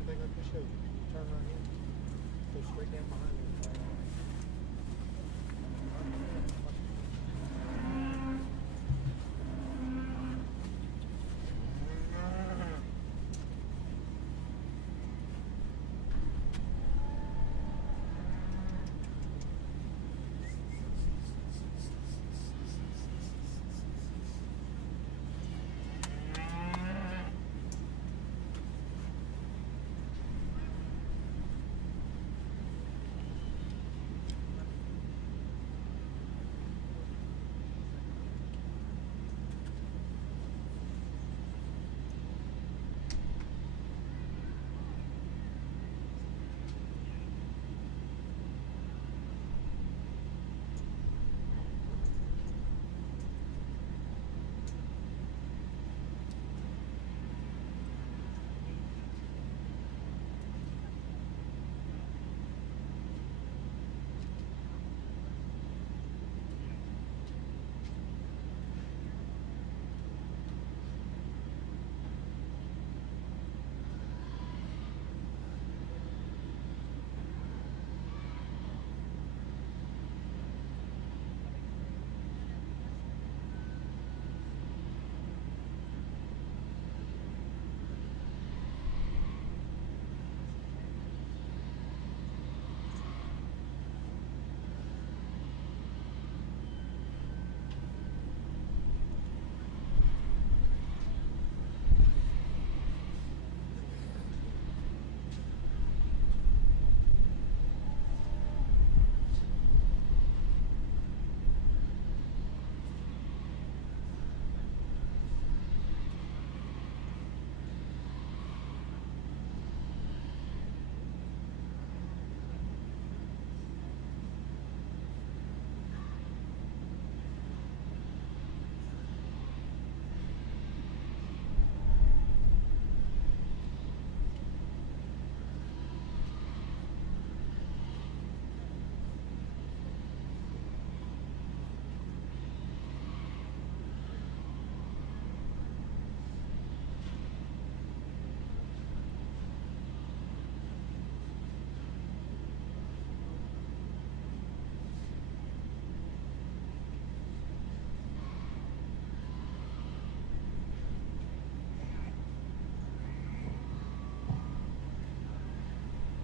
same thing like we showed you. Turn right in, go straight down behind you.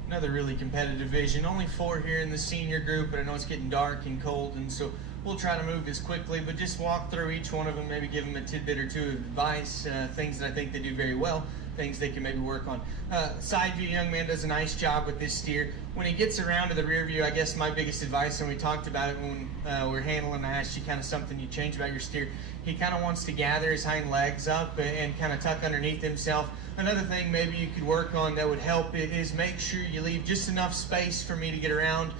Another really competitive division. Only 4 here in the senior group, but I know it's getting dark and cold, and so we'll try to move as quickly, but just walk through each one of them, maybe give them a tidbit or 2 of advice, things that I think they do very well, things they can maybe work on. Side view young man does a nice job with this steer. When he gets around to the rear view, I guess my biggest advice, and we talked about it when we were handling, I asked you kind of something you change about your steer. He kind of wants to gather his hind legs up and kind of tuck underneath himself. Another thing maybe you could work on that would help is make sure you leave just enough space for me to get around,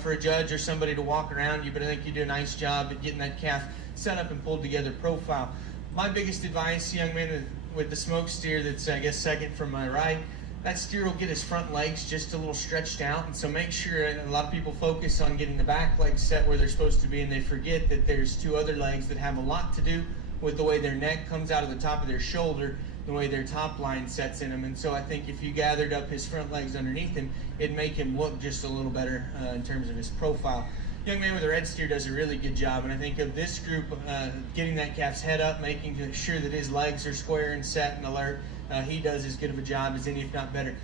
for a judge or somebody to walk around you, but I think you do a nice job at getting that calf set up and pulled together profile. My biggest advice, young man, with the smoke steer that's, I guess, second from my right, that steer will get his front legs just a little stretched out, and so make sure, a lot of people focus on getting the back legs set where they're supposed to be, and they forget that there's 2 other legs that have a lot to do with the way their neck comes out of the top of their shoulder, the way their top line sets in them. And so I think if you gathered up his front legs underneath him, it'd make him look just a little better in terms of his profile. Young man with a red steer does a really good job, and I think of this group, getting that calf's head up, making sure that his legs are square and set and alert, he does as good of a job as any, if not better.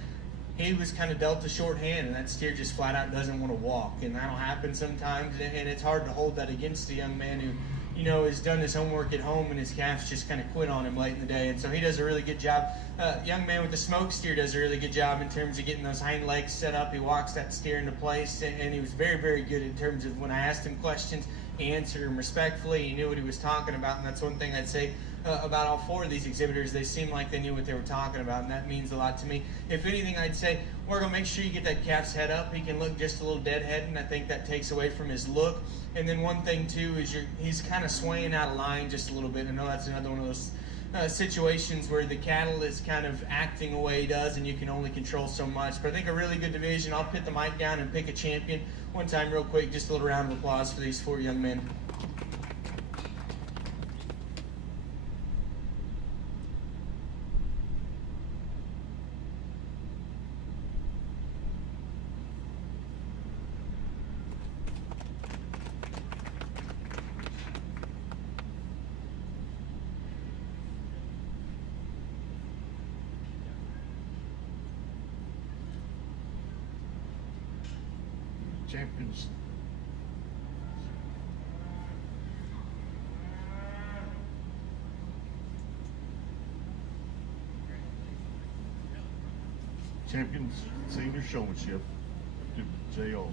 He was kind of dealt a short hand, and that steer just flat out doesn't want to walk, and that'll happen sometimes, and it's hard to hold that against a young man who, you know, has done his homework at home and his calves just kind of quit on him late in the day. And so he does a really good job. Young man with the smoke steer does a really good job in terms of getting those hind legs set up. He walks that steer into place, and he was very, very good in terms of when I asked him questions, he answered them respectfully. He knew what he was talking about, and that's one thing I'd say about all 4 of these exhibitors. They seemed like they knew what they were talking about, and that means a lot to me. If anything, I'd say we're going to make sure you get that calf's head up. He can look just a little deadhead, and I think that takes away from his look. And then one thing, too, is he's kind of swaying out of line just a little bit. I know that's another one of those situations where the cattle is kind of acting the way he does, and you can only control so much. But I think a really good division. I'll put the mic down and pick a champion one time real quick. Just a little round of applause for these 4 young men. champions. Champions Senior Showmanship to J. Olsey.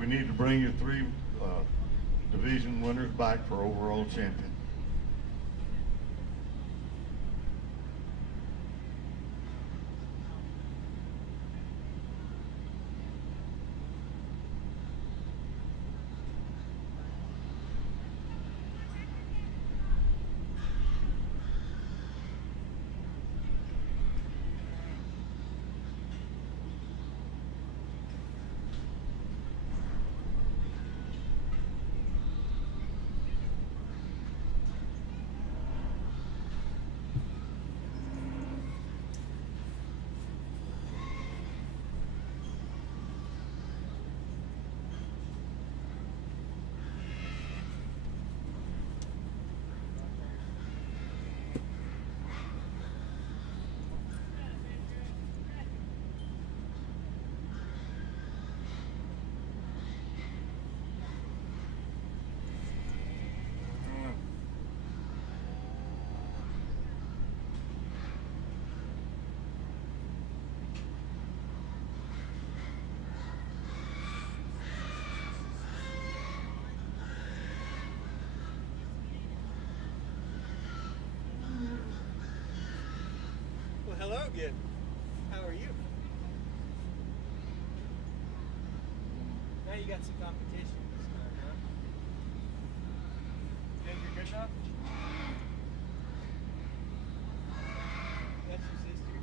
We need to bring your three division winners back for overall champion. Hello again. How are you? Now you got some competition this time, huh? You think you're good enough? That's your sister?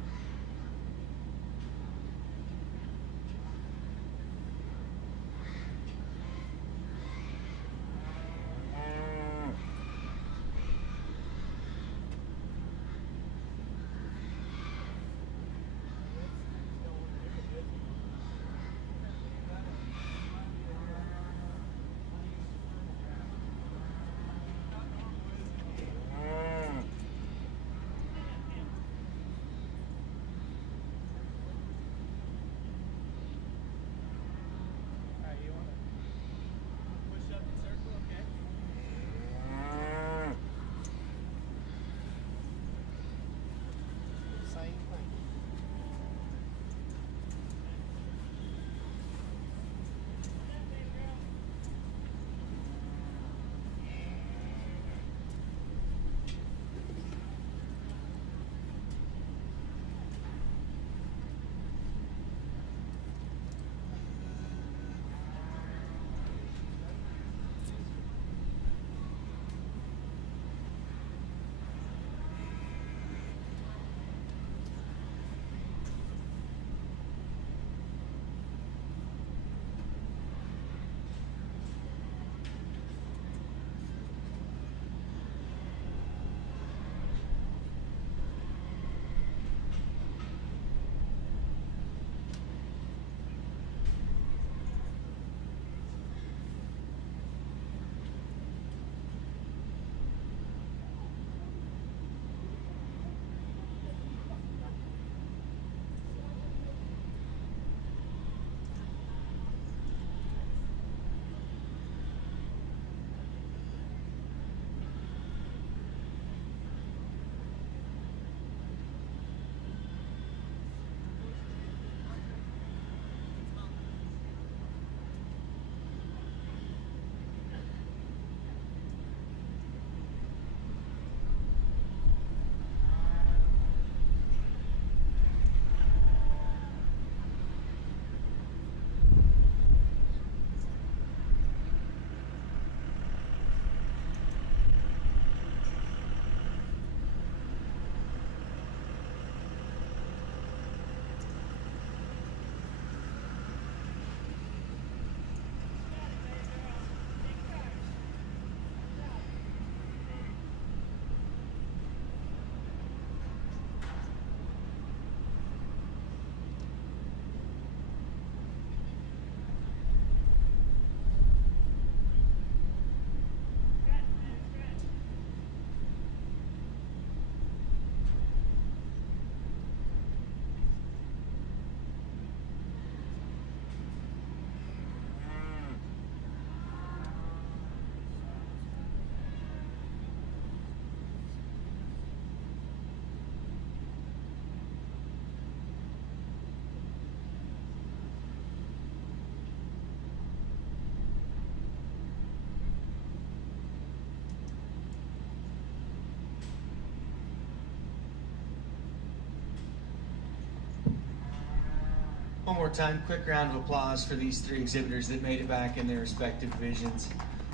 one more time, quick round of applause for these 3 exhibitors that made it back in their respective divisions.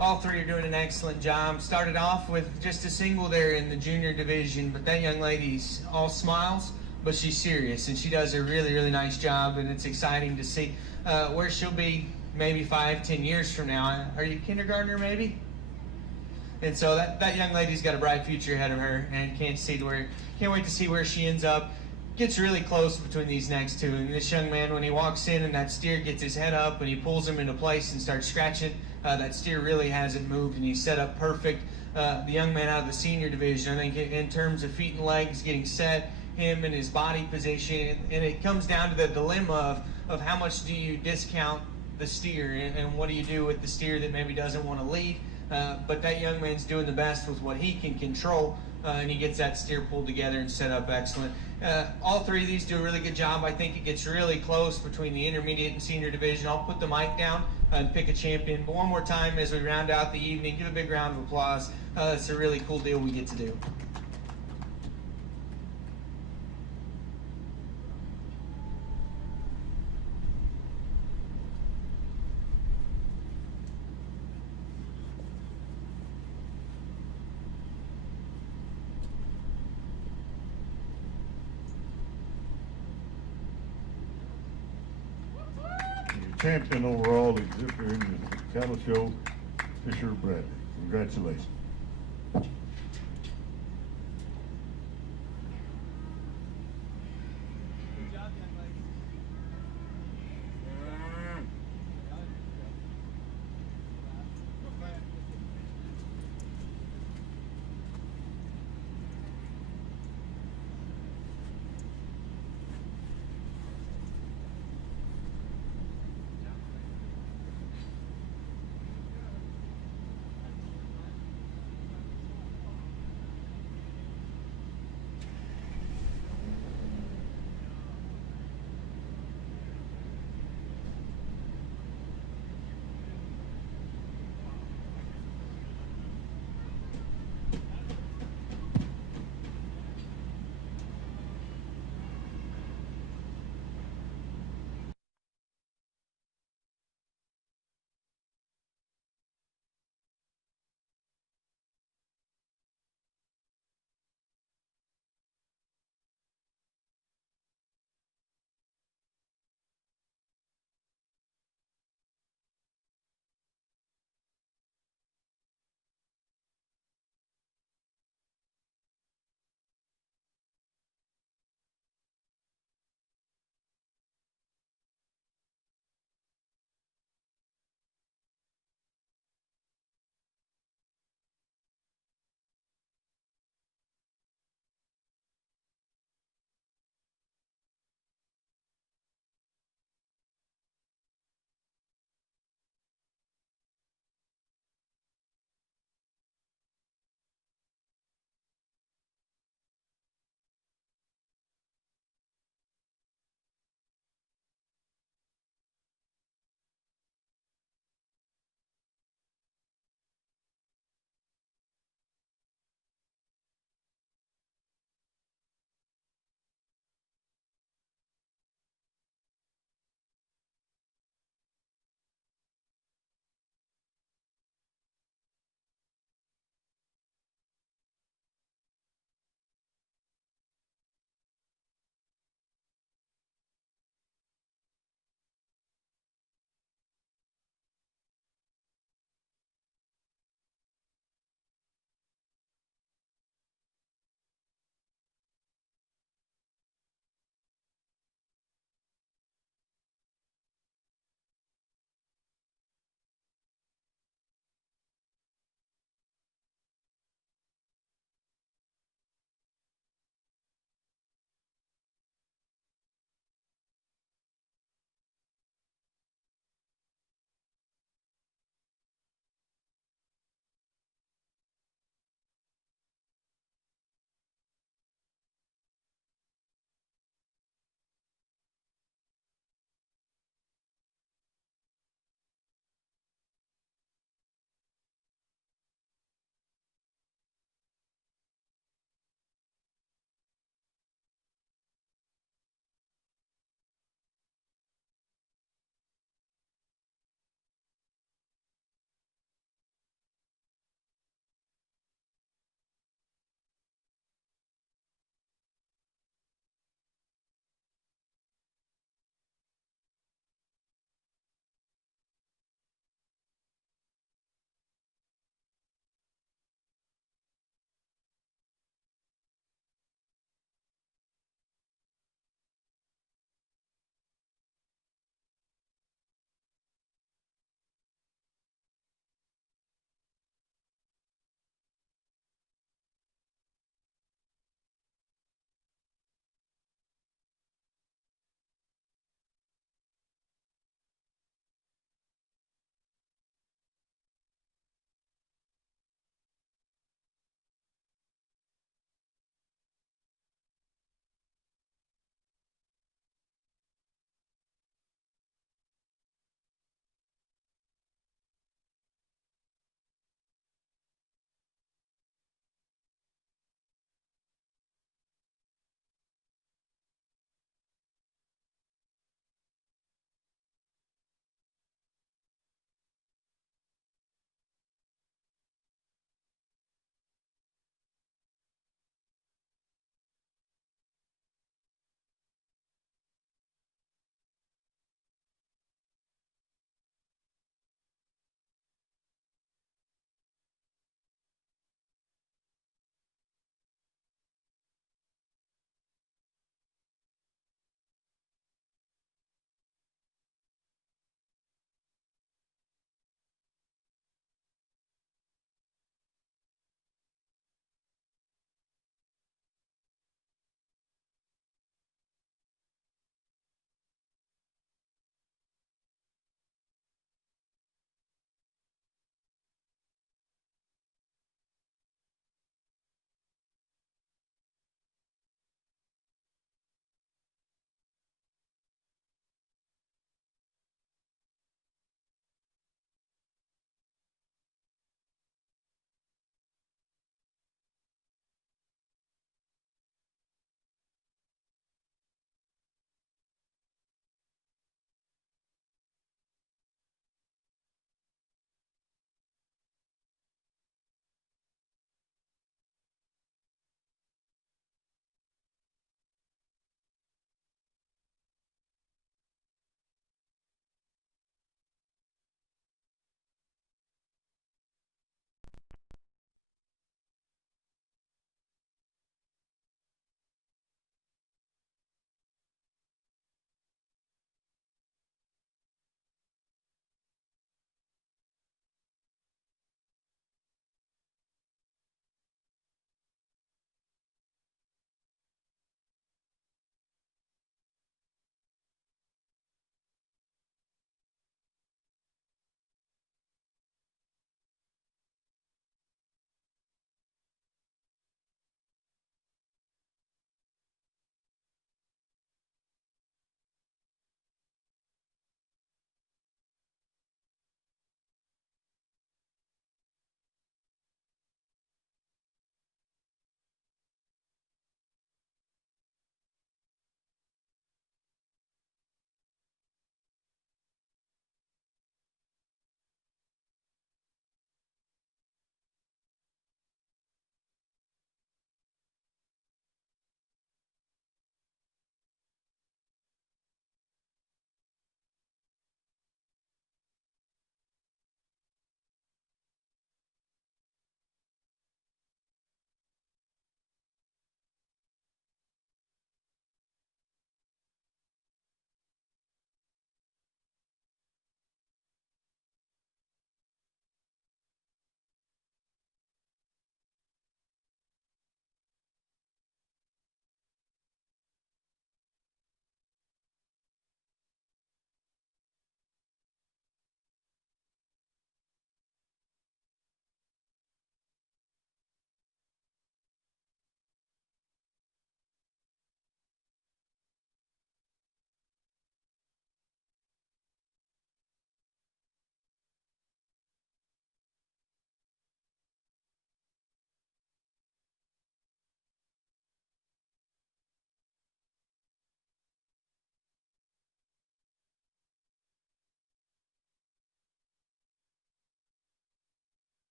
All 3 are doing an excellent job. Started off with just a single there in the junior division, but that young lady's all smiles, but she's serious, and she does a really, really nice job, and it's exciting to see where she'll be maybe 5-10 years from now. Are you a kindergartner maybe? And so that young lady's got a bright future ahead of her, and can't wait to see where she ends up. Gets really close between these next 2, and this young man, when he walks in and that steer gets his head up and he pulls him into place and starts scratching, that steer really hasn't moved and he's set up perfect. The young man out of the senior division, I think in terms of feet and legs getting set, him and his body position, and it comes down to the dilemma of how much do you discount the steer and what do you do with the steer that maybe doesn't want to lead. But that young man's doing the best with what he can control, and he gets that steer pulled together and set up excellent. All 3 of these do a really good job. I think it gets really close between the intermediate and senior division. I'll put the mic down and pick a champion. But one more time as we round out the evening, give a big round of applause. It's a really cool deal we get to do. Champion overall exhibitor in the cattle show, Fisher Bradley. Congratulations.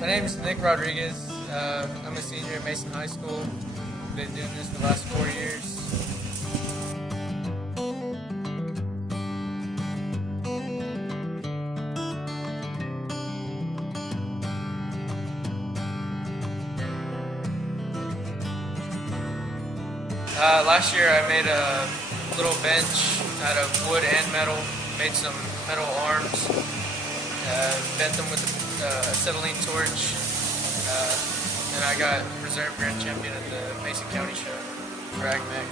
My name's Nick Rodriguez. I'm a senior at Mason High School. Been doing this the last 4 years. Last year I made a little bench out of wood and metal, made some metal arms, bent them with a acetylene torch, and I got reserve grand champion at the Mason County Show for AgMech.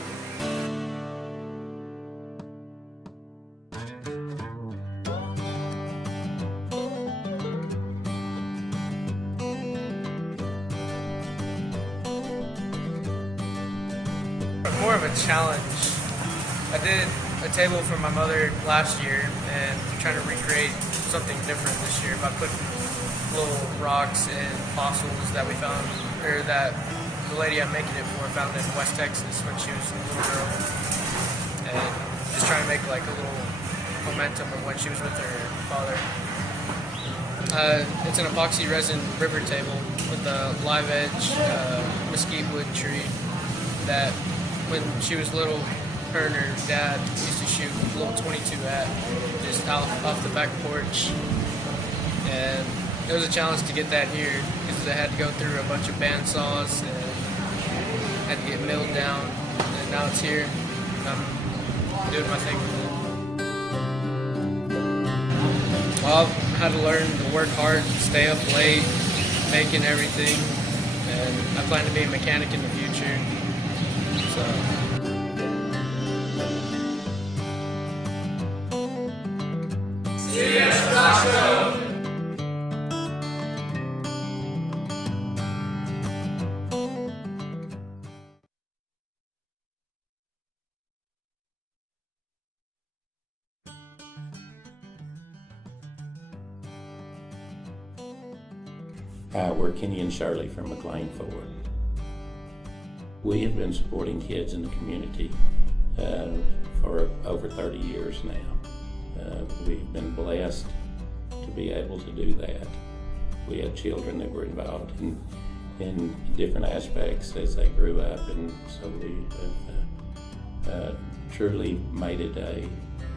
More of a challenge. I did a table for my mother last year and I'm trying to recreate something different this year by putting little rocks and fossils that we found, or that the lady I'm making it for found in West Texas when she was a little girl, and just trying to make like a little momentum of when she was with her father. It's an epoxy resin river table with a live edge mesquite wood tree that when she was little, her and her dad used to shoot a little 22 at just out off the back porch. And it was a challenge to get that here because I had to go through a bunch of bandsaws and had to get milled down. And now it's here. I'm doing my thing with it. Well, I've had to learn to work hard, stay up late, making everything. And I plan to be a mechanic in the future. So. We're Kenny and Shirley from McLean Ford. We have been supporting kids in the community for over 30 years now. We've been blessed to be able to do that. We had children that were involved in different aspects as they grew up, and so we have truly made it a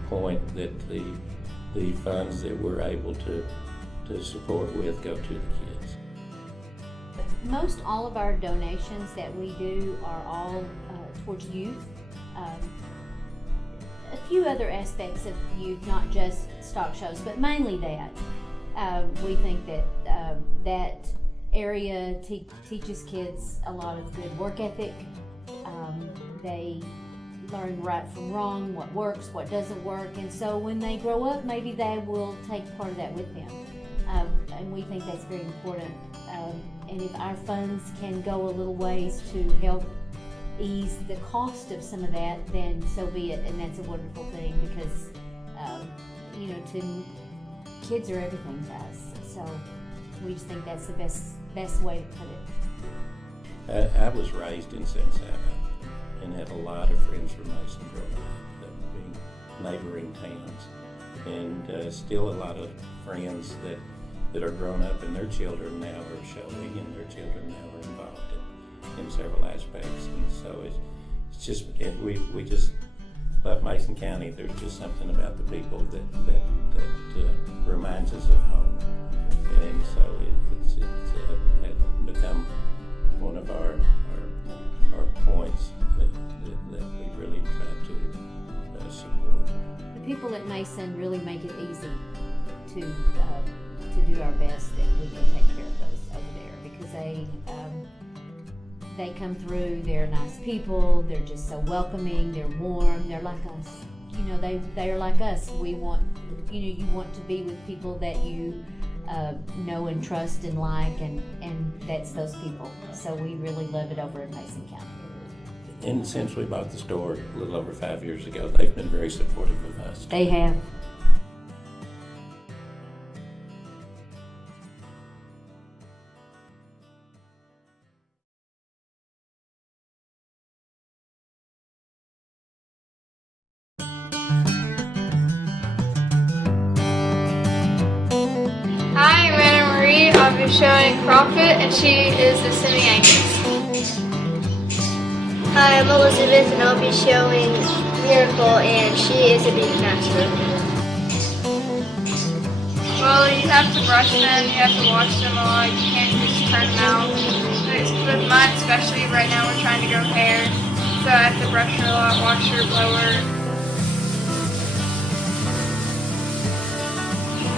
point that the funds that we're able to support with go to the kids. Most all of our donations that we do are all towards youth. A few other aspects of youth, not just stock shows, but mainly that. We think that that area teaches kids a lot of good work ethic. They learn right from wrong, what works, what doesn't work, and so when they grow up, maybe they will take part of that with them. And we think that's very important. And if our funds can go a little ways to help ease the cost of some of that, then so be it. And that's a wonderful thing because, kids are everything to us. So we just think that's the best way to put it. I was raised in San Saba and had a lot of friends from Mason growing up that would be neighboring towns, and still a lot of friends that are grown up and their children now are showing, and their children now are involved in several aspects. And so it's just, we just love Mason County. There's just something about the people that reminds us of home. And so it's become one of our points that we really try to support. The people at Mason really make it easy to do our best that we can take care of those over there, because they come through, they're nice people, they're just so welcoming, they're warm, they're like us. They are like us. We want, you want to be with people that you know and trust and like, and that's those people. So we really love it over in Mason County. And since we bought the store a little over 5 years ago, they've been very supportive of us. They have. Hi, I'm Anna Marie. I've be showing Profit, and she is the semi-Angus. Hi, I'm Elizabeth, and I'll be showing Miracle, and she is a Beefmaster. Well, you have to brush them, you have to wash them a lot, you can't just turn them out. With mine, especially right now, we're trying to grow hair, so I have to brush her a lot, wash her, blow her.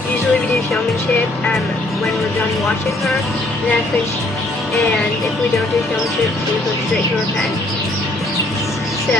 Usually we do showmanship when we're done watching her, and if we don't do showmanship, we go straight to her pen. So